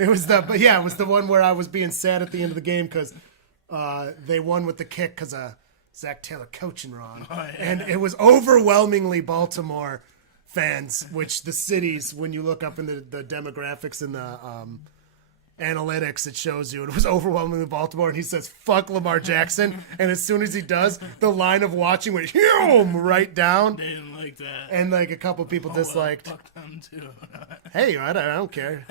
It was the one where I was being sad at the end of the game because they won with the kick because of Zach Taylor coaching wrong. Oh, yeah. And it was overwhelmingly Baltimore fans, which the cities, when you look up in the demographics and the analytics, it shows you. And it was overwhelmingly Baltimore, and he says, fuck Lamar Jackson. And as soon as he does, the line of watching went right down. They didn't like that. And like a couple people disliked. Well, fuck them, too. Hey, I don't care.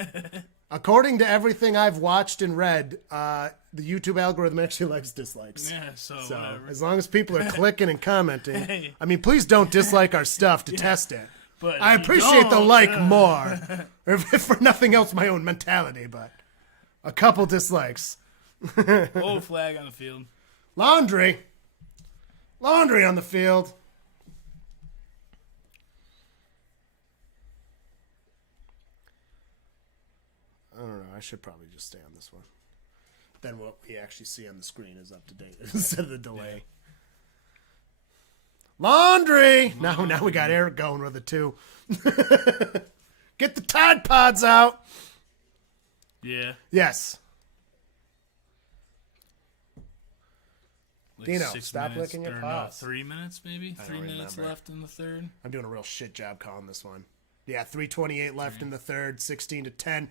According to everything I've watched and read, the YouTube algorithm actually likes dislikes. Yeah, so So whatever. as long as people are clicking and commenting, Hey. I mean, please don't dislike our stuff to test it. But I if you appreciate the don't, like more, or if for nothing else, my own mentality. But a couple dislikes. Old flag on the field. Laundry on the field. I don't know. I should probably just stay on this one. Then what we actually see on the screen is up to date instead of the delay. Laundry! Now we got Eric going with it too. Get the Tide Pods out. Yeah. Yes. Like Dino, 6 stop minutes, licking your or paws. No, 3 minutes maybe? I 3 don't minutes remember. left in the third. I'm doing a real shit job calling this one. Yeah, 3:28 left in the third, 16-10.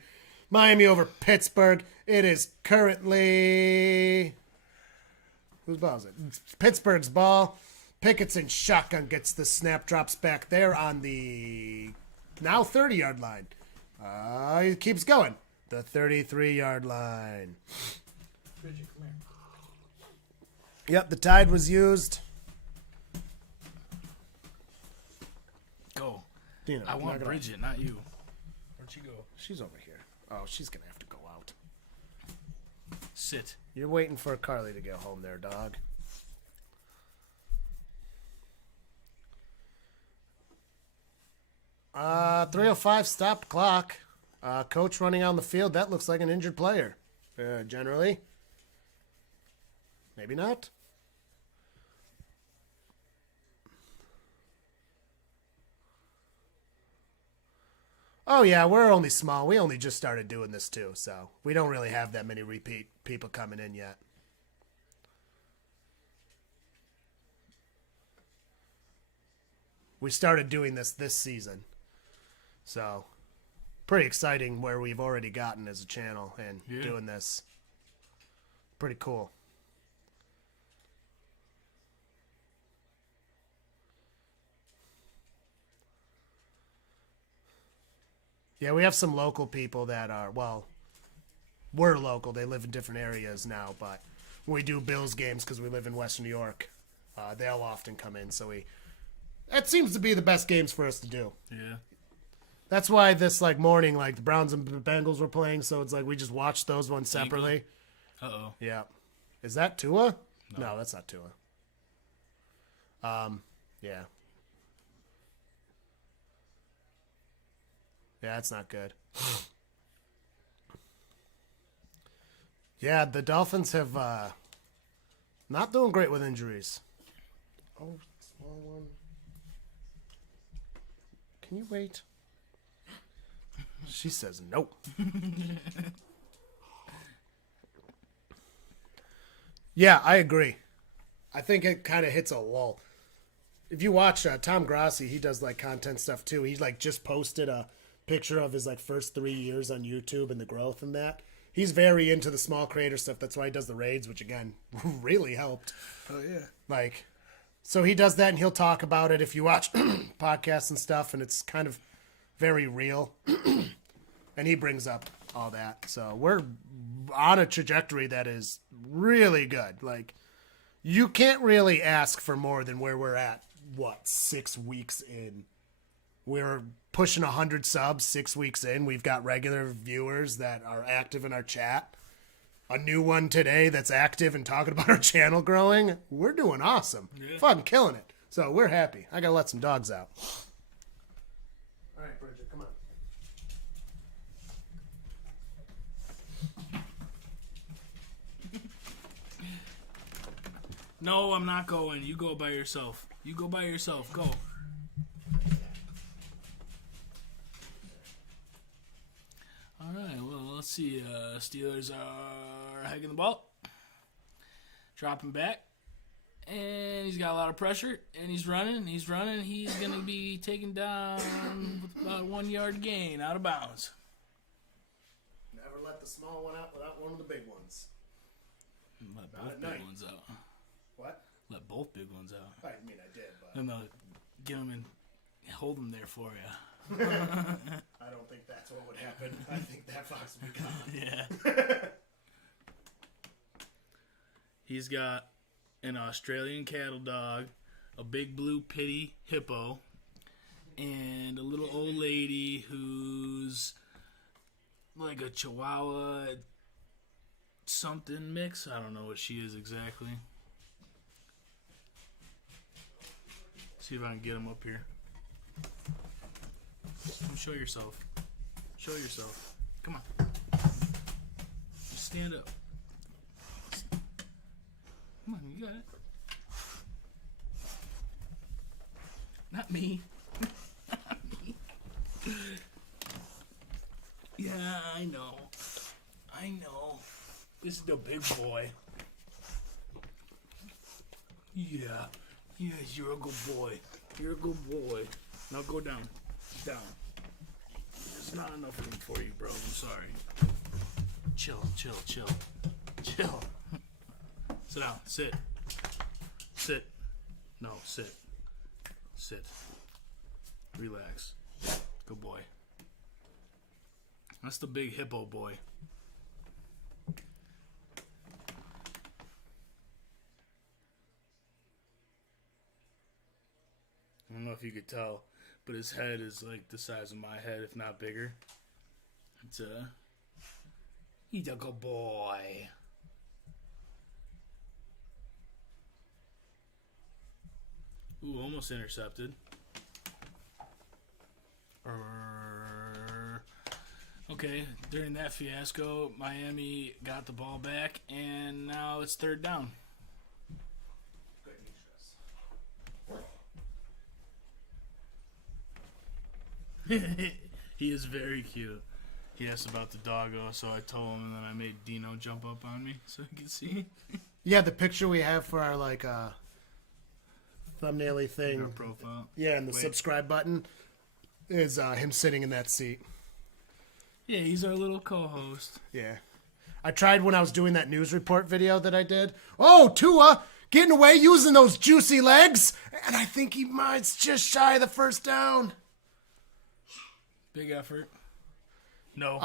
Miami over Pittsburgh. It is currently... Whose ball is it? It's Pittsburgh's ball. Pickett's in shotgun, gets the snap, drops back there on the now 30-yard line. He keeps going. The 33-yard line. Yep, the tide was used. Go. Dino, I want knock it off. Bridget, not you. Where'd she go? She's over here. Oh, she's going to have to go out. Sit. You're waiting for Carly to get home there, dog. Uh, 3:05 stop clock. Coach running on the field. That looks like an injured player. Generally. Maybe not. Oh, yeah, we're only small. We only just started doing this, too, so we don't really have that many repeat people coming in yet. We started doing this season, so pretty exciting where we've already gotten as a channel and doing this. Pretty cool. Yeah, we have some local people that are, well, we're local. They live in different areas now, but when we do Bills games because we live in Western New York, they'll often come in. So that seems to be the best games for us to do. Yeah. That's why this morning, the Browns and Bengals were playing, so it's we just watched those ones separately. Uh-oh. Yeah. Is that Tua? No, that's not Tua. Yeah. Yeah, that's not good. Yeah, the Dolphins have not doing great with injuries. Oh, small one. Can you wait? She says nope. Yeah, I agree. I think it kind of hits a lull. If you watch Tom Grassi, he does content stuff too. He just posted a picture of his first 3 years on YouTube and the growth in that. He's very into the small creator stuff. That's why he does the raids, which again really helped. Oh yeah. So he does that and he'll talk about it if you watch podcasts and stuff, and it's kind of very real. And he brings up all that. So we're on a trajectory that is really good. You can't really ask for more than where we're at, 6 weeks in? We're pushing 100 subs 6 weeks in. We've got regular viewers that are active in our chat. A new one today that's active and talking about our channel growing. We're doing awesome. Yeah. Fucking killing it. So we're happy. I got to let some dogs out. All right, Bridget, come on. No, I'm not going. You go by yourself. You go by yourself. Go. All right, well, let's see. Steelers are hiking the ball. Dropping back. And he's got a lot of pressure. And he's running. He's going to be taken down with about a 1 yard gain out of bounds. Never let the small one out without one of the big ones. Let both big ones out. What? Let both big ones out. I mean, I did, but... No, get them and hold them there for you. I don't think that's what would happen. I think that fox would be gone. Yeah. He's got an Australian cattle dog, a big blue pitty hippo, and a little old lady who's like a Chihuahua something mix. I don't know what she is exactly. See if I can get him up here. Show yourself. Show yourself. Come on. Just stand up. Come on, you got it. Not me. Not me. Yeah, I know. I know. This is the big boy. Yeah. Yes, you're a good boy. You're a good boy. Now go down. Down. There's not enough room for you, bro. I'm sorry. Chill. Chill. Sit down. Sit. No, sit. Relax. Good boy. That's the big hippo boy. if you could tell, but his head is like the size of my head, if not bigger. He's a good boy. Ooh, almost intercepted. Okay, during that fiasco, Miami got the ball back, and now it's third down. He is very cute. He asked about the doggo, so I told him, and then I made Dino jump up on me so he could see. Yeah, the picture we have for our thumbnail-y thing. Our profile. Yeah, and the subscribe button is him sitting in that seat. Yeah, he's our little co-host. Yeah. I tried when I was doing that news report video that I did. Oh, Tua getting away using those juicy legs, and I think he might just shy of the first down. Big effort. No.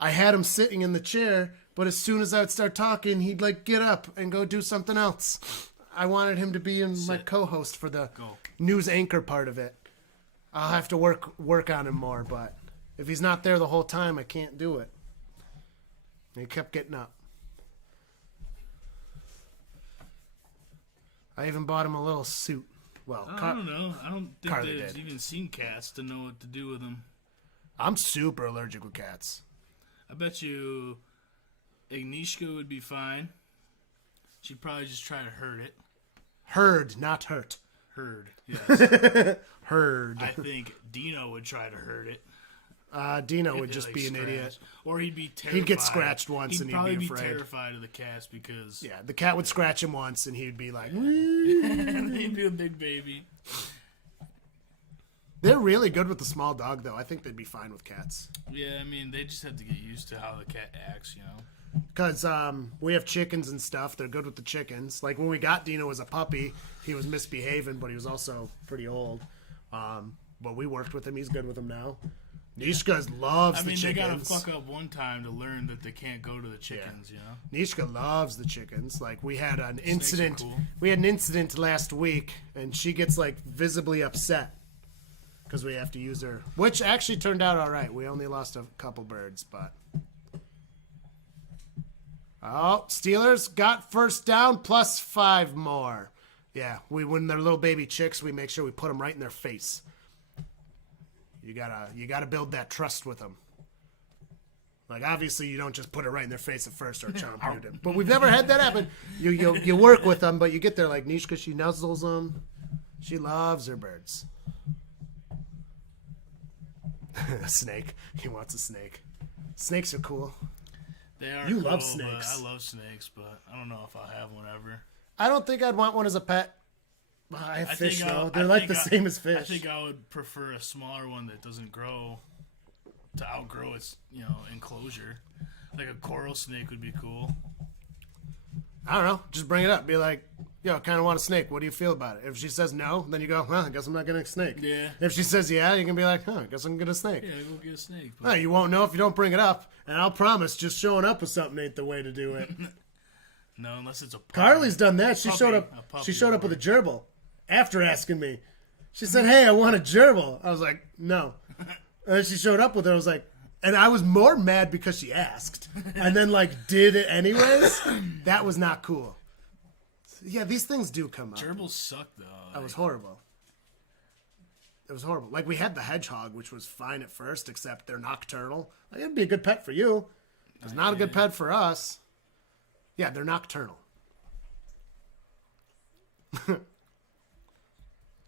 I had him sitting in the chair, but as soon as I would start talking, he'd like get up and go do something else. I wanted him to be my co-host for the news anchor part of it. I'll have to work on him more, but if he's not there the whole time, I can't do it. And he kept getting up. I even bought him a little suit. Well, I don't know. I don't think Carly there's did. even seen cats to know what to do with them. I'm super allergic with cats. I bet you Agnieszka would be fine. She'd probably just try to hurt it. Herd, not hurt. Herd, yes. Herd. I think Dino would try to hurt it. Dino If would it, just like, be an scratched. idiot. Or he'd be terrified. He'd get scratched once He'd and probably he'd be afraid. terrified of the cats because... Yeah, the cat would scratch him once and he'd be like... he'd be a big baby. They're really good with the small dog, though. I think they'd be fine with cats. Yeah, I mean, they just have to get used to how the cat acts, you know? Because we have chickens and stuff. They're good with the chickens. Like, when we got Dino as a puppy, he was misbehaving, but he was also pretty old. But we worked with him. He's good with them now. Nishka loves the chickens. They gotta fuck up one time to learn that they can't go to the chickens, you know? Nishka loves the chickens. Like, we had an incident. Cool. We had an incident last week, and she gets, like, visibly upset because we have to use her. Which actually turned out all right. We only lost a couple birds, but... Oh, Steelers got first down plus 5 more. Yeah, when they're little baby chicks, we make sure we put them right in their face. You gotta build that trust with them. Like, obviously, you don't just put it right in their face at first or chomp them. But we've never had that happen. You work with them, but you get there like Nishka. She nuzzles them. She loves her birds. A snake. He wants a snake. Snakes are cool. They are. You cool, love snakes. I love snakes, but I don't know if I'll have one ever. I don't think I'd want one as a pet. I have fish, though. They're like the same as fish. I think I would prefer a smaller one that doesn't grow to outgrow its, enclosure. Like a coral snake would be cool. I don't know. Just bring it up. Be like, yo, I kind of want a snake. What do you feel about it? If she says no, then you go, well, I guess I'm not getting a snake. Yeah. If she says yeah, you can be like, I guess I'm going to get a snake. Yeah, go get a snake. No, you won't know if you don't bring it up. And I'll promise, just showing up with something ain't the way to do it. No, unless it's a puppy. Carly's done that. She showed up. She showed up with a gerbil after asking me. She said, "Hey, I want a gerbil." I was like, "No." And then she showed up with it. I was like, and I was more mad because she asked and then did it anyways. That was not cool. Yeah, these things do come up. Gerbils suck though. That was horrible. It was horrible. Like, we had the hedgehog, which was fine at first, except they're nocturnal. Like, it'd be a good pet for you. It's not a good pet for us. Yeah, they're nocturnal.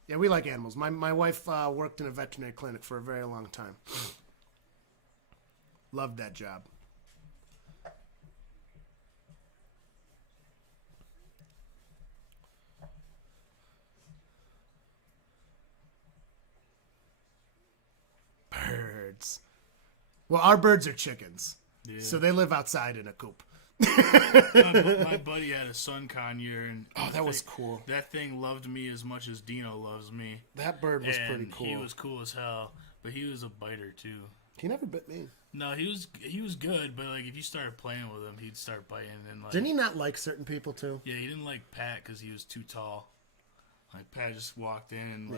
Yeah, we like animals. My wife worked in a veterinary clinic for a very long time. Loved that job. Birds. Well, our birds are chickens. Yeah. So they live outside in a coop. My buddy had a sun conure, and that was cool. That thing loved me as much as Dino loves me. That bird was pretty cool. He was cool as hell, but he was a biter too. He never bit me. No, he was good, but if you started playing with him, he'd start biting. And didn't he not like certain people too? Yeah, he didn't like Pat because he was too tall. Like, Pat just walked in and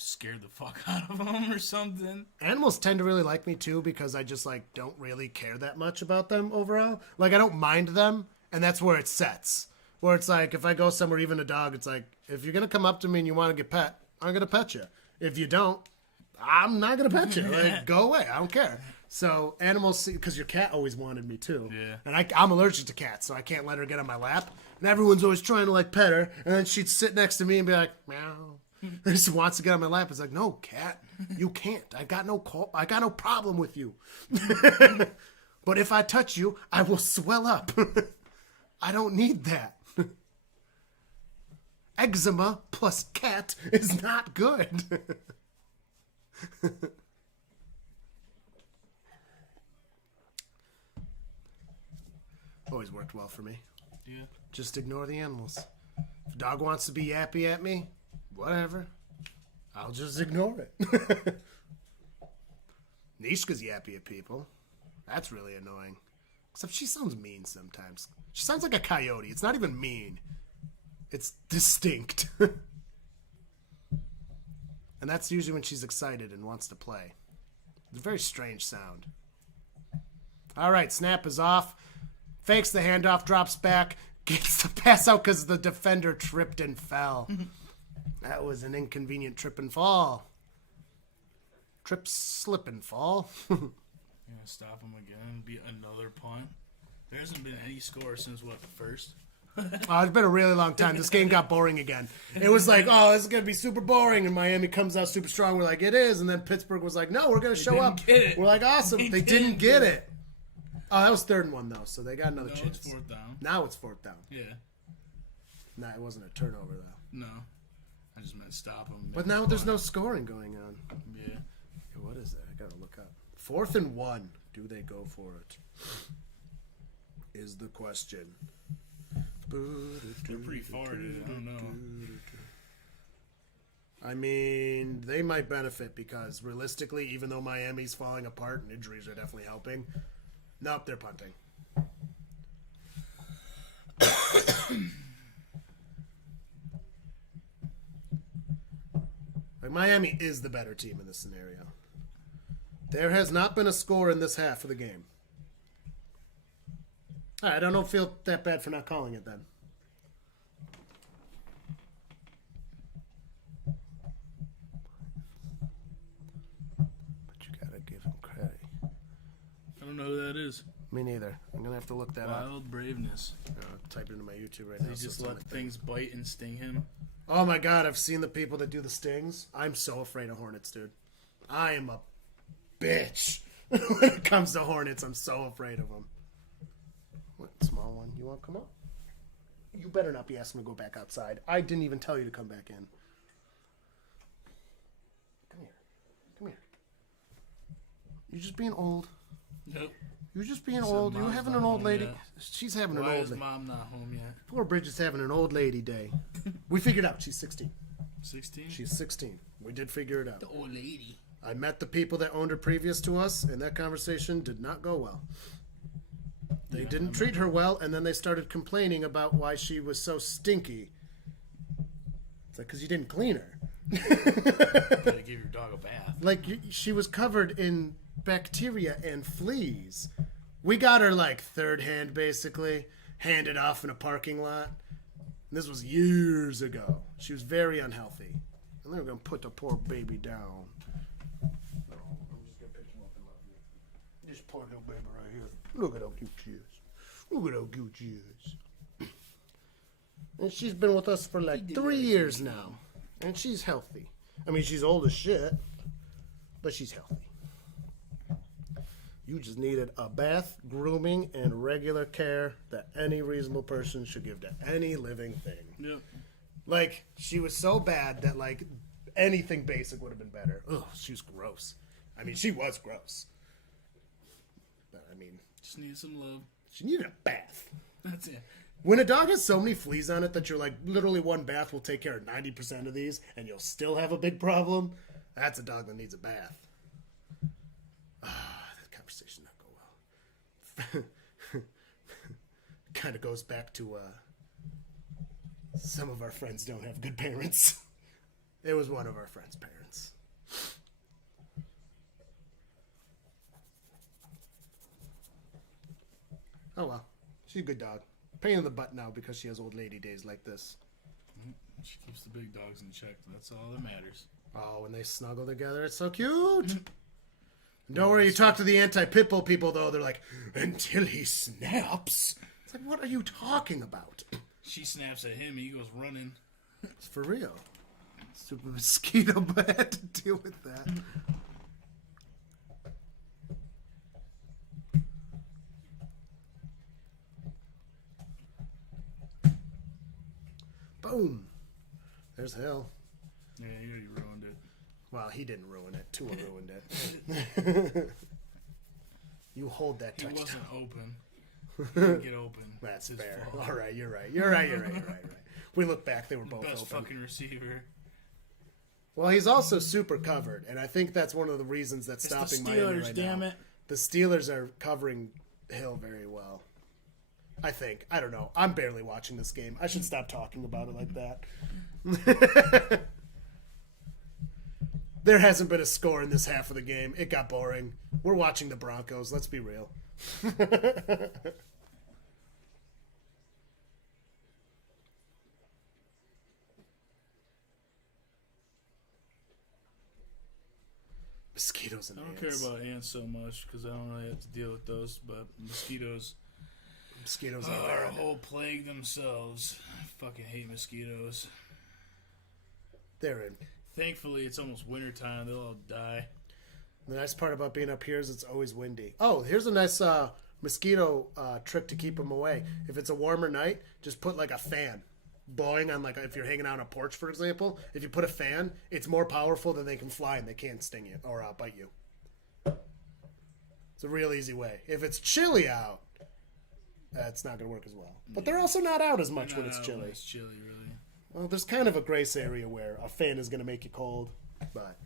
scared the fuck out of them or something. Animals tend to really like me too because I just like don't really care that much about them overall. Like I don't mind them, and that's where it sets. Where it's like if I go somewhere, even a dog, it's like if you're gonna come up to me and you want to get pet, I'm gonna pet you. If you don't, I'm not gonna pet you. Like go away, I don't care. So animals, because your cat always wanted me too. Yeah. And I'm allergic to cats, so I can't let her get on my lap. And everyone's always trying to like pet her, and then she'd sit next to me and be like, meow. And she wants to get on my lap. It's like, no, cat, you can't. I got no problem with you. But if I touch you, I will swell up. I don't need that. Eczema plus cat is not good. Always worked well for me. Yeah. Just ignore the animals. If a dog wants to be yappy at me, whatever. I'll just ignore it. Nishka's yappy at people. That's really annoying. Except she sounds mean sometimes. She sounds like a coyote. It's not even mean. It's distinct. And that's usually when she's excited and wants to play. It's a very strange sound. All right, snap is off. Fakes the handoff, drops back, gets the pass out because the defender tripped and fell. That was an inconvenient trip and fall. Trip, slip, and fall. You're gonna stop him again. Be another punt. There hasn't been any score since what, the first? It's been a really long time. This game got boring again. It was like, oh, this is going to be super boring. And Miami comes out super strong. We're like, it is. And then Pittsburgh was like, no, we're going to show up. Get it. We're like, awesome. They didn't get it. Oh, that was 3rd and 1, though. So they got another No, chance. it's 4th down. Now it's 4th down. Yeah. Nah, it wasn't a turnover, though. No. I just meant stop him. But now there's no scoring going on. Yeah. Hey, what is that? I got to look up. 4th and 1. Do they go for it? Is the question. They're pretty far, dude. I don't know. I mean, they might benefit because realistically, even though Miami's falling apart and injuries are definitely helping, nope, they're punting. Like Miami is the better team in this scenario. There has not been a score in this half of the game. All right, I don't feel that bad for not calling it then. But you gotta give him credit. I don't know who that is. Me neither. I'm gonna have to look that up. Wild braveness. Type it into my YouTube right They now. just so it's on let my thing. things bite and sting him. Oh my god, I've seen the people that do the stings. I'm so afraid of hornets, dude. I am a bitch. When it comes to hornets, I'm so afraid of them. What, small one? You want to come up? You better not be asking me to go back outside. I didn't even tell you to come back in. Come here. Come here. You're just being old. Nope. You're just being old. You're mom's having not an old home lady. yet. She's having an Why old is lady. mom not home yet? Poor Bridget's having an old lady day. We figured out she's 16. 16? She's 16. We did figure it out. the old lady. I met the people that owned her previous to us, and that conversation did not go well. They didn't treat her well, and then they started complaining about why she was so stinky. It's like, because you didn't clean her. Gotta give your dog a bath. Like, she was covered in bacteria and fleas. We got her, like, third hand, basically, handed off in a parking lot. And this was years ago. She was very unhealthy. And they were going to put the poor baby down. This poor little baby right here. Look at how cute she is. Look at how cute she is. And she's been with us for like 3 years now. And she's healthy. I mean, she's old as shit, but she's healthy. You just needed a bath, grooming, and regular care that any reasonable person should give to any living thing. Yep. Like, she was so bad that, like, anything basic would have been better. Ugh, she was gross. I mean, she was gross. But, I mean, Just need some love. she needed a bath. That's it. When a dog has so many fleas on it that you're like, literally one bath will take care of 90% of these, and you'll still have a big problem, that's a dog that needs a bath. That conversation not go well. Kind of goes back to some of our friends don't have good parents. It was one of our friend's parents. Oh well. She's a good dog. Pain in the butt now because she has old lady days like this. She keeps the big dogs in check. That's all that matters. Oh, when they snuggle together, it's so cute. Don't worry, you talk to the anti-pitbull people, though. They're like, until he snaps. It's like, what are you talking about? She snaps at him. He goes running. It's for real. Super mosquito, but I had to deal with that. Boom. There's Hill. Yeah, you already ruined it. Well, he didn't ruin it. Tua ruined it. You hold that touchdown. He wasn't open. He didn't get open. That's his fair. fault. All right, you're right. You're right. We look back, they were both Best open. fucking receiver. Well, he's also super covered, and I think that's one of the reasons that's It's stopping the Miami Steelers, right damn now. it. The Steelers are covering Hill very well. I think. I don't know. I'm barely watching this game. I should stop talking about it like that. There hasn't been a score in this half of the game. It got boring. We're watching the Broncos. Let's be real. Mosquitoes and I don't ants. care about ants so much because I don't really have to deal with those, but mosquitoes Mosquitoes are are a bad. whole plague themselves. I fucking hate mosquitoes. They're in. Thankfully, it's almost wintertime. They'll all die. The nice part about being up here is it's always windy. Oh, here's a nice mosquito trick to keep them away. If it's a warmer night, just put like a fan blowing on, like if you're hanging out on a porch, for example. If you put a fan, it's more powerful than they can fly and they can't sting you or bite you. It's a real easy way. If it's chilly out, that's not going to work as well. But they're also not out as much when it's chilly. It's chilly, really. Well, there's kind of a grace area where a fan is going to make you cold, but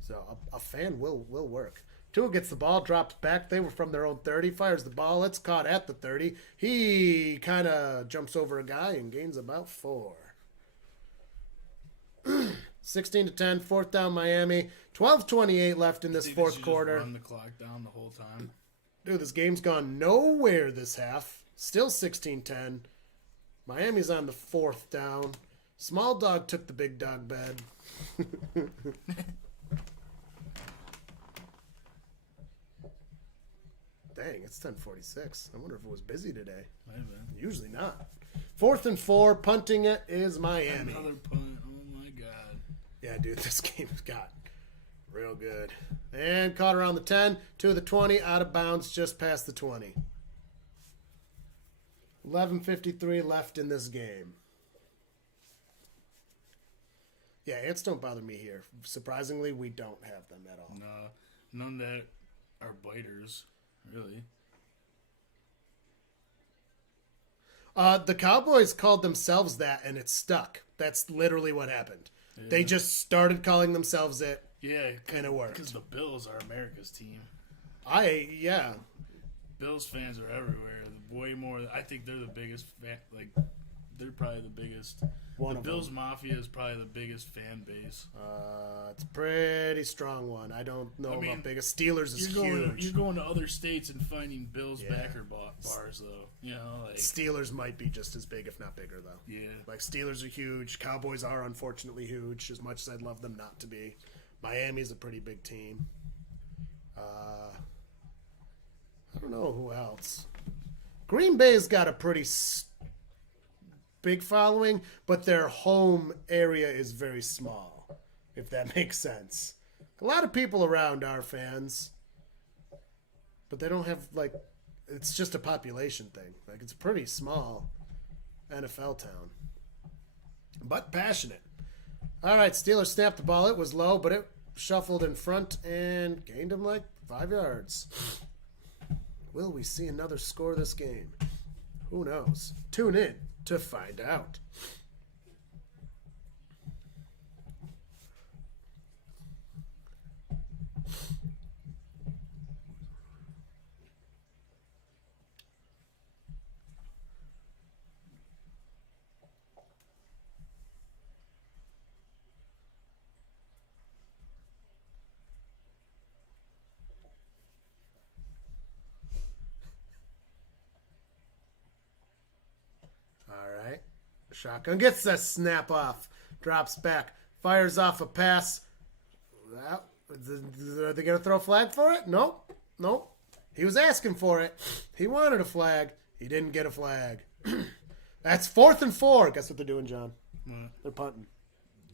so a fan will work. Tua gets the ball, drops back. They were from their own 30, fires the ball. It's caught at the 30. He kind of jumps over a guy and gains about 4. 16-10, fourth down Miami. 12:28 left in this Think they fourth should quarter. Just run the clock down the whole time. Dude, this game's gone nowhere this half. Still 16-10. Miami's on the fourth down. Small dog took the big dog bed. Dang, it's 10:46. I wonder if it was busy today. Might have been. Usually not. 4th and 4, punting it is Miami. Another punt. Oh my god. Yeah, dude, this game's got real good. And caught around the 10 to the 20, out of bounds just past the 20. 11:53 left in this game. Yeah, ants don't bother me here. Surprisingly, we don't have them at all. No, none that are biters, really. The Cowboys called themselves that, and it stuck. That's literally what happened. Yeah. They just started calling themselves it, Yeah, and it worked. because the Bills are America's team. Yeah. Bills fans are everywhere. Way more. I think they're the biggest fan. Like, they're probably the biggest. One The of Bills them. Mafia is probably the biggest fan base. It's a pretty strong one. I don't know I mean, about biggest. Steelers is You're huge. going to other states and finding Bills Yeah. backer bars, though. You know, like, Steelers might be just as big, if not bigger, though. yeah. Like, Steelers are huge. Cowboys are unfortunately huge, as much as I'd love them not to be. Miami's a pretty big team. I don't know who else. Green Bay's got a pretty big following, but their home area is very small, if that makes sense. A lot of people around are fans, but they don't have, like, it's just a population thing. Like, it's a pretty small NFL town, but passionate. All right, Steelers snapped the ball. It was low, but it shuffled in front and gained him like 5 yards. Will we see another score this game? Who knows? Tune in to find out. Shotgun gets that snap off. Drops back. Fires off a pass. Well, are they going to throw a flag for it? Nope. Nope. He was asking for it. He wanted a flag. He didn't get a flag. That's 4th and 4. Guess what they're doing, John? What? They're punting.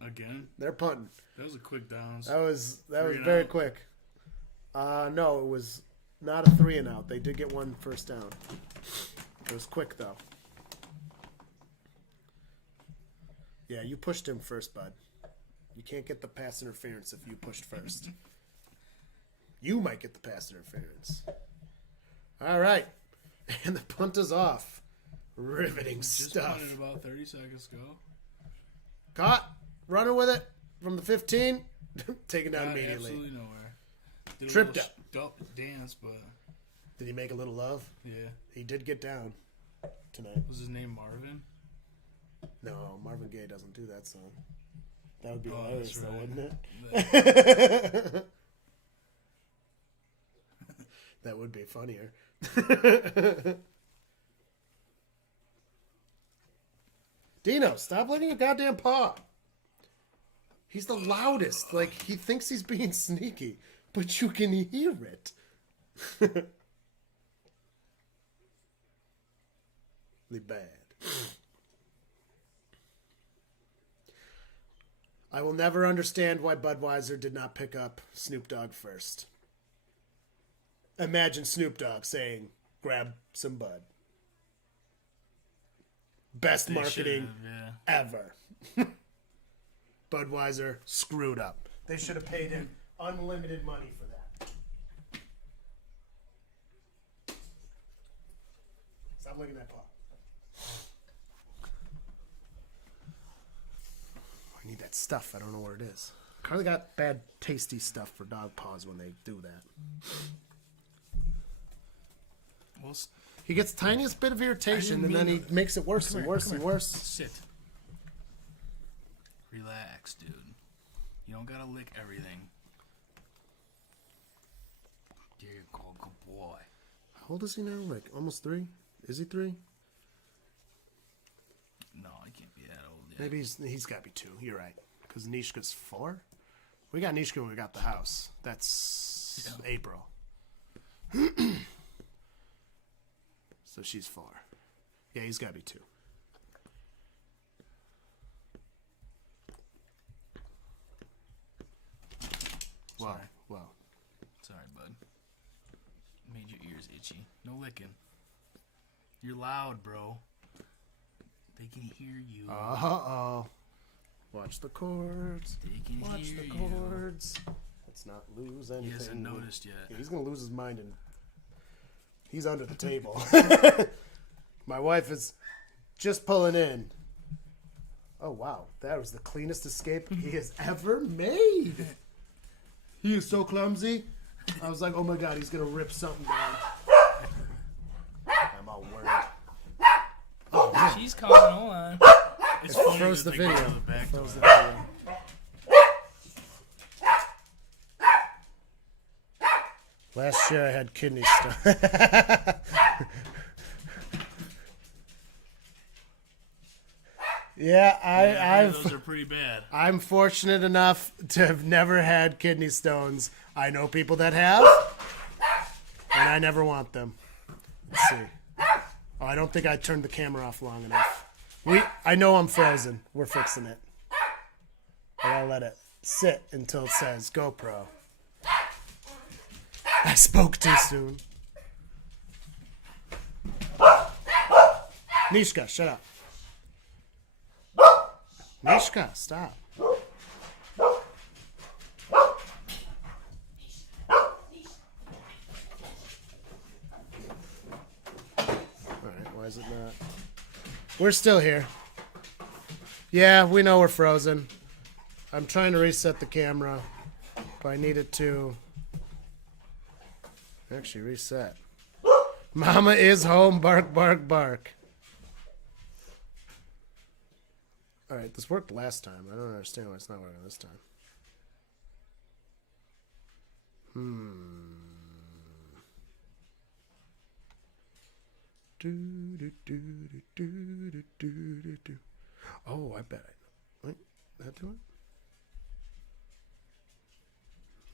Again? They're punting. That was a quick downs. That was Three and very out. quick. No, it was not a 3 and out. They did get one first down. It was quick though. Yeah, you pushed him first, bud. You can't get the pass interference if you pushed first. You might get the pass interference. All right. And the punt is off. Riveting Just stuff. punted about 30 seconds ago. Caught. Running with it from the 15. Taken down Got immediately. absolutely nowhere. Did a Tripped little dance, but Did he make a little love? yeah. He did get down tonight. Was his name Marvin? No, Marvin Gaye doesn't do that song. That would be Oh, hilarious, that's though, right. wouldn't The- it? That would be funnier. Dino, stop licking your goddamn paw. He's the loudest. Like, he thinks he's being sneaky, but you can hear it. Really bad. I will never understand why Budweiser did not pick up Snoop Dogg first. Imagine Snoop Dogg saying, grab some Bud. Best They marketing should've, yeah. ever. Budweiser screwed up. They should have paid him unlimited money for that. Stop licking that paw. I need that stuff. I don't know where it is. Carly got bad, tasty stuff for dog paws when they do that. Well, He gets tiniest bit of irritation, I and didn't then he mean to- makes it worse Come and here, worse come and here. worse. sit. Relax, dude. You don't gotta lick everything. There you go, good boy. How old is he now? Like almost 3? Is he 3? No, I can't be that old yet. Maybe he's got to be 2. You're right. Because Nishka's 4. We got Nishka when we got the house. That's Yeah. April. So she's 4. Yeah, he's got to be 2. Wow. Sorry. Wow. Sorry, bud. Made your ears itchy. No licking. You're loud, bro. They can hear you. Uh-oh. Watch the chords. They can Watch hear the you. chords. Let's not lose anything. He hasn't noticed yet. Yeah, he's going to lose his mind and he's under the table. My wife is just pulling in. Oh, wow. That was the cleanest escape he has ever made. He is so clumsy. I was like, oh my God, he's going to rip something down. I'm all worried. Oh, man. She's calling. Hold on. It's funny Froze that the they go video. to the back Froze door. the video. Last year I had kidney stone. Yeah, Yeah, those are pretty bad. I'm fortunate enough to have never had kidney stones. I know people that have, and I never want them. Let's see. Oh, I don't think I turned the camera off long enough. I know I'm frozen. We're fixing it. I gotta let it sit until it says GoPro. I spoke too soon. Nishka, shut up. Mishka, stop. Alright, why is it not? We're still here. Yeah, we know we're frozen. I'm trying to reset the camera, but I need it to actually reset. Mama is home, bark, bark, bark. Alright, this worked last time. I don't understand why it's not working this time. Do, do, do, do, do, do, do, do. Oh, I bet I know. Wait, that do it?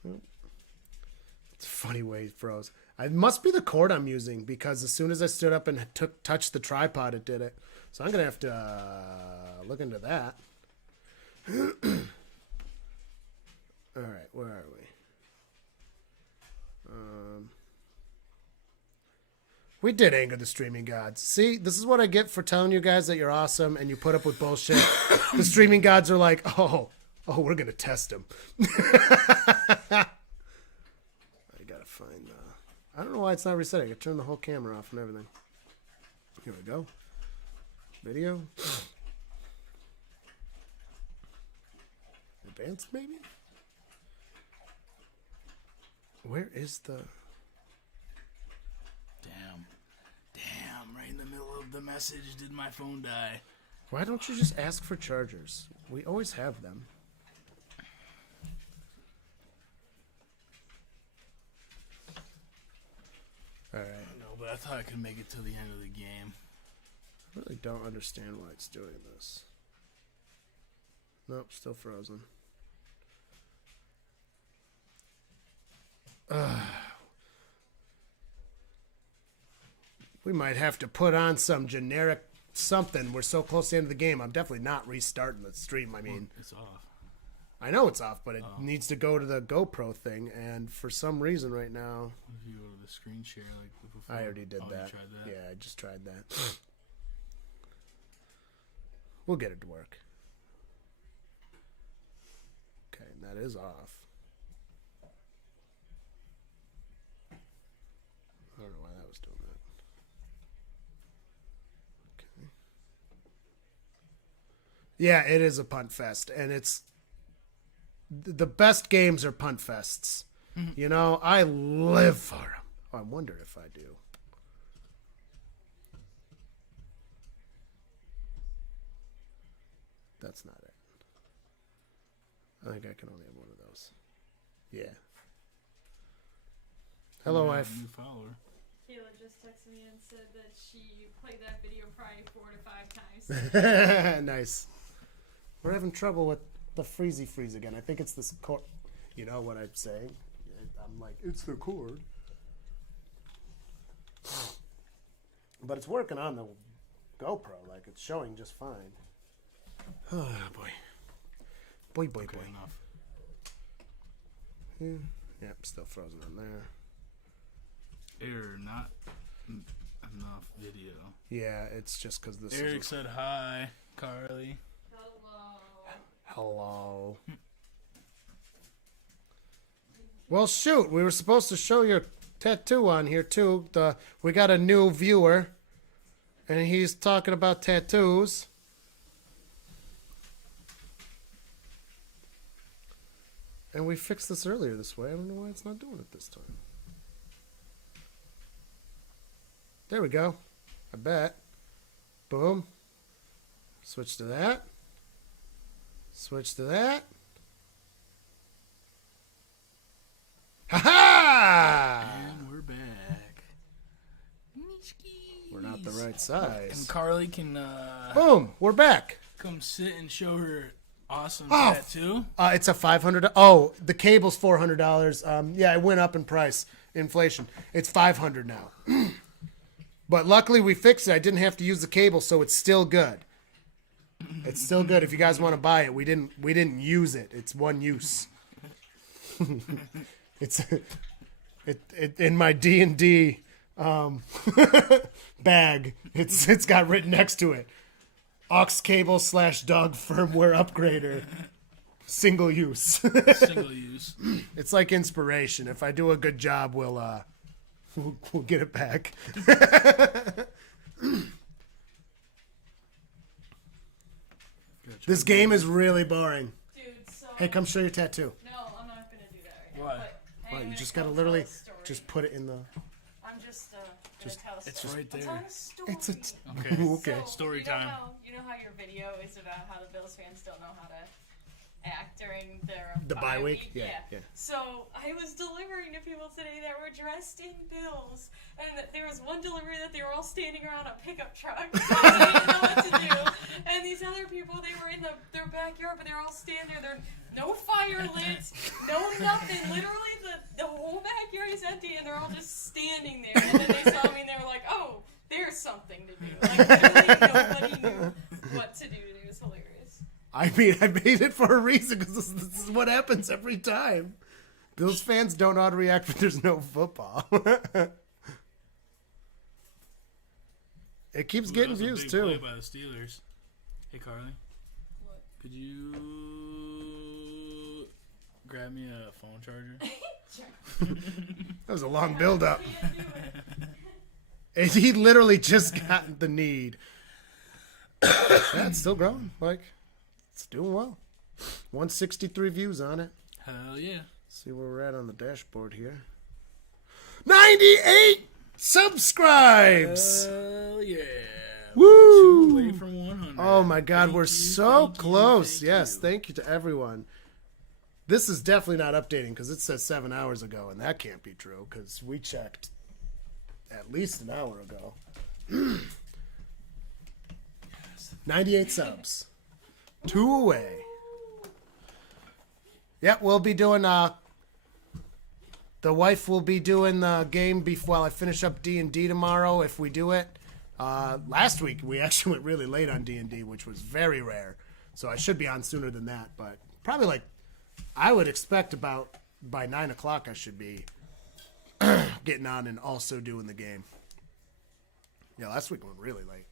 Nope. It's a funny way it froze. It must be the cord I'm using because as soon as I stood up and touched the tripod, it did it. So I'm going to have to look into that. All right, where are we? We did anger the streaming gods. See, this is what I get for telling you guys that you're awesome and you put up with bullshit. The streaming gods are like, oh, we're going to test him. I got to find I don't know why it's not resetting. I got to turn the whole camera off and everything. Here we go. Video. Advanced, maybe? Where is the... Damn, right in the middle of the message did my phone die. Why don't you just ask for chargers? We always have them. Alright. No, but I thought I could make it to the end of the game. I really don't understand why it's doing this. Nope, still frozen. We might have to put on some generic something. We're so close to the end of the game. I'm definitely not restarting the stream. I mean, it's off. I know it's off, but it needs to go to the GoPro thing. And for some reason right now... If you go to the screen share like before. I already did that. You tried that? Yeah, I just tried that. We'll get it to work. Okay, and that is off. I don't know why that was doing that. Okay. Yeah, it is a punt fest, and it's the best games are punt fests. Mm-hmm. You know, I live for them. Oh, I wonder if I do. That's not it. I think I can only have one of those. Yeah. Hello, wife. New follower. Kayla just texted me and said that she played that video probably 4 to 5 times. Nice. We're having trouble with the freeze again. I think it's this cord. You know what I'm saying? I'm like, it's the cord. But it's working on the GoPro. Like, it's showing just fine. Oh, boy. Boy. Enough. Yeah. Yep, still frozen on there. Error, not enough video. Yeah, it's just because this Eric said hi, Carly. Hello. Well, shoot, we were supposed to show your tattoo on here, too. We got a new viewer, and he's talking about tattoos. And we fixed this earlier this way. I don't know why it's not doing it this time. There we go. I bet. Boom. Switch to that. Switch to that. Ha-ha! And we're back. We're not the right size. And Carly can Boom! We're back. come sit and show her awesome tattoo. It's a $500. Oh, the cable's $400. Yeah, it went up in price. Inflation. It's $500 now. But luckily we fixed it. I didn't have to use the cable, so it's still good. It's still good. If you guys want to buy it, we didn't use it. It's one use. It's in my D&D bag. It's got written next to it. Aux cable / dog firmware upgrader. Single use. Single use. It's like inspiration. If I do a good job, we'll get it back. This game is really boring. Dude, so... Hey, come show your tattoo. No, I'm not going to do that right Why? now. But, Well, hey, you just gotta literally just put it in the... I'm just going to tell a story. It's right I'm there. telling a story. It's a... Okay. Okay. So, Story you know time. You know how your video is about how the Bills fans don't know how to act during their The bye week? Yeah. So I was delivering to people today that were dressed in bills, and there was one delivery that they were all standing around a pickup truck, so I didn't know what to do. And these other people, they were in their backyard, but they're all standing there. No fire lit, no nothing. Literally, the whole backyard is empty, and they're all just standing there. And then they saw me, and they were like, "Oh, there's something to do." Like literally, nobody knew what to do. It was hilarious. I mean, I made it for a reason because this is what happens every time. Bills fans don't know how to react when there's no football. It keeps getting that was a views big too. Play by the Steelers. Hey Carly, What? could you grab me a phone charger? That was a long build up. Can't do it. And he literally just got the need. Yeah, it's still growing. Like, it's doing well. 163 views on it. Hell yeah. See where we're at on the dashboard here. 98 subscribes. Hell yeah. Woo! 2 away from 100. Oh my God, Thank we're you, so thank you, close. thank Yes, you. thank you to everyone. This is definitely not updating because it says 7 hours ago, and that can't be true because we checked at least an hour ago. 98 subs. 2 away. Yep, we'll be doing the wife will be doing the game while I finish up D&D tomorrow if we do it. Last week we actually went really late on D&D, which was very rare. So I should be on sooner than that, but probably like I would expect about by 9 o'clock I should be getting on and also doing the game. Yeah, last week went really late.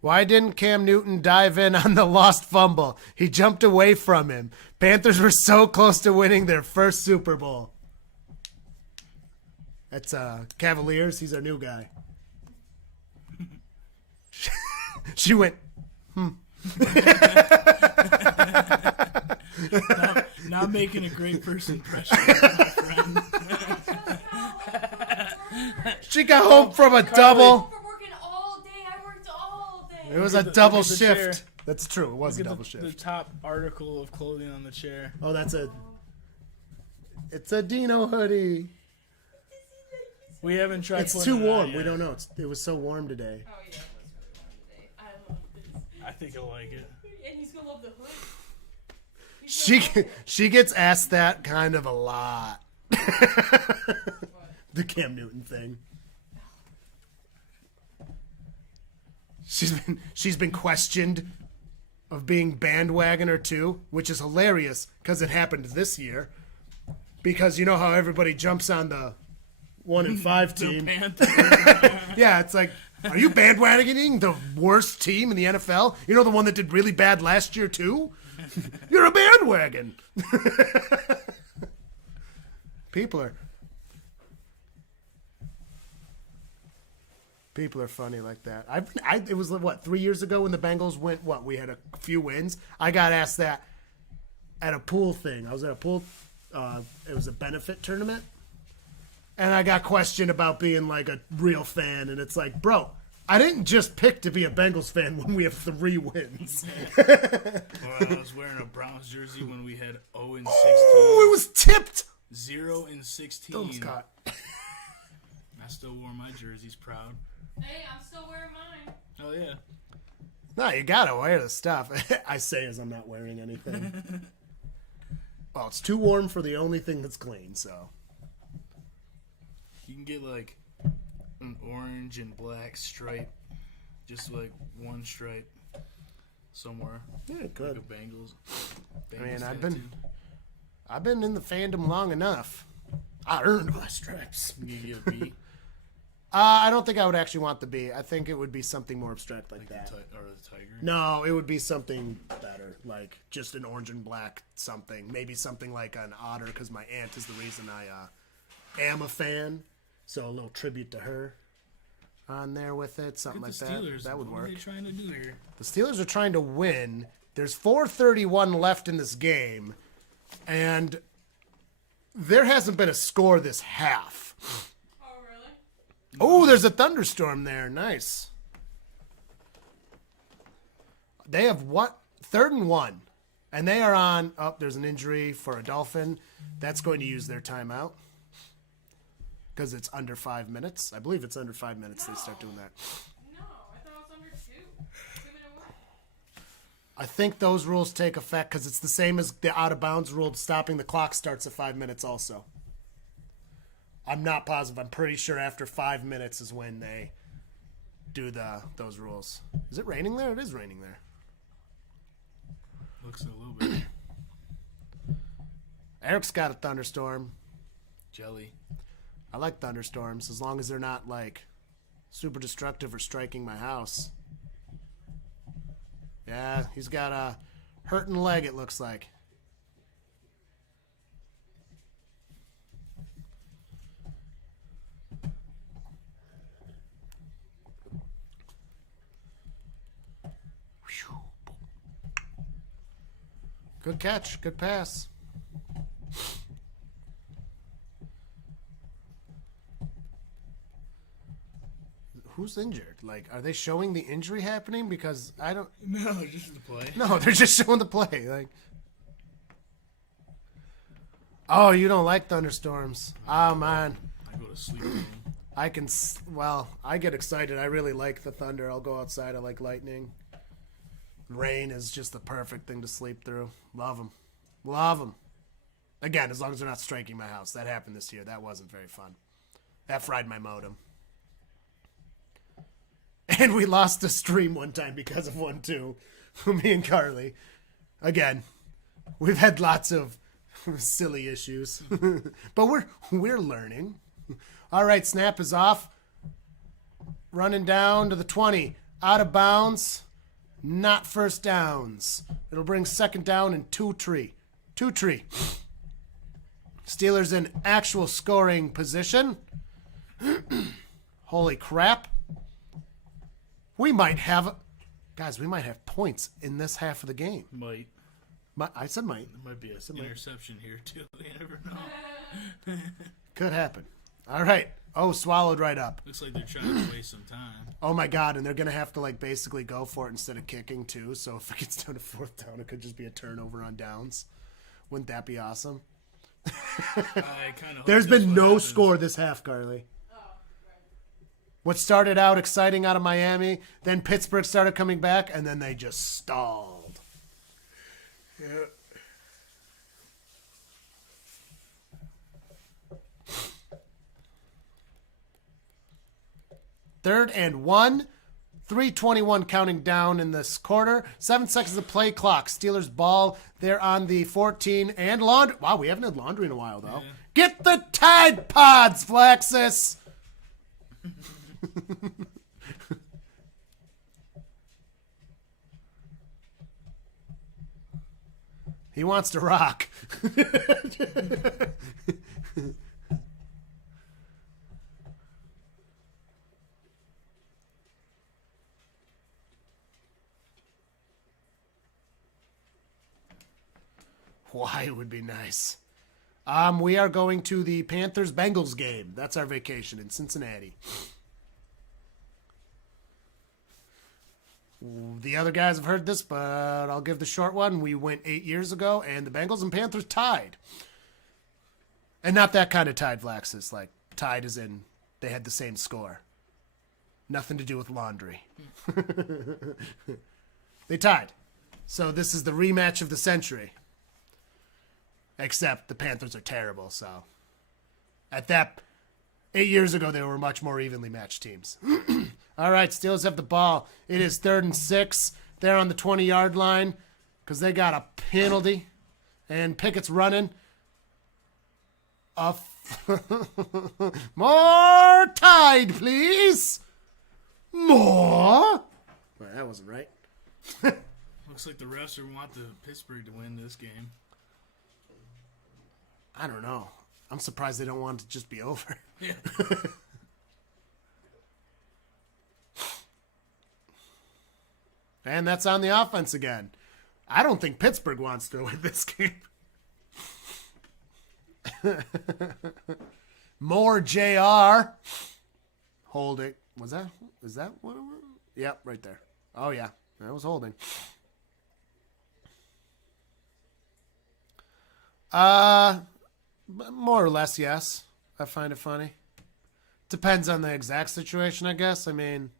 Why didn't Cam Newton dive in on the lost fumble? He jumped away from him. Panthers were so close to winning their first Super Bowl. That's Cavaliers. He's our new guy. She went, Not making a great first impression, my friend. She got home from a double. For working all day, I worked all day. It was a Look at the- double look at the shift. chair. That's true. It was a Look double at the shift. top article of clothing on the chair. Oh, it's a Dino hoodie. We haven't tried. It's putting too it on warm. yet. We don't know. It was so warm today. Oh yeah, it was really warm today. I love this. I think he'll like it. And he's gonna love the hood. He's She gonna love it. she gets asked that kind of a lot. What? The Cam Newton thing. She's been questioned of being bandwagoner too, which is hilarious because it happened this year. Because you know how everybody jumps on the 1 and 5 The team. Panthers. Yeah, it's like, are you bandwagoning the worst team in the NFL? You know the one that did really bad last year too? You're a bandwagon. People are funny like that. It was what 3 years ago when the Bengals went. What we had a few wins. I got asked that at a pool thing. I was at a pool. It was a benefit tournament, and I got questioned about being like a real fan. And it's like, bro, I didn't just pick to be a Bengals fan when we have 3 wins. Well, I was wearing a Browns jersey when we had 0 and 16. Oh, it was tipped. 0 and 16. Almost caught. I still wore my jerseys proud. Hey, I'm still wearing mine. Oh yeah. No, you gotta wear the stuff. I say as I'm not wearing anything. Well, it's too warm for the only thing that's clean, so. You can get like an orange and black stripe, just like one stripe somewhere. Yeah, it Like could. a Bengals. I mean, tattoo. I've been in the fandom long enough. I earned my stripes. You can get a B, I don't think I would actually want the B. I think it would be something more abstract like like that. or the tiger. No, it would be something better, like just an orange and black something. Maybe something like an otter, because my aunt is the reason I am a fan. So a little tribute to her on there with it, something Look like at the that. Steelers. That would What work. are they trying to do here? The Steelers are trying to win. There's 4:31 left in this game, and there hasn't been a score this half. Oh really? Oh, there's a thunderstorm there. Nice. They have what? 3rd and 1. And they are on. Oh, there's an injury for a Dolphin. That's going to use their timeout. Because it's under 5 minutes. I believe it's under 5 minutes they start doing that. No, I thought it was under 2. 2-minute warning. I think those rules take effect because it's the same as the out of bounds rule. Stopping the clock starts at 5 minutes also. I'm not positive. I'm pretty sure after 5 minutes is when they do those rules. Is it raining there? It is raining there. Looks a little bit. Eric's got a thunderstorm. Jelly. I like thunderstorms as long as they're not like super destructive or striking my house. Yeah, he's got a hurting leg, it looks like. Good catch. Good pass. Who's injured? Like, are they showing the injury happening? Because I don't... No, just the play. No, they're just showing the play. Like, oh, you don't like thunderstorms. Oh, man. I go to sleep. With them. I can... Well, I get excited. I really like the thunder. I'll go outside. I like lightning. Rain is just the perfect thing to sleep through. Love them. Love them. Again, as long as they're not striking my house. That happened this year. That wasn't very fun. That fried my modem. And we lost a stream one time because of one, too. Me and Carly. Again, we've had lots of silly issues. But we're learning. All right, snap is off. Running down to the 20. Out of bounds. Not first downs. It'll bring 2nd down and 2-3. 2-3. Steelers in actual scoring position. Holy crap. We might have points in this half of the game. Might. I said might. There might be an interception here, too. You never know. Could happen. All right. Oh, swallowed right up. Looks like they're trying to waste some time. Oh, my God. And they're going to have to, like, basically go for it instead of kicking, too. So if it gets down to 4th down, it could just be a turnover on downs. Wouldn't that be awesome? I kind of. There's been no score this half, Carly. What started out exciting out of Miami, then Pittsburgh started coming back, and then they just stalled. Yeah. 3rd and 1. 3:21 counting down in this quarter. 7 seconds of play clock. Steelers ball. They're on the 14 and laundry. Wow, we haven't had laundry in a while, though. Yeah. Get the Tide Pods, Flaxus. He wants to rock. Why would be nice. We are going to the Panthers-Bengals game. That's our vacation in Cincinnati. The other guys have heard this, but I'll give the short one. We went 8 years ago, and the Bengals and Panthers tied. And not that kind of tied, Flaxus. Like, tied as in they had the same score. Nothing to do with laundry. They tied. So this is the rematch of the century. Except the Panthers are terrible, so. At that, 8 years ago, they were much more evenly matched teams. All right, Steelers have the ball. It is 3rd and 6. They're on the 20-yard line because they got a penalty. And Pickett's running. More Tide, please. More. Well, that wasn't right. Looks like the refs want the Pittsburgh to win this game. I don't know. I'm surprised they don't want it to just be over. Yeah. And that's on the offense again. I don't think Pittsburgh wants to win this game. More JR. Hold it. Is that what it was? Yep, right there. Oh, yeah. I was holding. More or less, yes. I find it funny. Depends on the exact situation, I guess. I mean,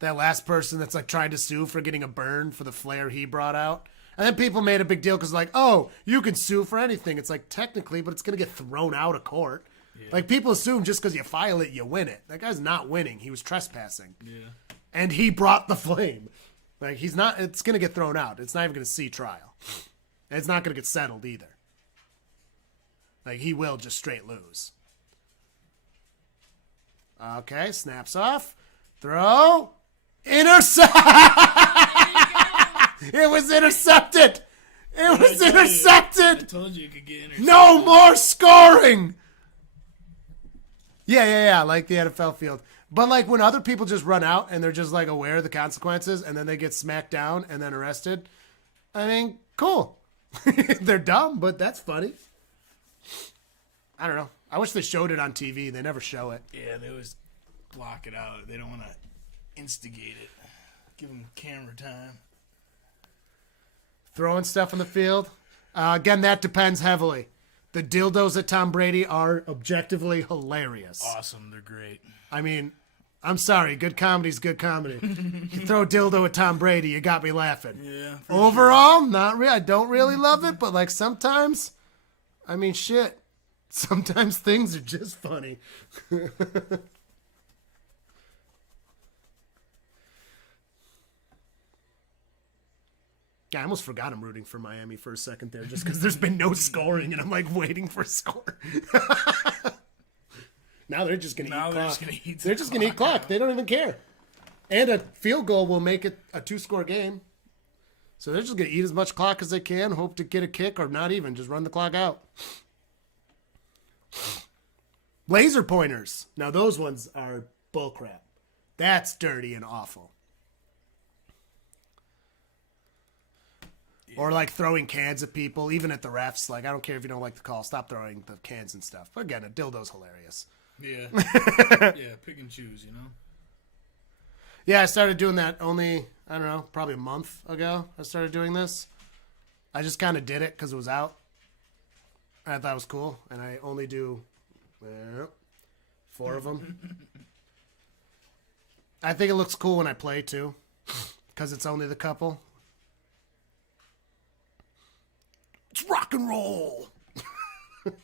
that last person that's like trying to sue for getting a burn for the flare he brought out. And then people made a big deal because like, oh, you can sue for anything. It's like, technically, but it's going to get thrown out of court. Yeah. Like, people assume just because you file it, you win it. That guy's not winning. He was trespassing. Yeah. And he brought the flame. Like, he's not, it's going to get thrown out. It's not even going to see trial. And it's not going to get settled either. Like, he will just straight lose. Okay, snaps off. Throw. Intercept! It was intercepted! It was intercepted! I told you could get intercepted. No more scoring! Yeah, like the NFL field. But like when other people just run out and they're just like aware of the consequences and then they get smacked down and then arrested, I mean, cool. They're dumb, but that's funny. I don't know. I wish they showed it on TV. They never show it. Yeah, they always block it out. They don't want to instigate it. Give them camera time. Throwing stuff in the field. Again, that depends heavily. The dildos at Tom Brady are objectively hilarious. Awesome. They're great. I mean, I'm sorry. Good comedy's good comedy. You throw a dildo at Tom Brady, you got me laughing. Yeah. Overall, not really. I don't really love it, but like sometimes, I mean, shit. Sometimes things are just funny. Yeah, I almost forgot I'm rooting for Miami for a second there just because there's been no scoring and I'm like waiting for a score. Now they're just going to eat clock. They're just going to eat clock. They don't even care. And a field goal will make it a 2-score game. So they're just going to eat as much clock as they can, hope to get a kick or not even, just run the clock out. Laser pointers. Now those ones are bullcrap. That's dirty and awful. Or like throwing cans at people, even at the refs. Like, I don't care if you don't like the call. Stop throwing the cans and stuff. But again, a dildo's hilarious. Yeah. Yeah, pick and choose, you know? Yeah, I started doing that only, I don't know, probably a month ago. I started doing this. I just kind of did it because it was out. I thought it was cool. And I only do 4 of them. I think it looks cool when I play, too. Because it's only the couple. It's rock and roll. What's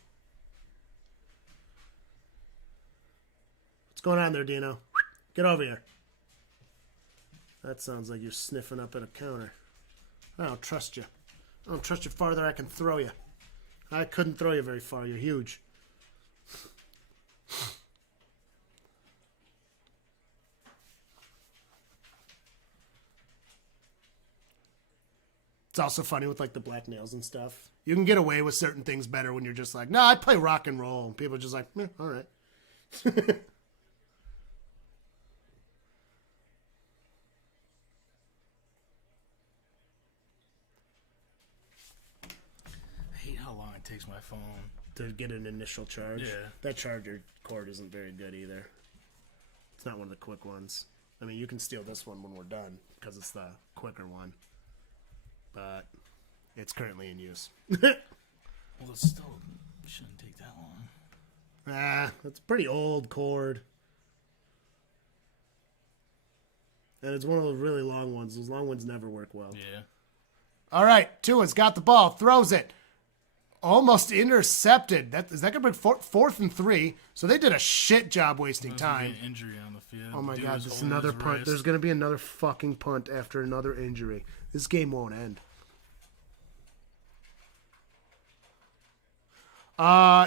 going on there, Dino? Get over here. That sounds like you're sniffing up at a counter. I don't trust you. I don't trust you farther I can throw you. I couldn't throw you very far. You're huge. It's also funny with like the black nails and stuff. You can get away with certain things better when you're just like, no, I play rock and roll. And people are just like, all right. I hate how long it takes my phone to get an initial charge. Yeah. That charger cord isn't very good either. It's not one of the quick ones. I mean, you can steal this one when we're done because it's the quicker one. But it's currently in use. Well, it still shouldn't take that long. It's a pretty old cord. And it's one of those really long ones. Those long ones never work well. Yeah. All right, Tua's got the ball, throws it. Almost intercepted. Is that going to be 4th and 3? So they did a shit job wasting time. An injury on the field. Oh my God, there's another punt. Wrist. There's going to be another fucking punt after another injury. This game won't end.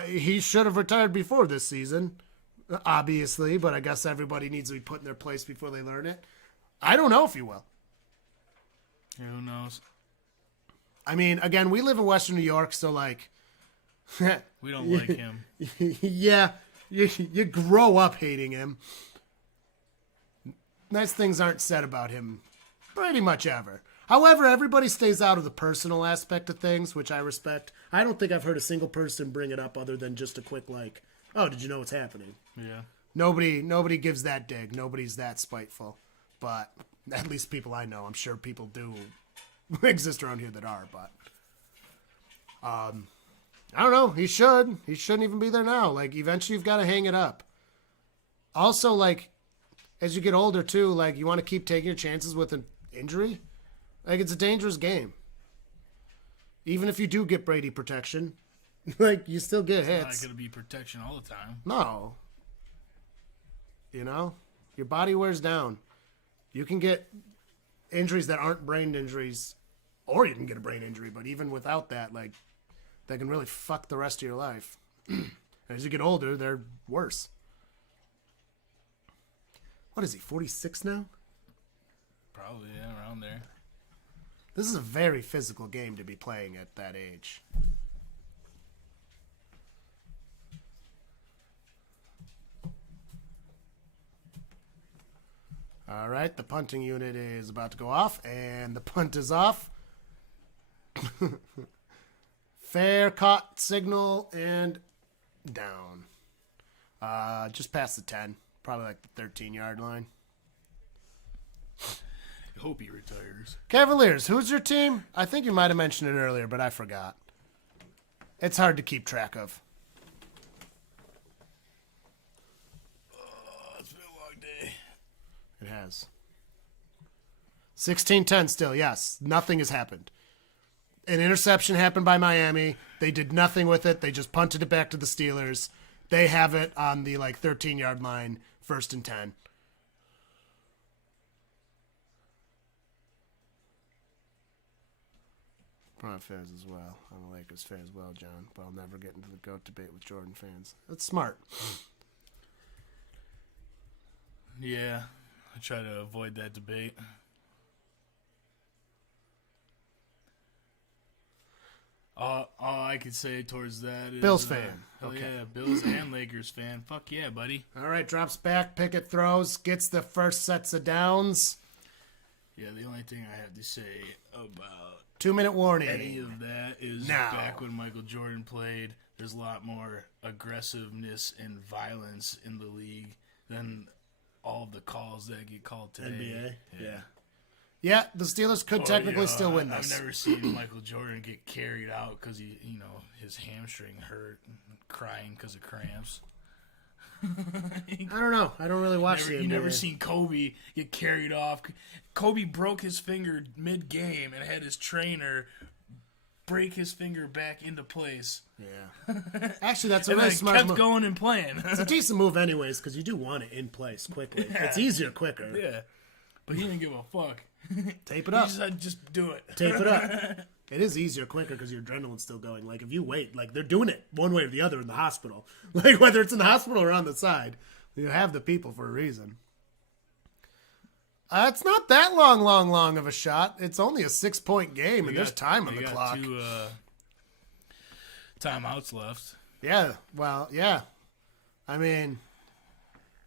He should have retired before this season, obviously, but I guess everybody needs to be put in their place before they learn it. I don't know if he will. Yeah, who knows? I mean, again, we live in Western New York, so like... we don't like him. Yeah, you grow up hating him. Nice things aren't said about him pretty much ever. However, everybody stays out of the personal aspect of things, which I respect. I don't think I've heard a single person bring it up other than just a quick like, oh, did you know what's happening? Yeah. Nobody gives that dig. Nobody's that spiteful. But At least people I know. I'm sure people do exist around here that are, but I don't know. He should. He shouldn't even be there now. Like, eventually you've got to hang it up. Also, like, as you get older, too, like, you want to keep taking your chances with an injury. Like, it's a dangerous game. Even if you do get Brady protection, like, you still get hits. It's not going to be protection all the time. No. You know? Your body wears down. You can get injuries that aren't brain injuries, or you can get a brain injury, but even without that, like, that can really fuck the rest of your life. As you get older, they're worse. What is he, 46 now? Probably, yeah, around there. This is a very physical game to be playing at that age. All right, the punting unit is about to go off, and the punt is off. Fair, caught, signal, and down. Just past the 10. Probably like the 13-yard line. I hope he retires. Cavaliers, who's your team? I think you might have mentioned it earlier, but I forgot. It's hard to keep track of. Oh, it's been a long day. It has. 16-10 still, yes. Nothing has happened. An interception happened by Miami. They did nothing with it. They just punted it back to the Steelers. They have it on the 13-yard line, 1st and 10. I'm a fans as well. I'm a Lakers fan as well, John. But I'll never get into the GOAT debate with Jordan fans. That's smart. Yeah, I try to avoid that debate. All I could say towards that is... Bills fan. Okay. Yeah, Bills and Lakers fan. Fuck yeah, buddy. All right, drops back, Pickett throws, gets the first sets of downs. Yeah, the only thing I have to say about 2-minute warning. any of that is Now. back when Michael Jordan played, there's a lot more aggressiveness and violence in the league than all the calls that get called today. NBA? Yeah. Yeah, the Steelers could technically still win I've this. never seen Michael Jordan get carried out because his hamstring hurt, crying because of cramps. I don't know. I don't really watch the NBA. You never seen Kobe get carried off. Kobe broke his finger mid-game and had his trainer break his finger back into place. Yeah. Actually, that's a And really then smart kept move. going and playing. It's a decent move anyways, because you do want it in place quickly. Yeah. It's easier quicker. Yeah. But he didn't give a fuck. Tape it He up. just said, just do it. Tape it up. It is easier quicker because your adrenaline's still going. Like, if you wait, they're doing it one way or the other in the hospital. Like, whether it's in the hospital or on the side, you have the people for a reason. It's not that long of a shot. It's only a 6-point game, and there's time on the clock. Two timeouts left. Yeah, well, yeah. I mean,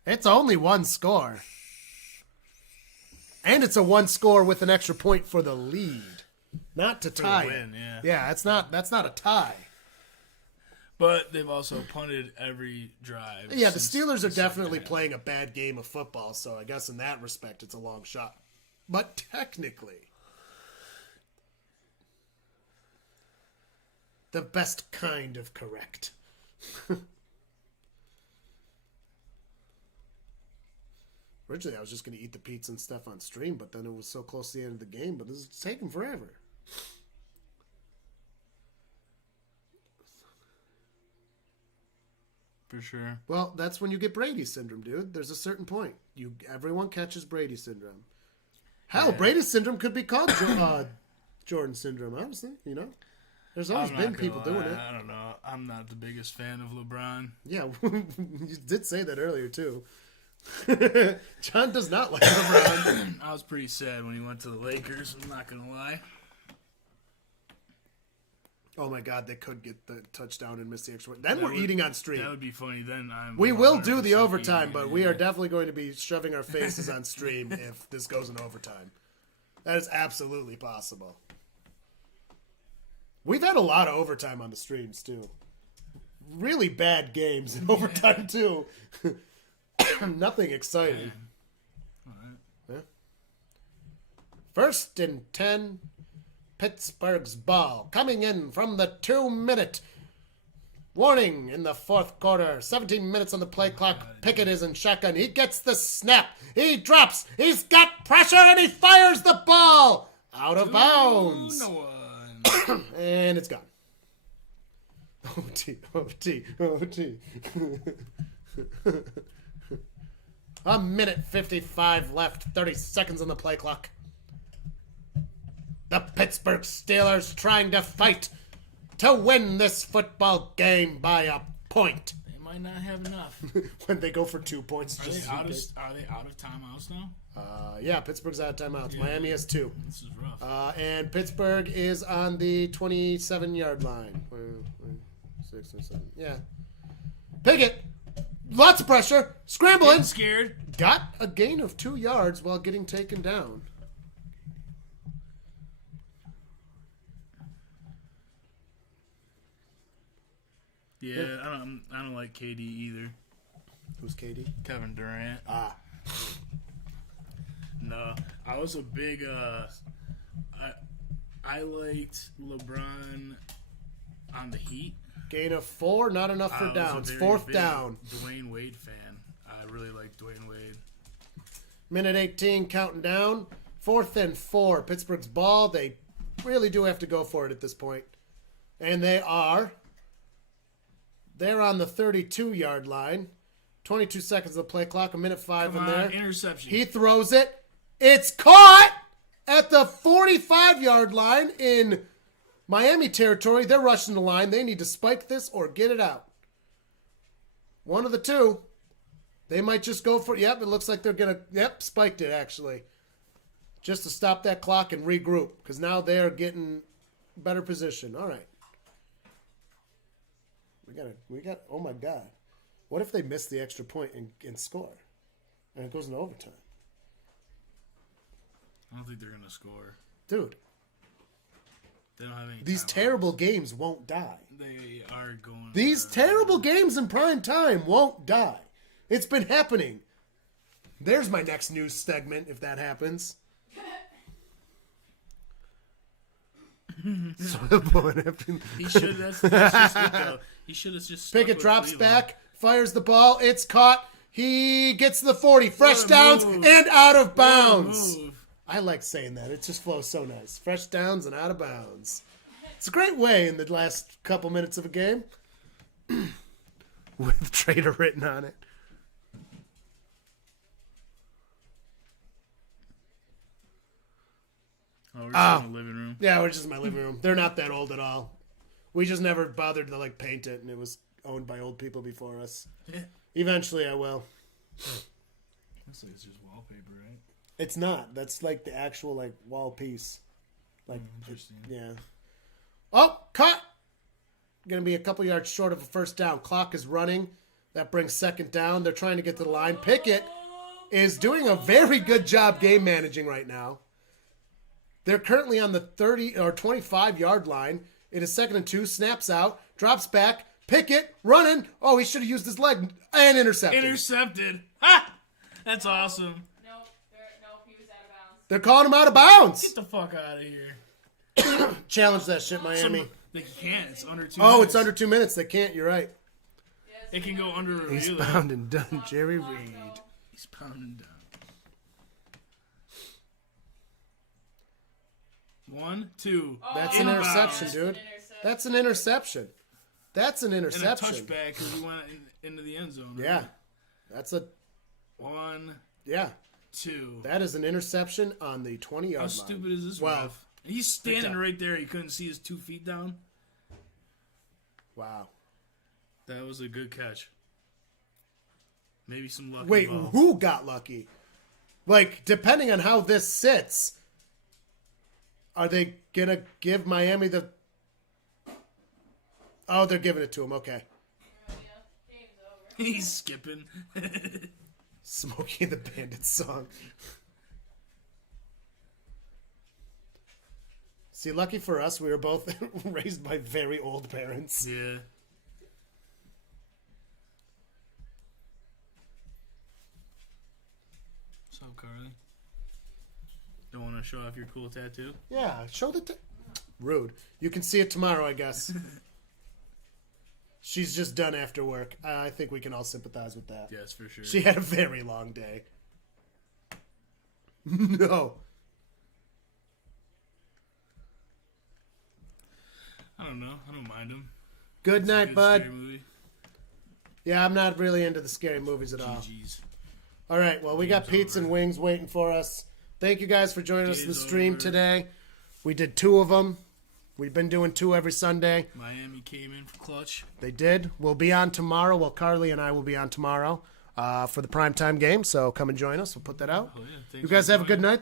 it's only one score. And it's a one score with an extra point for the lead. Not to tie. the win, yeah. Yeah, that's not a tie. But they've also punted every drive. Yeah, the since Steelers are the second definitely half. playing a bad game of football, so I guess in that respect it's a long shot. But technically, the best kind of correct. Originally, I was just going to eat the pizza and stuff on stream, but then it was so close to the end of the game, but this is taking forever. For sure. Well, that's when you get Brady syndrome, dude. There's a certain point. Everyone catches Brady syndrome. Hell, Yeah. Brady syndrome could be called Jordan syndrome, honestly, There's always I'm been not people gonna doing lie, it. I don't know. I'm not the biggest fan of LeBron. Yeah, you did say that earlier, too. John does not like LeBron. I was pretty sad when he went to the Lakers. I'm not gonna lie. Oh my God, they could get the touchdown and miss the extra point. Then we're eating on stream. That would be funny. Then We will do the 100% overtime, eating, but we are yeah. definitely going to be shoving our faces on stream if this goes in overtime. That is absolutely possible. We've had a lot of overtime on the streams, too. Really bad games in overtime, too. Nothing exciting. All right. Yeah. First and 10. Pittsburgh's ball coming in from the 2-minute warning in the fourth quarter. 17 minutes on the play clock. Pickett is in shotgun. He gets the snap. He drops. He's got pressure, and he fires the ball out of bounds. No one. And it's gone. OT. A minute 55 left. 30 seconds on the play clock. The Pittsburgh Steelers trying to fight to win this football game by a point. They might not have enough. When they go for 2 points. Are they out of timeouts now? Yeah, Pittsburgh's out of timeouts. Yeah. Miami has 2. This is rough. And Pittsburgh is on the 27-yard line. 6 or 7. Yeah. Pickett. Lots of pressure. Scrambling. Getting scared. Got a gain of 2 yards while getting taken down. Yeah, I don't like KD either. Who's KD? Kevin Durant. Ah. No, I was a big. I liked LeBron on the Heat. Gain of 4, not enough for downs. Fourth down. Dwayne Wade fan. I really like Dwayne Wade. Minute 18, counting down. 4th and 4. Pittsburgh's ball. They really do have to go for it at this point, and they are. They're on the 32-yard line. 22 seconds of the play clock. A minute 5 in there. Interception. He throws it. It's caught at the 45-yard line in Miami territory. They're rushing the line. They need to spike this or get it out. One of the two. They might just go for it. Yep, it looks like they're going to... Yep, spiked it, actually. Just to stop that clock and regroup. Because now they're getting better position. All right. We got. Oh my God! What if they miss the extra point and score, and it goes into overtime? I don't think they're gonna score, dude. They don't have any. These terrible games won't die. They are going. These terrible games in prime time won't die. It's been happening. There's my next news segment if that happens. He should. That's just it, though. He should have just. Pickett drops back, fires the ball. It's caught. He gets to the 40. Fresh downs and out of bounds. I like saying that. It just flows so nice. Fresh downs and out of bounds. It's a great way in the last couple minutes of a game with Trader written on it. Oh, we're just in the living room. Yeah, we're just in my living room. They're not that old at all. We just never bothered to paint it, and it was owned by old people before us. Yeah. Eventually, I will. Looks like it's just wallpaper, right? It's not. That's the actual wall piece. Interesting. Yeah. Oh, cut! Going to be a couple yards short of a first down. Clock is running. That brings second down. They're trying to get to the line. Pickett is doing a very good job game managing right now. They're currently on the 30 or 25-yard line. It is 2nd and 2. Snaps out. Drops back. Pickett running. Oh, he should have used his leg. And intercepted. Intercepted. Ha! That's awesome. Nope, he was out of bounds. They're calling him out of bounds. Get the fuck out of here. Challenge that shit, Miami. They can't. It's under 2 minutes. Oh, it's under 2 minutes. They can't. You're right. It can go under review. He's bound and done. Jerry Reed. He's bound and done. 1, 2. That's an interception, dude. That's an interception. That's an interception. And a touchback because he went into the end zone. Right? Yeah. That's a... 1. Yeah. 2. That is an interception on the 20-yard line. How stupid is this? 12. Ref? And he's standing right there. He couldn't see his 2 feet down. Wow. That was a good catch. Maybe some luck. Wait, involved. who got lucky? Depending on how this sits, are they going to give Miami the... Oh, they're giving it to him. Okay. Game's over. He's skipping. Smokey and the Bandit song. See, lucky for us, we were both raised by very old parents. Yeah. What's up, Carly? Don't want to show off your cool tattoo? Yeah, show the... Rude. You can see it tomorrow, I guess. She's just done after work. I think we can all sympathize with that. Yes, for sure. She had a very long day. No. I don't know. I don't mind him. Good It's a night, good bud. scary movie. Yeah, I'm not really into the scary movies at all. GG's. All right, well, we got Game's pizza and over. wings waiting for us. Thank you guys for joining us in the Game's stream over. today. We did 2 of them. We've been doing 2 every Sunday. Miami came in for clutch. They did. We'll be on tomorrow. Well, Carly and I will be on tomorrow for the primetime game, so come and join us. We'll put that out. Oh, yeah. Thanks You guys for have a good joining. night.